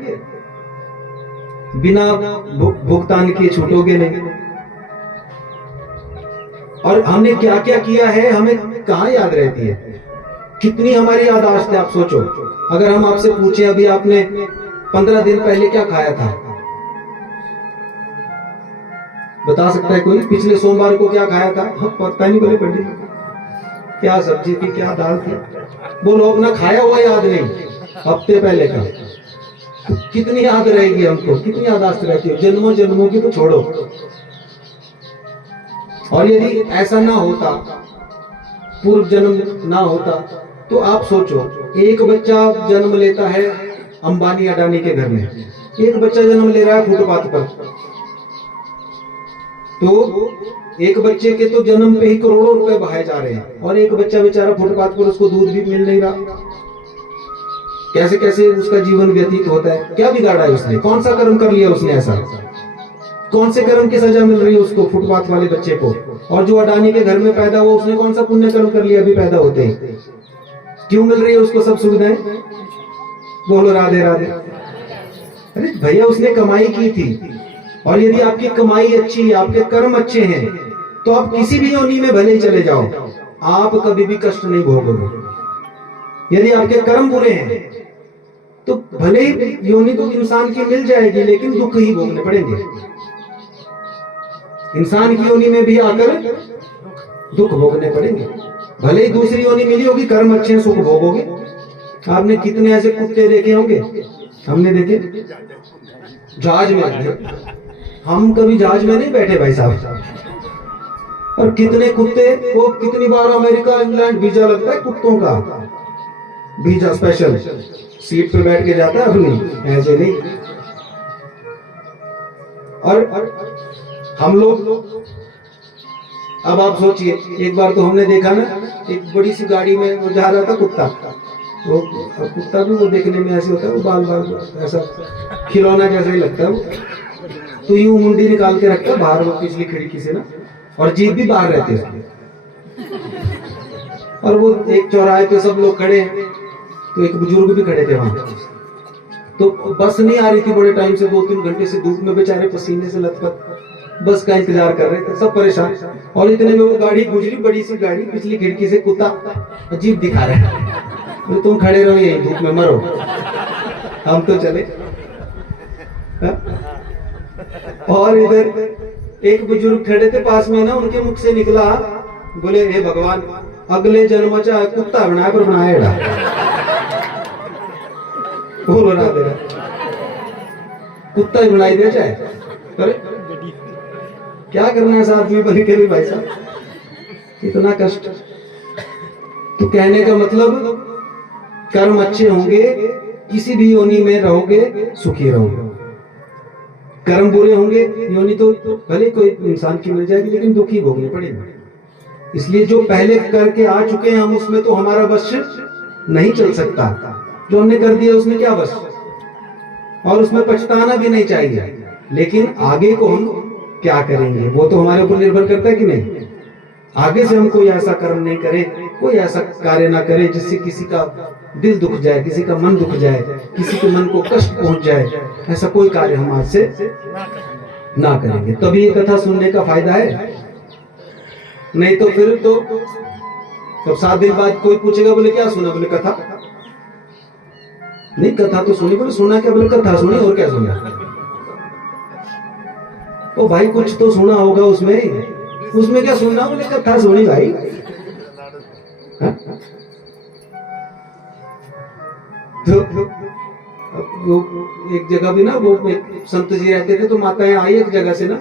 बिना भुगतान किए छूटोगे नहीं। और हमने क्या क्या किया है हमें कहाँ याद रहती है? कितनी हमारी याददाश्त है, आप सोचो। अगर हम आपसे पूछें अभी आपने 15 दिन पहले क्या खाया था, बता सकता है कोई? पिछले सोमवार को क्या खाया था? पता नहीं। बोले पंडित क्या सब्जी थी, क्या दाल थी? बोलो, अपना खाया हुआ याद नहीं, हफ्ते पहले का। तो कितनी याद रहेगी हमको, कितनी याददाश्त रहती है? जन्मों जन्मों की तो छोड़ो। और यदि ऐसा ना होता, पूर्व जन्म ना होता, तो आप सोचो, एक बच्चा जन्म लेता है अंबानी अडानी के घर में, एक बच्चा जन्म ले रहा है फुटपाथ पर, तो एक बच्चे के तो जन्म पे ही करोड़ों रुपए बहाए जा रहे हैं, और एक बच्चा बेचारा फुटपाथ पर, उसको दूध भी मिल नहीं रहा। कैसे कैसे उसका जीवन व्यतीत होता है। क्या बिगाड़ा है उसने? कौन सा कर्म कर लिया उसने ऐसा? कौन से कर्म की सजा मिल रही है उसको, फुटपाथ वाले बच्चे को? और जो अडानी के घर में पैदा हुआ, उसने कौन सा पुण्य कर्म कर लिया अभी पैदा होते ही? क्यों मिल रही है उसको सब सुविधाएं? बोलो राधे राधे। अरे भैया, उसने कमाई की थी। और यदि आपकी कमाई अच्छी है, आपके कर्म अच्छे हैं, तो आप किसी भी योनि में भले ही चले जाओ, आप कभी भी कष्ट नहीं भोगोगे। यदि आपके कर्म बुरे हैं तो भले ही योनि तो इंसान की मिल जाएगी, लेकिन दुख ही भोगने पड़ेंगे। इंसान की योनि में भी आकर दुख भोगने पड़ेंगे। भले ही दूसरी योनि मिली होगी, कर्म अच्छे हैं, सुख भोगोगे। आपने कितने ऐसे कुत्ते देखे होंगे? हमने देखे जहाज में। हम कभी जहाज में नहीं बैठे भाई साहब। और कितने कुत्ते, वो कितनी बार अमेरिका इंग्लैंड वीजा लगता है कुत्तों का, वीजा स्पेशल, सीट पे बैठ के जाता है अपनी, ऐसे नहीं। और हम लोग, अब आप सोचिए, एक बार तो हमने देखा ना, एक बड़ी सी गाड़ी में वो जा रहा था कुत्ता, वो कुत्ता भी वो देखने में ऐसे होता है, वो बाल बाल ऐसा खिलौना जैसा ही लगता है वो, तो यूं मुंडी निकाल के रखता है बाहर वो पिछली खिड़की से ना, और जीभ भी बाहर रहती है। और वो एक चौराहे पे सब लोग खड़े हैं, तो एक बुजुर्ग भी खड़े थे वहां। तो बस नहीं आ रही थी बड़े टाइम से, 2-3 घंटे से धूप में बेचारे पसीने से लथपथ बस का इंतजार कर रहे थे, सब परेशान। और इतने में वो गाड़ी गुजरी, बड़ी सी गाड़ी, पिछली खिड़की से कुत्ता अजीब दिखा रहा है। तो तुम खड़े रहो यही धूप में, मरो, हम तो चले। और इधर एक बुजुर्ग खड़े थे पास में ना, उनके मुख से निकला, बोले हे भगवान, अगले जन्म चाहे कुत्ता बनाए पर बनाए एड़ा। बोलो ना तेरा कुत्ता ही बनाई दे चाहे, अरे क्या करना है आदमी बन के भी भाई साहब, इतना कष्ट। तो कहने का मतलब, कर्म अच्छे होंगे, किसी भी योनि में रहोगे सुखी रहोगे। कर्म बुरे होंगे, योनि तो भले कोई इंसान की मिल जाएगी, लेकिन दुखी भोगने पड़ेगा। इसलिए जो पहले करके आ चुके हैं हम, उसमें तो हमारा वश नहीं चल सकता। जो हमने कर दिया उसमें क्या वश, और उसमें पछताना भी नहीं चाहिए। लेकिन आगे को हम क्या करेंगे वो तो हमारे ऊपर निर्भर करता है कि नहीं। आगे से हम कोई ऐसा कर्म नहीं करें, कोई ऐसा कार्य ना करें जिससे किसी का दिल दुख जाए, किसी का मन दुख जाए, किसी के मन को कष्ट पहुंच जाए। ऐसा कोई कार्य हम आज से ना करेंगे, तभी ये कथा सुनने का फायदा है। नहीं तो फिर तो 7 दिन बाद कोई पूछेगा, बोले क्या सुना? बोले कथा। नहीं कथा तो सुनी, बोले सुना क्या? बोले कथा सुनी, और क्या सुना? तो भाई कुछ तो सुना होगा उसमें, उसमें क्या सुनना? बोले कथा सुनी भाई। हा? तो वो एक जगह भी ना, वो एक संत जी रहते थे, तो माताएं आई एक जगह से ना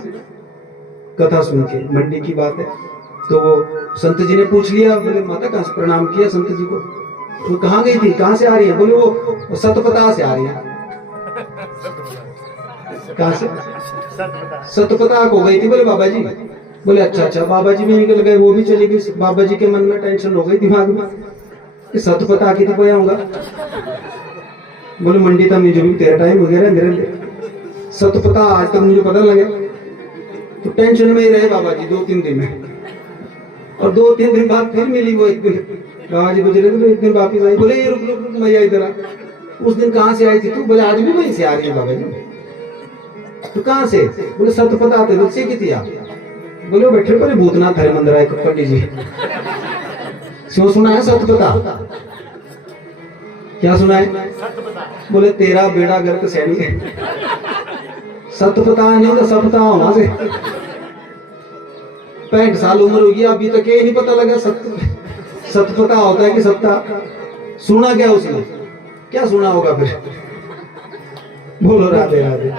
कथा सुन के, मंडी की बात है। तो वो संत जी ने पूछ लिया, बोले माता कहाँ से? प्रणाम किया संत जी को। वो कहाँ गई थी, कहाँ से आ रही है? बोले वो सतपथा से आ रही है। कहाँ से? सतपथा को गई थी। बोले बाबा जी। बोले अच्छा अच्छा। बाबा जी भी निकल गए, वो भी चली गई। बाबा जी के मन में टेंशन हो गई दिमाग में कि सतपथा की तो आऊंगा। बोले मंडी था मुझे भी, तेरा टाइम हो गया मेरे सतपथा आज तक मुझे पता लगे। तो टेंशन में ही रहे बाबा जी 2-3 दिन में। और 2-3 दिन बाद फिर मिली वो। एक दिन बाबा जी गुजरे तो एक दिन वापिस आई। बोले ये रुक रुक रुक मैया इधर आ। उस दिन कहाँ से आई थी तू? बोले आज भी वहीं से आ रही है बाबा जी। तो कहाँ से? बोले सतपथा थे। बोले की थी आप? बोले वो बैठे पर भूतनाथ हरे मंदिर आए पंडित जी। क्यों सुना है सतपथा? क्या सुना है? बोले तेरा बेड़ा गर्क सैनी है। सतपथा नहीं तो सपता वहां से 65 साल उम्र होगी, अभी तक ये नहीं पता लगा सतपथा होता है कि सत्ता। सुना क्या उसने? क्या सुना होगा फिर? बोलो राधे राधे।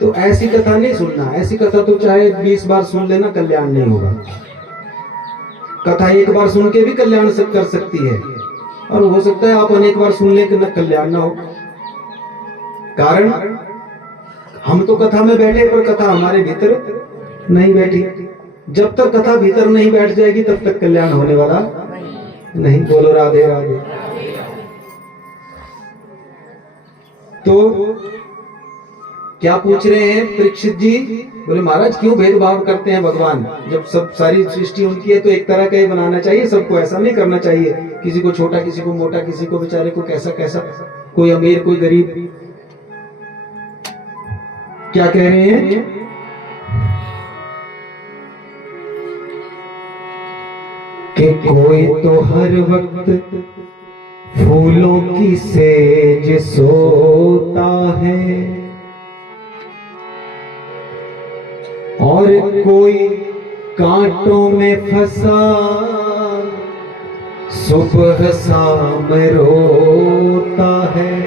तो ऐसी कथा नहीं सुनना। ऐसी कथा तो चाहे 20 बार सुन लेना, कल्याण नहीं होगा। कथा एक बार सुन के भी कल्याण कर सकती है, और हो सकता है आप अनेक बार सुन ले कि न कल्याण ना हो। कारण हम तो कथा में बैठे, पर कथा हमारे भीतर नहीं बैठी। जब तक कथा भीतर नहीं बैठ जाएगी तब तक कल्याण होने वाला नहीं। बोलो राधे राधे। तो क्या पूछ रहे हैं परीक्षित जी? बोले महाराज क्यों भेदभाव करते हैं भगवान? जब सब सारी सृष्टि उनकी है तो एक तरह का ही बनाना चाहिए सबको, ऐसा नहीं करना चाहिए किसी को छोटा, किसी को मोटा, किसी को बेचारे को कैसा कैसा, कोई अमीर कोई गरीब। क्या कह रहे हैं? कि कोई तो हर वक्त फूलों की सेज सोता है, और कोई कांटों में फंसा सुबह शाम रोता है।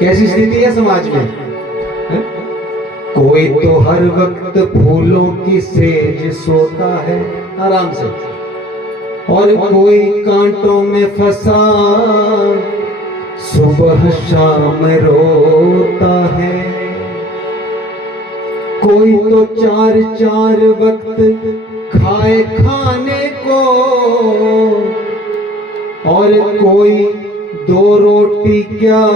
कैसी स्थिति है समाज में? है? कोई तो हर वक्त फूलों की सेज सोता है आराम से, और कोई कांटों में फंसा सुबह शाम रोता है। कोई तो 4-4 वक्त खाए खाने को, और कोई 2 रोटी क्या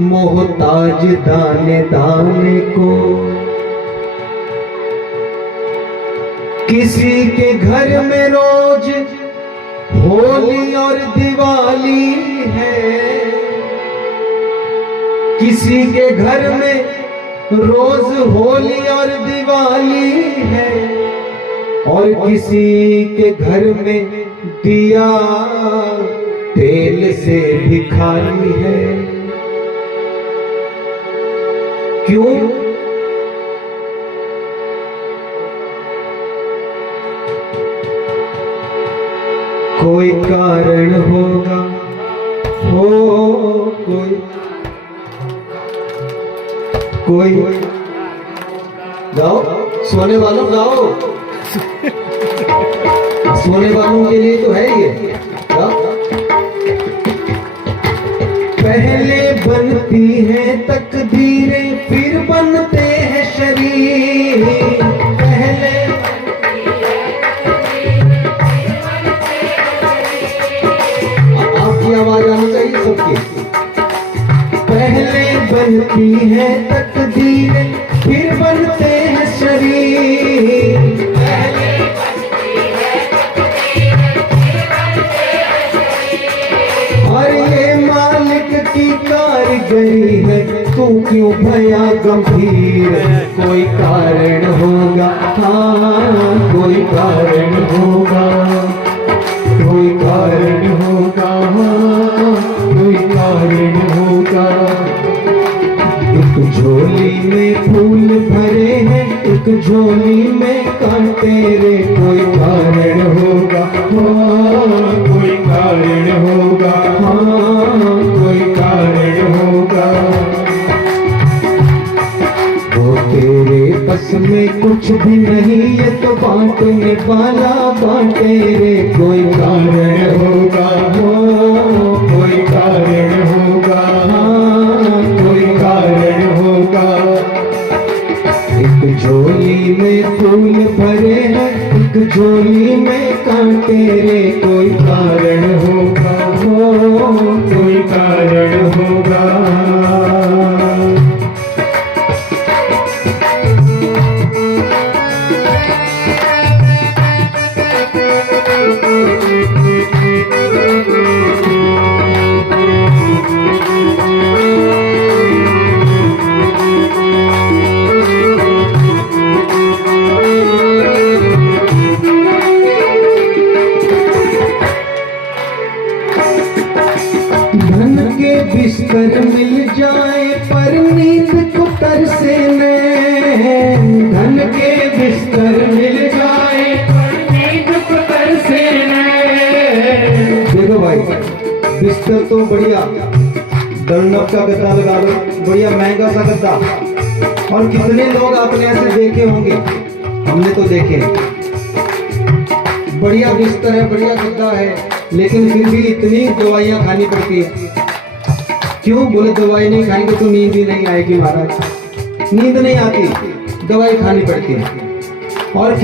मोहताज दाने दाने को। किसी के घर में रोज होली और दिवाली है, किसी के घर में रोज होली और दिवाली है, और किसी के घर में दिया तेल से भी खाली है। क्यों? कोई कारण होगा, हो कोई गाओ, सोने वालों गाओ। सोने वालों के लिए तो है ये। पहले बनती है तकदीरें, फिर बनते हैं शरीर। पहले आपकी आवाज आनी चाहिए सबकी। पहले बनती है तकदीरें, फिर बनते हैं शरीर। पहले बनती है तकदीरें, फिर बनते हैं शरीर। और ये मालिक की कारीगरी है, तू क्यों भया गंभीर? कोई कारण होगा, हाँ कोई कारण होगा, कोई कारण होगा, में फूल भरे हैं, एक झोली में कांटे रे, कोई कारण होगा, हाँ कोई कारण होगा, हाँ कोई कारण होगा। वो तेरे बस में कुछ भी नहीं, ये तो बांटने वाला बांटे रे, कोई कारण होगा, हो कोई कारण होगा, हाँ कोई कारण होगा। एक झोली में फूल भरे हैं, एक झोली में कांटे रे, कोई कारण होगा, हो कोई कारण होगा। धन के बिस्तर मिल जाए पर नींद को तरसे नैन, धन के बिस्तर मिल जाए पर नींद को तरसे नैन। देखो भाई, बिस्तर तो बढ़िया डनलप का गद्दा लगा लो, बढ़िया महंगा सा गद्दा, और कितने लोग आपने ऐसे देखे होंगे, हमने तो देखे। बढ़िया बिस्तर है, बढ़िया गद्दा है, लेकिन फिर भी इतनी दवाइयाँ खानी पड़ती है। क्यों? बोले दवाई नहीं खाएंगे तो नींद ही नहीं आएगी महाराज। नींद नहीं आती, दवाई खानी पड़ती है। और